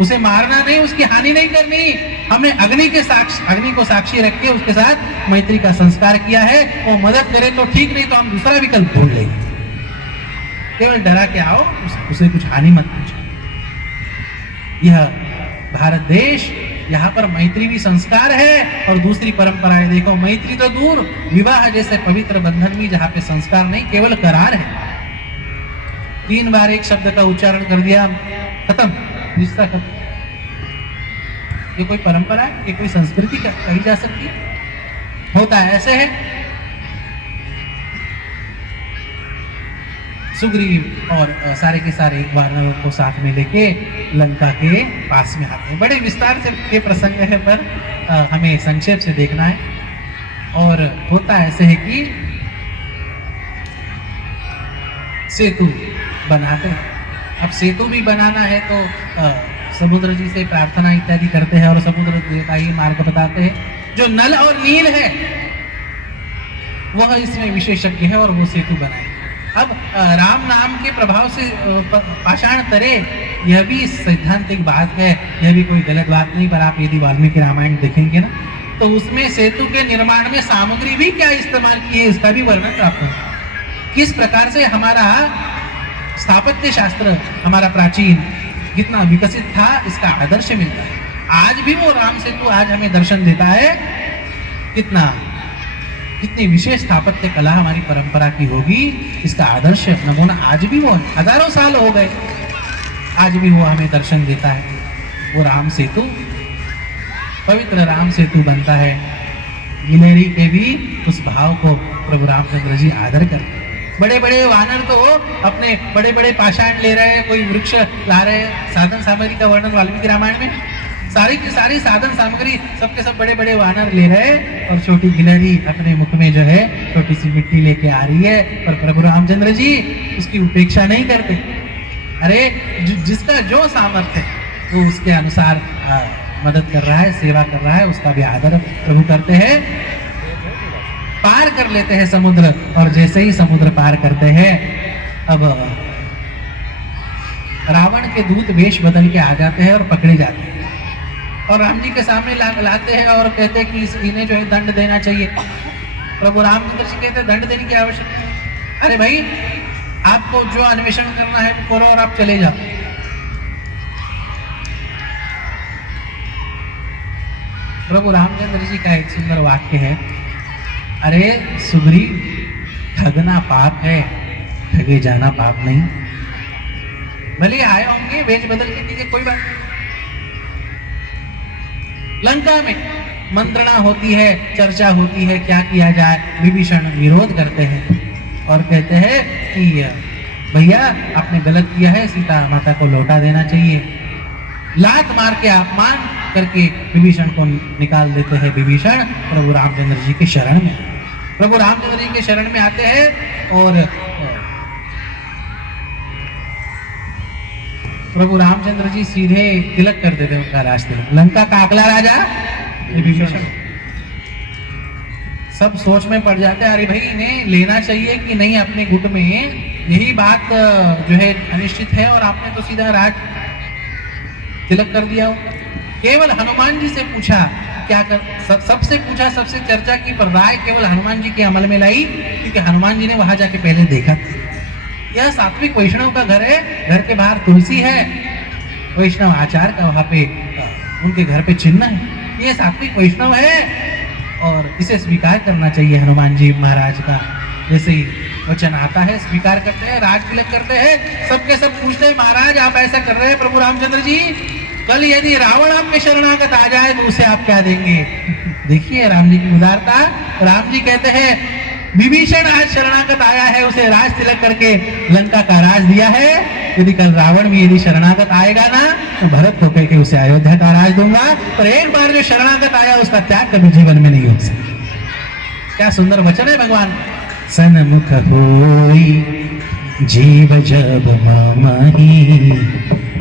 उसे मारना नहीं, उसकी हानि नहीं करनी। हमें अग्नि को साक्षी रख के उसके साथ मैत्री का संस्कार किया है। वो मदद करे तो ठीक, नहीं तो हम दूसरा विकल्प ढूंढ लेंगे। केवल डरा के आओ, उसे कुछ हानि मत पहुंचाओ। यह भारत देश यहाँ पर मैत्री भी संस्कार है और दूसरी परंपराएं देखो, मैत्री तो दूर, विवाह जैसे पवित्र बंधन भी जहाँ पे संस्कार नहीं केवल करार है। 3 बार एक शब्द का उच्चारण कर दिया, खत्म, रिश्ता खत्म। ये कोई परंपरा है, ये कोई संस्कृति कही जा सकती है? होता है, ऐसे है। सुग्रीव और सारे के सारे वानरों को साथ में लेके लंका के पास में आते हैं। बड़े विस्तार से ये प्रसंग है, पर हमें संक्षेप से देखना है। और होता ऐसे है कि सेतु बनाते हैं। अब सेतु भी बनाना है तो समुद्र जी से प्रार्थना इत्यादि करते हैं और समुद्र देवता ही मार्ग बताते हैं। जो नल और नील है वह इसमें विशेषज्ञ है और वो सेतु बनाए। अब राम नाम के प्रभाव से पाषाण तरे, यह भी सैद्धांतिक बात है, यह भी कोई गलत बात नहीं। पर आप यदि वाल्मीकि रामायण देखेंगे ना, तो उसमें सेतु के निर्माण में सामग्री भी क्या इस्तेमाल की है इसका भी वर्णन प्राप्त होता है। किस प्रकार से हमारा स्थापत्य शास्त्र हमारा प्राचीन कितना विकसित था, इसका आदर्श मिलता है। आज भी वो राम सेतु आज हमें दर्शन देता है। कितनी विशेष स्थापत्य कला हमारी परंपरा की होगी, इसका आदर्श नमूना आज भी वो, हजारों साल हो गए, आज भी वो हमें दर्शन देता है। वो राम सेतु, पवित्र राम सेतु बनता है। गिलेरी के भी उस भाव को प्रभु रामचंद्र जी आदर करते हैं। बड़े बड़े वानर तो अपने बड़े बड़े पाषाण ले रहे हैं, कोई वृक्ष ला रहे हैं। साधन सामग्री का वर्णन वाल्मीकि रामायण में, सारी की सारी साधन सामग्री सबके सब बड़े बड़े वानर ले रहे हैं और छोटी गिलहरी अपने मुख में जो है छोटी सी मिट्टी लेके आ रही है। पर प्रभु रामचंद्र जी उसकी उपेक्षा नहीं करते। अरे जिसका जो सामर्थ्य है वो उसके अनुसार मदद कर रहा है, सेवा कर रहा है, उसका भी आदर प्रभु करते हैं। पार कर लेते हैं समुद्र, और जैसे ही समुद्र पार करते हैं, अब रावण के दूत वेश बदल के आ जाते हैं और पकड़े जाते हैं और राम जी के सामने लाते हैं और कहते हैं कि इन्हें जो है दंड देना चाहिए। प्रभु रामचंद्र जी कहते हैं दंड देने की आवश्यकता है। अरे भाई, आपको जो अन्वेषण करना है वो करो और आप चले जाओ। प्रभु रामचंद्र जी का एक सुंदर वाक्य है, अरे सुग्रीव, ठगना पाप है, ठगे जाना पाप नहीं। भले आए होंगे वेश बदल के, कीजिए, कोई बात नहीं। लंका में मंत्रणा होती है, चर्चा होती है, क्या किया जाए। विभीषण विरोध करते हैं और कहते हैं कि भैया आपने गलत किया है, सीता माता को लौटा देना चाहिए। लात मार के अपमान करके विभीषण को निकाल देते हैं। विभीषण प्रभु रामचंद्र जी के शरण में, प्रभु रामचंद्र जी के शरण में आते हैं और प्रभु रामचंद्र जी सीधे तिलक कर देते हैं उनका रास्ते। लंका का अगला राजा विभीषण सब सोच में पड़ जाते हैं, अरे भाई इन्हें लेना चाहिए कि नहीं अपने गुट में, यही बात जो है अनिश्चित है और आपने तो सीधा राज तिलक कर दिया। केवल हनुमान जी से पूछा क्या कर, सबसे पूछा, सबसे चर्चा की, पर राय केवल हनुमान जी के अमल में लाई, क्योंकि हनुमान जी ने वहां जाके पहले देखा। यह सात्विक वैष्णव का घर है, घर के बाहर तुलसी है, वैष्णव आचार का वहां पे उनके घर पे चिन्ह है। ये सात्विक वैष्णव है और इसे स्वीकार करना चाहिए हनुमान जी महाराज का। जैसे ही वचन आता है स्वीकार करते हैं, राज तिलक करते हैं। सबके सब पूछते हैं, महाराज आप ऐसा कर रहे हैं प्रभु रामचंद्र जी, कल यदि रावण आपके शरणागत आ जाए तो उसे आप क्या देंगे? देखिए राम जी की उदारता। राम जी कहते हैं विभीषण आज शरणागत आया है, उसे राज तिलक करके लंका का राज दिया है। यदि कल रावण भी यदि शरणागत आएगा ना, तो भरत होकर के उसे अयोध्या का राज दूंगा। पर एक बार जो शरणागत आया उसका त्याग कभी जीवन में नहीं हो सकता। क्या सुंदर वचन है भगवान। सन्मुख होई जीव जब मामही,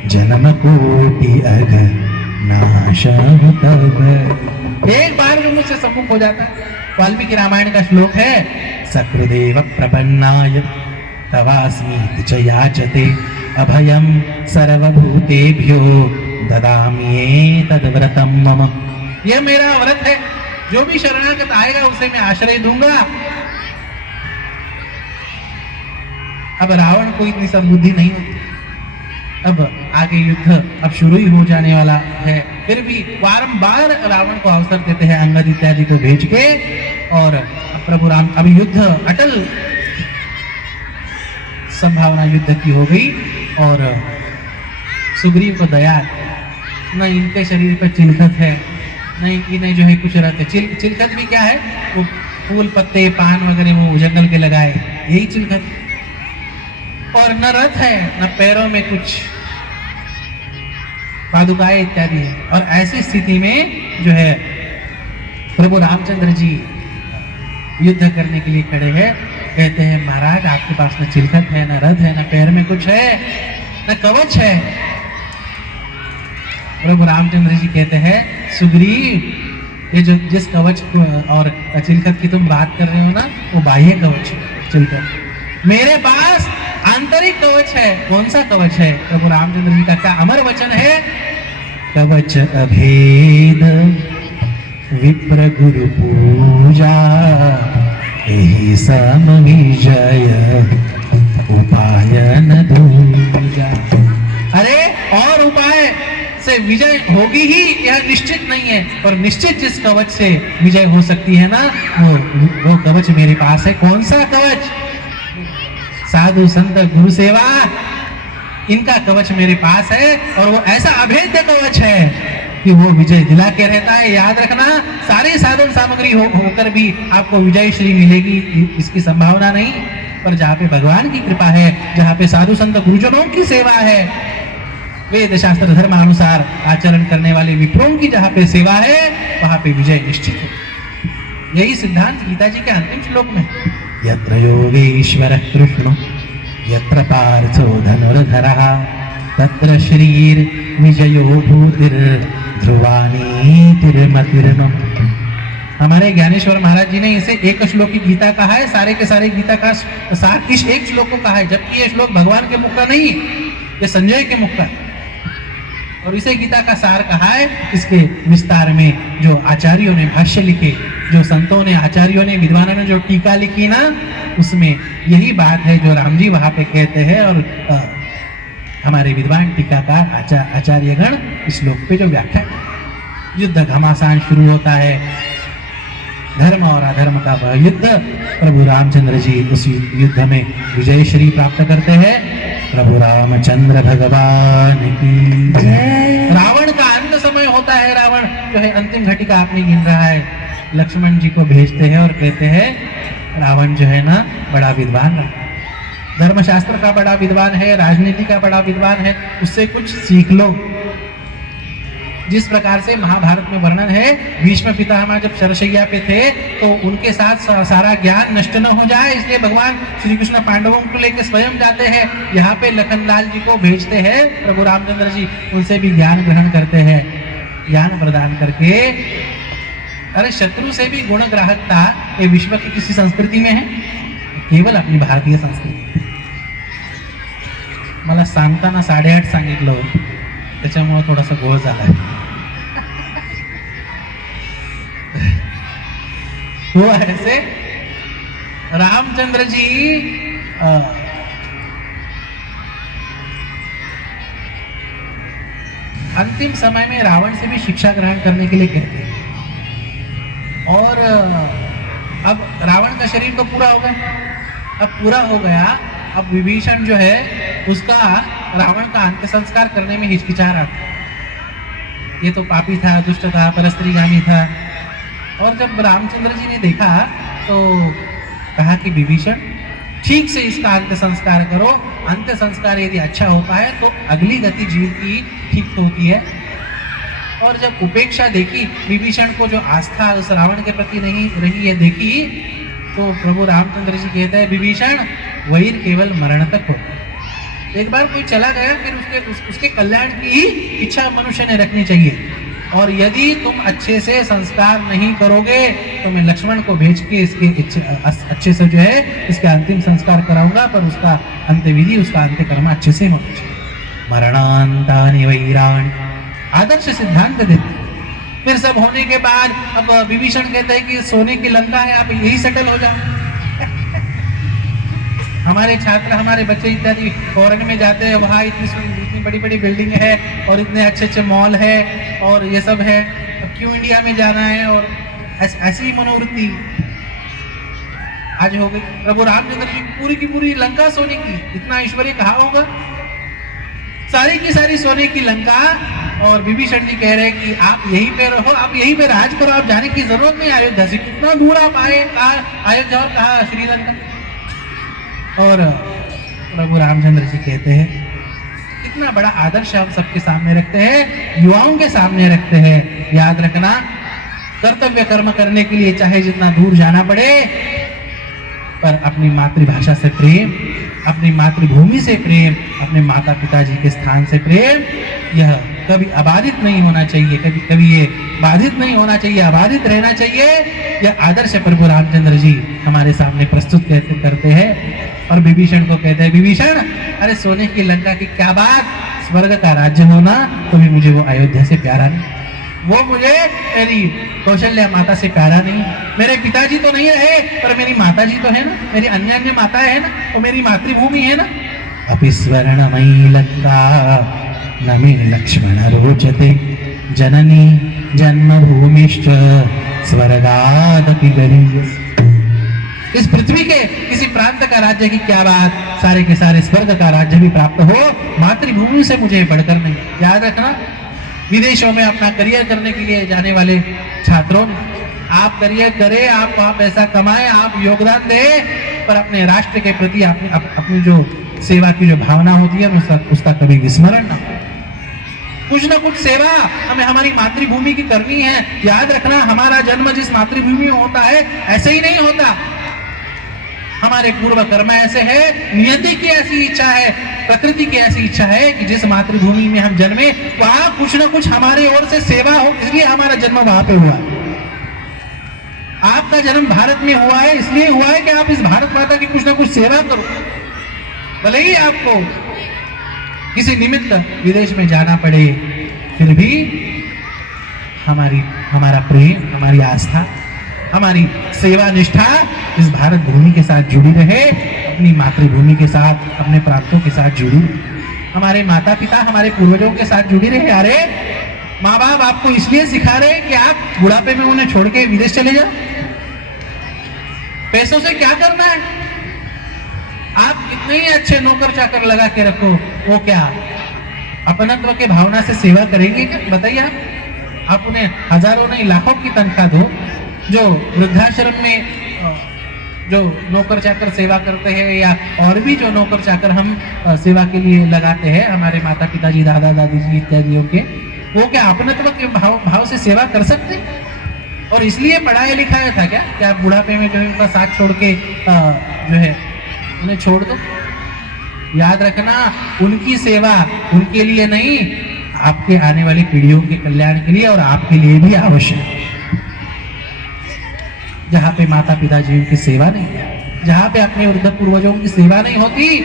जन्म कोटि अग नाश तब। एक बार जो मुझसे सम्मुख हो जाता है। वाल्मीकि रामायण का श्लोक है, सकृदेव प्रपन्नाय तवास्मीति च याचते, अभयम सर्वभूतेभ्यो ददामि तद्व्रतम मम। यह मेरा व्रत है, जो भी शरणागत आएगा उसे मैं आश्रय दूंगा। अब रावण को इतनी सद्बुद्धि नहीं होती। अब आगे युद्ध अब शुरू ही हो जाने वाला है, फिर भी बारंबार रावण को अवसर देते हैं अंगद इत्यादि को भेज के। और प्रभु राम अभी युद्ध अटल संभावना युद्ध की हो गई और सुग्रीव को दया न इनके शरीर पर चिलखत है, न इन्हें जो है कुछ रहते। चिलखत भी क्या है, वो फूल पत्ते पान वगैरह वो जंगल के लगाए, यही चिलखत। और न रथ है न पैरों में कुछ पादुकाएं इत्यादि है। और ऐसी स्थिति में जो है प्रभु रामचंद्र जी युद्ध करने के लिए खड़े हैं। कहते हैं महाराज आपके पास न चिलखत है, न रथ है, न पैर में कुछ है, न कवच है। प्रभु रामचंद्र जी कहते हैं सुग्रीव, ये जो जिस कवच और चिलखत की तुम बात कर रहे हो ना, वो बाह्य कवच चिलखत। मेरे पास आंतरिक कवच है। कौन सा कवच है? प्रभु रामचंद्र जी का क्या अमर वचन है, कवच अभेद विप्र गुरु पूजा, यही सम विजय उपाय न दूजा। अरे और उपाय से विजय होगी ही यह निश्चित नहीं है, और निश्चित जिस कवच से विजय हो सकती है ना, वो कवच मेरे पास है। कौन सा कवच? साधु संत गुरु सेवा, इनका कवच मेरे पास है। और वो ऐसा अभेद्य कवच है कि वो विजय दिला के रहता है। याद रखना, सारी साधन सामग्री होकर भी आपको विजय श्री मिलेगी इसकी संभावना नहीं। पर जहाँ पे भगवान की कृपा है, जहाँ पे साधु संत गुरुजनों की सेवा है, वेद शास्त्र धर्मानुसार आचरण करने वाले विप्रों की जहाँ पे सेवा है, वहाँ पे विजय निश्चित है। यही सिद्धांत गीता जी के अंतिम श्लोक में, यत्र योगेश्वर कृष्ण यत्र पार्थो धनुर्धरः तत्र श्रीर विजयो भूतिर् ध्रुवानीतिर्मतिर्न। हमारे ज्ञानेश्वर महाराज जी ने इसे एक श्लोक की गीता कहा है, सारे के सारे गीता का सार इस एक श्लोक को कहा है। जबकि ये श्लोक भगवान के मुख का नहीं, ये संजय के मुख का, और इसे गीता का सार कहा है। इसके विस्तार में जो आचार्यों ने भाष्य लिखे, जो संतों ने, आचार्यों ने, विद्वानों ने जो टीका लिखी ना, उसमें यही बात है जो राम जी वहां पे कहते हैं। और हमारे विद्वान टीकाकार आचार्यगण इस श्लोक पे जो व्याख्या, युद्ध घमासान शुरू होता है, धर्म और अधर्म का वह युद्ध। प्रभु रामचंद्र जी उस युद्ध में विजय श्री प्राप्त करते हैं। प्रभु रामचंद्र भगवान की जय। रावण का अंत समय होता है। रावण जो है अंतिम घटिका आपने गिन रहा है, लक्ष्मण जी को भेजते हैं और कहते हैं रावण जो है ना बड़ा विद्वान है, धर्मशास्त्र का बड़ा विद्वान है, राजनीति का बड़ा विद्वान है, उससे कुछ सीख लो। जिस प्रकार से महाभारत में वर्णन है, भीष्म पितामह जब शरशैया पे थे तो उनके साथ सारा ज्ञान नष्ट न हो जाए, इसलिए भगवान श्री कृष्ण पांडवों को लेकर स्वयं जाते हैं। यहाँ पे लखनलाल जी को भेजते हैं प्रभु रामचंद्र जी, उनसे भी ज्ञान ग्रहण करते हैं। ज्ञान प्रदान करके, अरे शत्रु से भी गुण ग्राहकता ये विश्व की किसी संस्कृति में है? केवल अपनी भारतीय संस्कृती। मला सांगताना 8:30 सांगितलं होतं, त्याच्यामुळे थोडासा गोळ झालाय। वो ऐसे रामचंद्र जी अंतिम समय में रावण से भी शिक्षा ग्रहण करने के लिए कहते हैं। और अब रावण का शरीर तो पूरा हो गया, अब पूरा हो गया, अब विभीषण जो है उसका रावण का अंत्य संस्कार करने में हिचकिचा रहा था। ये तो पापी था, दुष्ट था, परस्त्रीगामी था। और जब रामचंद्र जी ने देखा तो कहा कि विभीषण ठीक से इसका अंत्य संस्कार करो। अंत्य संस्कार यदि अच्छा होता है तो अगली गति जीव की ठीक होती है। और जब उपेक्षा देखी विभीषण को, जो आस्था उस रावण के प्रति नहीं रही है देखी, तो प्रभु रामचंद्र जी कहते हैं विभीषण वैर केवल मरण तक हो। एक बार कोई चला गया, फिर उसके कल्याण की ही इच्छा मनुष्य ने रखनी चाहिए। और यदि तुम अच्छे से संस्कार नहीं करोगे तो मैं लक्ष्मण को भेज के इसके अच्छे से जो है इसके अंतिम संस्कार कराऊंगा, पर उसका अंत्यविधि, उसका अंत्यकर्म अच्छे से होना चाहिए। मरणांतानि वैराणि, आदर्श सिद्धांत देते। फिर सब होने के बाद अब विभीषण कहते हैं कि सोने की लंका है, आप यही सेटल हो जाओ। हमारे छात्र, हमारे बच्चे इत्यादि फॉरेन में जाते हैं, वहाँ इतनी इतनी बड़ी बड़ी बिल्डिंग है और इतने अच्छे अच्छे मॉल है और ये सब है, अब क्यों इंडिया में जाना है? और ऐसी ही मनोवृत्ति आज हो गई। प्रभु रामचंद्र जी पूरी की पूरी लंका सोने की, इतना ऐश्वर्य कहा होगा, सारी की सारी सोने की लंका, और विभीषण जी कह रहे हैं कि आप यहीं पे रहो, आप यहीं पे राज करो, आप जाने की जरूरत नहीं अयोध्या से। कितना दूर आप आए, कहा अयोध्या और कहा श्रीलंका। और प्रभु रामचंद्र जी कहते हैं कितना बड़ा आदर्श हम सबके सामने रखते हैं, युवाओं के सामने रखते हैं। याद रखना, कर्तव्य कर्म करने के लिए चाहे जितना दूर जाना पड़े, पर अपनी मातृभाषा से प्रेम, अपनी मातृभूमि से प्रेम, अपने माता पिताजी के स्थान से प्रेम, यह कभी अबाधित नहीं होना चाहिए, कभी ये बाधित नहीं होना चाहिए, अबाधित रहना चाहिए। यह आदर्श प्रभु रामचंद्र जी हमारे सामने प्रस्तुत करते हैं। और विभीषण को कहते हैं, विभीषण अरे सोने की लंका की क्या बात, स्वर्ग का राज्य होना तो भी मुझे वो अयोध्या से प्यारा नहीं, वो मुझे मेरी कौशल्या माता से प्यारा नहीं। मेरे पिताजी तो नहीं रहे, पर मेरी माताजी तो है ना, मेरी अन्य अन्य माताएं है ना, वो मेरी मातृभूमि है ना। अपि स्वर्णमयी लंका न मे लक्ष्मण रोचते, जननी जन्मभूमिश्च स्वर्गादपि गरीयसी। इस पृथ्वी के किसी प्रांत का राज्य की क्या बात, सारे के सारे स्वर्ग का राज्य भी प्राप्त हो, मातृभूमि से मुझे बढ़कर नहीं। याद रखना, विदेशों में अपना करियर करने के लिए जाने वाले छात्रों, आप करियर करें, आप वहाँ पैसा कमाएं, आप योगदान दें, पर अपने राष्ट्र के प्रति अपनी जो सेवा की जो भावना होती है उसका कभी विस्मरण ना हो। कुछ ना कुछ सेवा हमें हमारी मातृभूमि की करनी है। याद रखना, हमारा जन्म जिस मातृभूमि में होता है ऐसे ही नहीं होता, हमारे पूर्व कर्म ऐसे है, नियति की ऐसी इच्छा है, प्रकृति की ऐसी इच्छा है कि जिस मातृभूमि में हम जन्मे वहां कुछ ना कुछ हमारे ओर से सेवा हो, इसलिए हमारा जन्म वहां पे हुआ। आपका जन्म भारत में हुआ है, इसलिए हुआ है कि आप इस भारत माता की कुछ ना कुछ सेवा करो। भले ही आपको किसी निमित्त विदेश में जाना पड़े, फिर भी हमारा प्रेम, हमारी आस्था, हमारी सेवा निष्ठा इस भारत भूमि के साथ जुड़ी रहे, अपनी मातृभूमि के साथ, अपने प्रांतों के साथ जुड़ी, हमारे माता पिता, हमारे पूर्वजों के साथ जुड़ी रहे। अरे माँ बाप आपको इसलिए सिखा रहे हैं कि आप बुढ़ापे में उन्हें छोड़ के विदेश चले जाओ। पैसों से क्या करना है? आप कितने ही अच्छे नौकर चाकर लगा के रखो, वो क्या अपनत्व के भावना से सेवा करेंगे क्या? बताइए आप उन्हें हजारों नहीं लाखों की तनख्वाह दो। जो वृद्धाश्रम में जो नौकर चाकर सेवा करते हैं, या और भी जो नौकर चाकर हम सेवा के लिए लगाते हैं, हमारे माता पिताजी, दादा दादी जी इत्यादियों के, वो क्या अपनत्व के भाव से सेवा कर सकते? और इसलिए पढ़ाया लिखाया था क्या कि आप बुढ़ापे में जो उनका साथ छोड़ के जो है उन्हें छोड़ दो? याद रखना, उनकी सेवा उनके लिए नहीं, आपके आने वाली पीढ़ियों के कल्याण के लिए और आपके लिए भी आवश्यक है। जहाँ पे माता पिताजी की सेवा नहीं है, जहाँ पे अपने वृद्ध पूर्वजों की सेवा नहीं होती,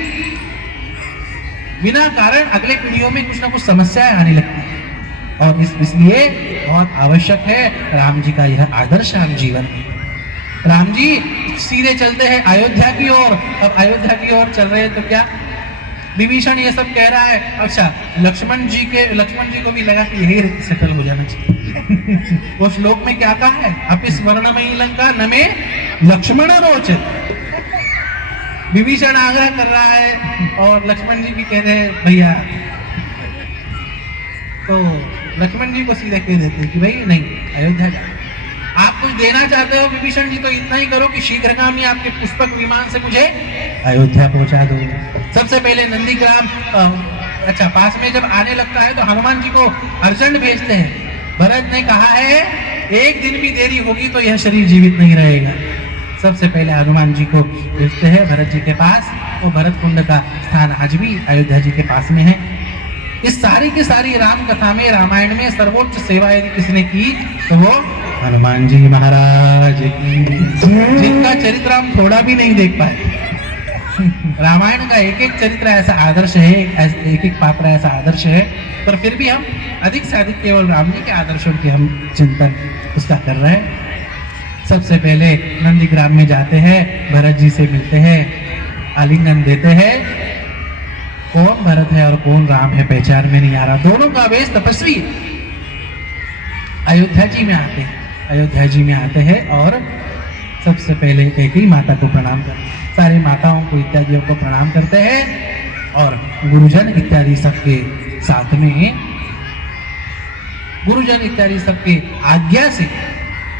बिना कारण अगले पीढ़ियों में कुछ ना कुछ समस्याएं आने लगती हैं। और इसलिए बहुत आवश्यक है राम जी का यह आदर्श हम जीवन। राम जी सीधे चलते हैं अयोध्या की ओर। अब अयोध्या की ओर चल रहे हैं तो क्या विभीषण ये सब कह रहा है, अच्छा लक्ष्मण जी को भी लगा कि यही सेटल हो जाना चाहिए। वो श्लोक में क्या कहा है, अपि स्वर्णमयी लंका न मे लक्ष्मण रोचते। विभीषण आग्रह कर रहा है और लक्ष्मण जी भी कह रहे हैं भैया, तो लक्ष्मण जी को सीधे कह देते कि भाई नहीं, अयोध्या जाओ। आप कुछ देना चाहते हो विभीषण जी, तो इतना ही करो कि शीघ्रगामी आपके पुष्पक विमान से मुझे अयोध्या पहुंचा दो। सबसे पहले नंदीग्राम अच्छा पास में जब आने लगता है तो हनुमान जी को अर्जेंट भेजते हैं। भरत ने कहा है एक दिन भी देरी होगी तो यह शरीर जीवित नहीं रहेगा। सबसे पहले हनुमान जी को भेजते हैं भरत जी के पास। वो भरत कुंड का स्थान आज भी अयोध्या जी के पास में है। इस सारी की सारी राम कथा में, रामायण में सर्वोच्च सेवा यदि किसने की तो वो हनुमान जी महाराज की, जिनका चरित्र हम थोड़ा भी नहीं देख पाए। रामायण का एक एक चरित्र ऐसा आदर्श है, एक एक पात्र ऐसा आदर्श है, पर फिर भी हम अधिक से अधिक केवल राम जी के आदर्शों के हम चिंतन उसका कर रहे हैं। सबसे पहले नंदीग्राम में जाते हैं, भरत जी से मिलते हैं, आलिंगन देते हैं कौन भरत है और कौन राम है पहचान में नहीं आ रहा। दोनों का वेश तपस्वी है। अयोध्या जी में आते हैं, अयोध्या जी में आते हैं और सबसे पहले कैकेयी माता को प्रणाम करते हैं, सारी माताओं को इत्यादियों को प्रणाम करते हैं और गुरुजन इत्यादि सबके साथ में, गुरुजन इत्यादि सबके आज्ञा से,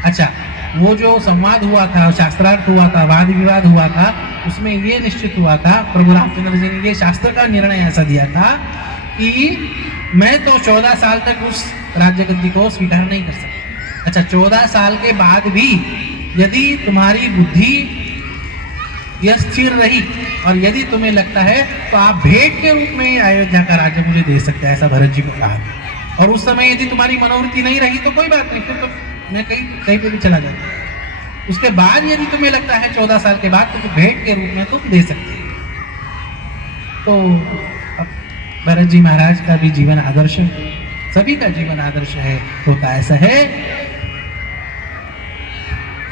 अच्छा वो जो संवाद हुआ था, शास्त्रार्थ हुआ था, वाद विवाद हुआ था, उसमें ये निश्चित हुआ था, प्रभु रामचंद्र जी ने ये शास्त्र का निर्णय ऐसा दिया था कि मैं तो 14 साल तक उस राज्य गद्दी को स्वीकार नहीं कर सकता। अच्छा 14 साल के बाद भी यदि तुम्हारी बुद्धि यह स्थिर रही और यदि तुम्हें लगता है तो आप भेंट के रूप में अयोध्या का राज्य मुझे दे सकते हैं, ऐसा भरत जी को कहा। और उस समय यदि तुम्हारी मनोवृत्ति नहीं रही तो कोई बात नहीं, फिर तो मैं कहीं पे भी चला जाता। उसके बाद यदि तुम्हें लगता है 14 साल के बाद तो भेंट के रूप में तुम दे सकते हैं। तो अब भरत जी महाराज का भी जीवन आदर्श है, सभी का जीवन आदर्श है, होता ऐसा है।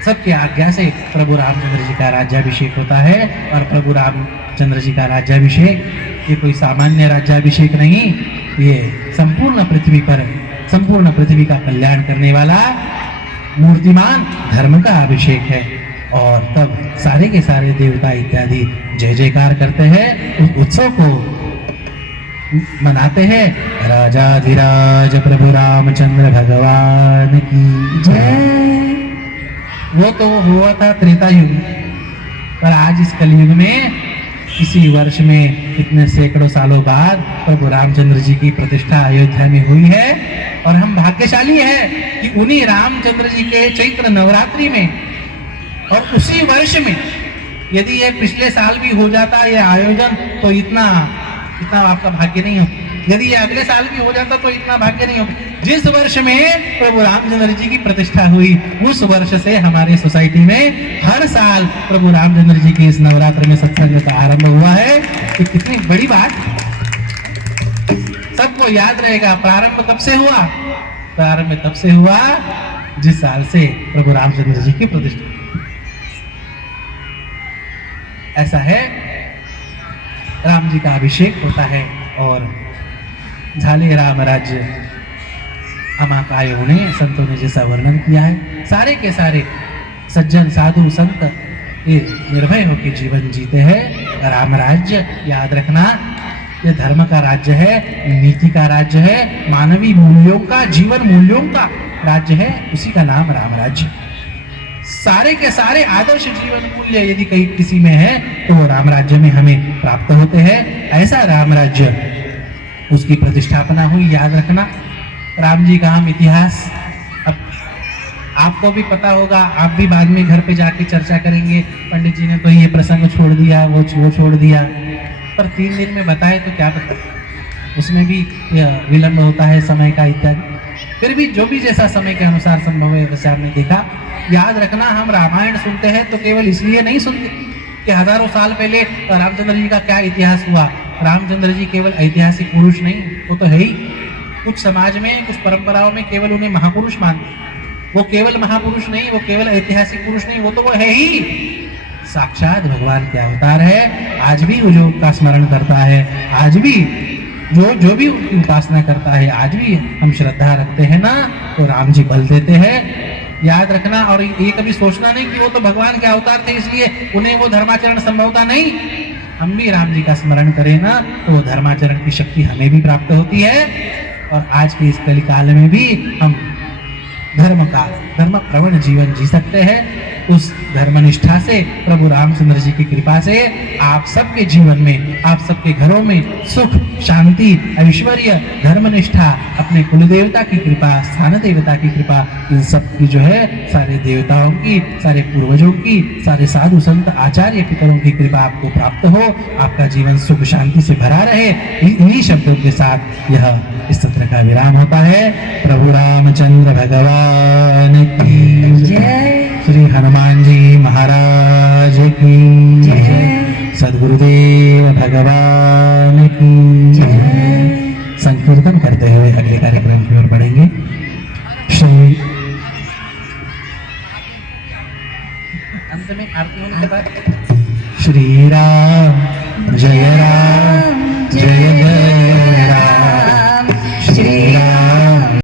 सबके आज्ञा से प्रभु रामचंद्र जी का राज्याभिषेक होता है और प्रभु रामचंद्र जी का राज्याभिषेक ये कोई सामान्य राज्याभिषेक नहीं, ये संपूर्ण पृथ्वी पर, संपूर्ण पृथ्वी का कल्याण करने वाला मूर्तिमान धर्म का अभिषेक है। और तब सारे के सारे देवता इत्यादि जय जयकार करते हैं, उस उत्सव को मनाते हैं। राजाधिराज प्रभु रामचंद्र भगवान की जय। वो तो हुआ था त्रेता युग, पर आज इस कलयुग में इसी वर्ष में इतने सैकड़ों सालों बाद प्रभु रामचंद्र जी की प्रतिष्ठा अयोध्या में हुई है। और हम भाग्यशाली हैं कि उन्हीं रामचंद्र जी के चैत्र नवरात्रि में और उसी वर्ष में, यदि ये पिछले साल भी हो जाता ये आयोजन तो इतना आपका भाग्य नहीं हो। यदि ये अगले साल भी हो जाता तो इतना भाग्य नहीं हो। जिस वर्ष में प्रभु रामचंद्र जी की प्रतिष्ठा हुई उस वर्ष से हमारे सोसाइटी में हर साल प्रभु रामचंद्र जी के इस नवरात्र में सत्संग का आरंभ हुआ है। तो कितनी बड़ी बात, सबको याद रहेगा। प्रारंभ कब से हुआ? प्रारंभ तब से हुआ जिस साल से प्रभु रामचंद्र जी की प्रतिष्ठा। ऐसा है, राम जी का अभिषेक होता है और झाले राम राज्य। अमाकायों ने, संतों ने जैसा वर्णन किया है, सारे के सारे सज्जन साधु संत ये निर्भय होकर जीवन जीते हैं। राम राज्य याद रखना, ये धर्म का राज्य है, नीति का राज्य है, मानवीय मूल्यों का, जीवन मूल्यों का राज्य है, उसी का नाम राम राज्य। सारे के सारे आदर्श जीवन मूल्य यदि कहीं किसी में है तो वो राम राज्य में हमें प्राप्त होते हैं। ऐसा राम राज्य, उसकी प्रतिष्ठापना हुई, याद रखना। राम जी का हम इतिहास, अब आपको भी पता होगा, आप भी बाद में घर पे जाके चर्चा करेंगे, पंडित जी ने तो ये प्रसंग छोड़ दिया, वो छोड़ दिया, पर 3 दिन में बताए तो क्या पता, उसमें भी विलंब होता है समय का इत्यादि। फिर भी जो भी जैसा समय के अनुसार संभव है वैसे आपने देखा। याद रखना, हम रामायण सुनते हैं तो केवल इसलिए नहीं सुनते कि हजारों साल पहले रामचंद्र जी का क्या इतिहास हुआ। रामचंद्र जी केवल ऐतिहासिक पुरुष नहीं, वो तो है ही। कुछ समाज में, कुछ परंपराओं में केवल उन्हें महापुरुष मानते, वो केवल महापुरुष नहीं, वो केवल ऐतिहासिक पुरुष नहीं, वो तो वो है ही साक्षात भगवान के अवतार है। आज भी वो जो उनका स्मरण करता है, आज भी जो भी उनकी उपासना करता है, आज भी हम श्रद्धा रखते हैं ना, तो राम जी बल देते हैं। याद रखना, और ये कभी सोचना नहीं कि वो तो भगवान के अवतार थे इसलिए उन्हें वो धर्माचरण संभवता नहीं। हम भी राम जी का स्मरण करें ना तो वो धर्माचरण की शक्ति हमें भी प्राप्त होती है। और आज के इस कलिकाल में भी हम धर्म प्रवण जीवन जी सकते हैं। उस धर्मनिष्ठा से, प्रभु रामचंद्र जी की कृपा से आप सबके जीवन में, आप सबके घरों में सुख, शांति, ऐश्वर्य, धर्मनिष्ठा, अपने कुल देवता की कृपा, स्थान देवता की कृपा, इन सब की जो है, सारे देवताओं की, सारे पूर्वजों की, सारे साधु संत आचार्य पितरों की कृपा आपको प्राप्त हो। आपका जीवन सुख शांति से भरा रहे। इन्हीं शब्दों के साथ यह इस सत्र का विराम होता है। प्रभु रामचंद्र भगवान की जय। श्री हनुमान जी महाराज की जय। सद्गुरुदेव भगवान की जय। संकीर्तन करते हुए अगले कार्यक्रम की ओर बढ़ेंगे। श्री अंत में आरती होने के बाद श्री राम जय राम।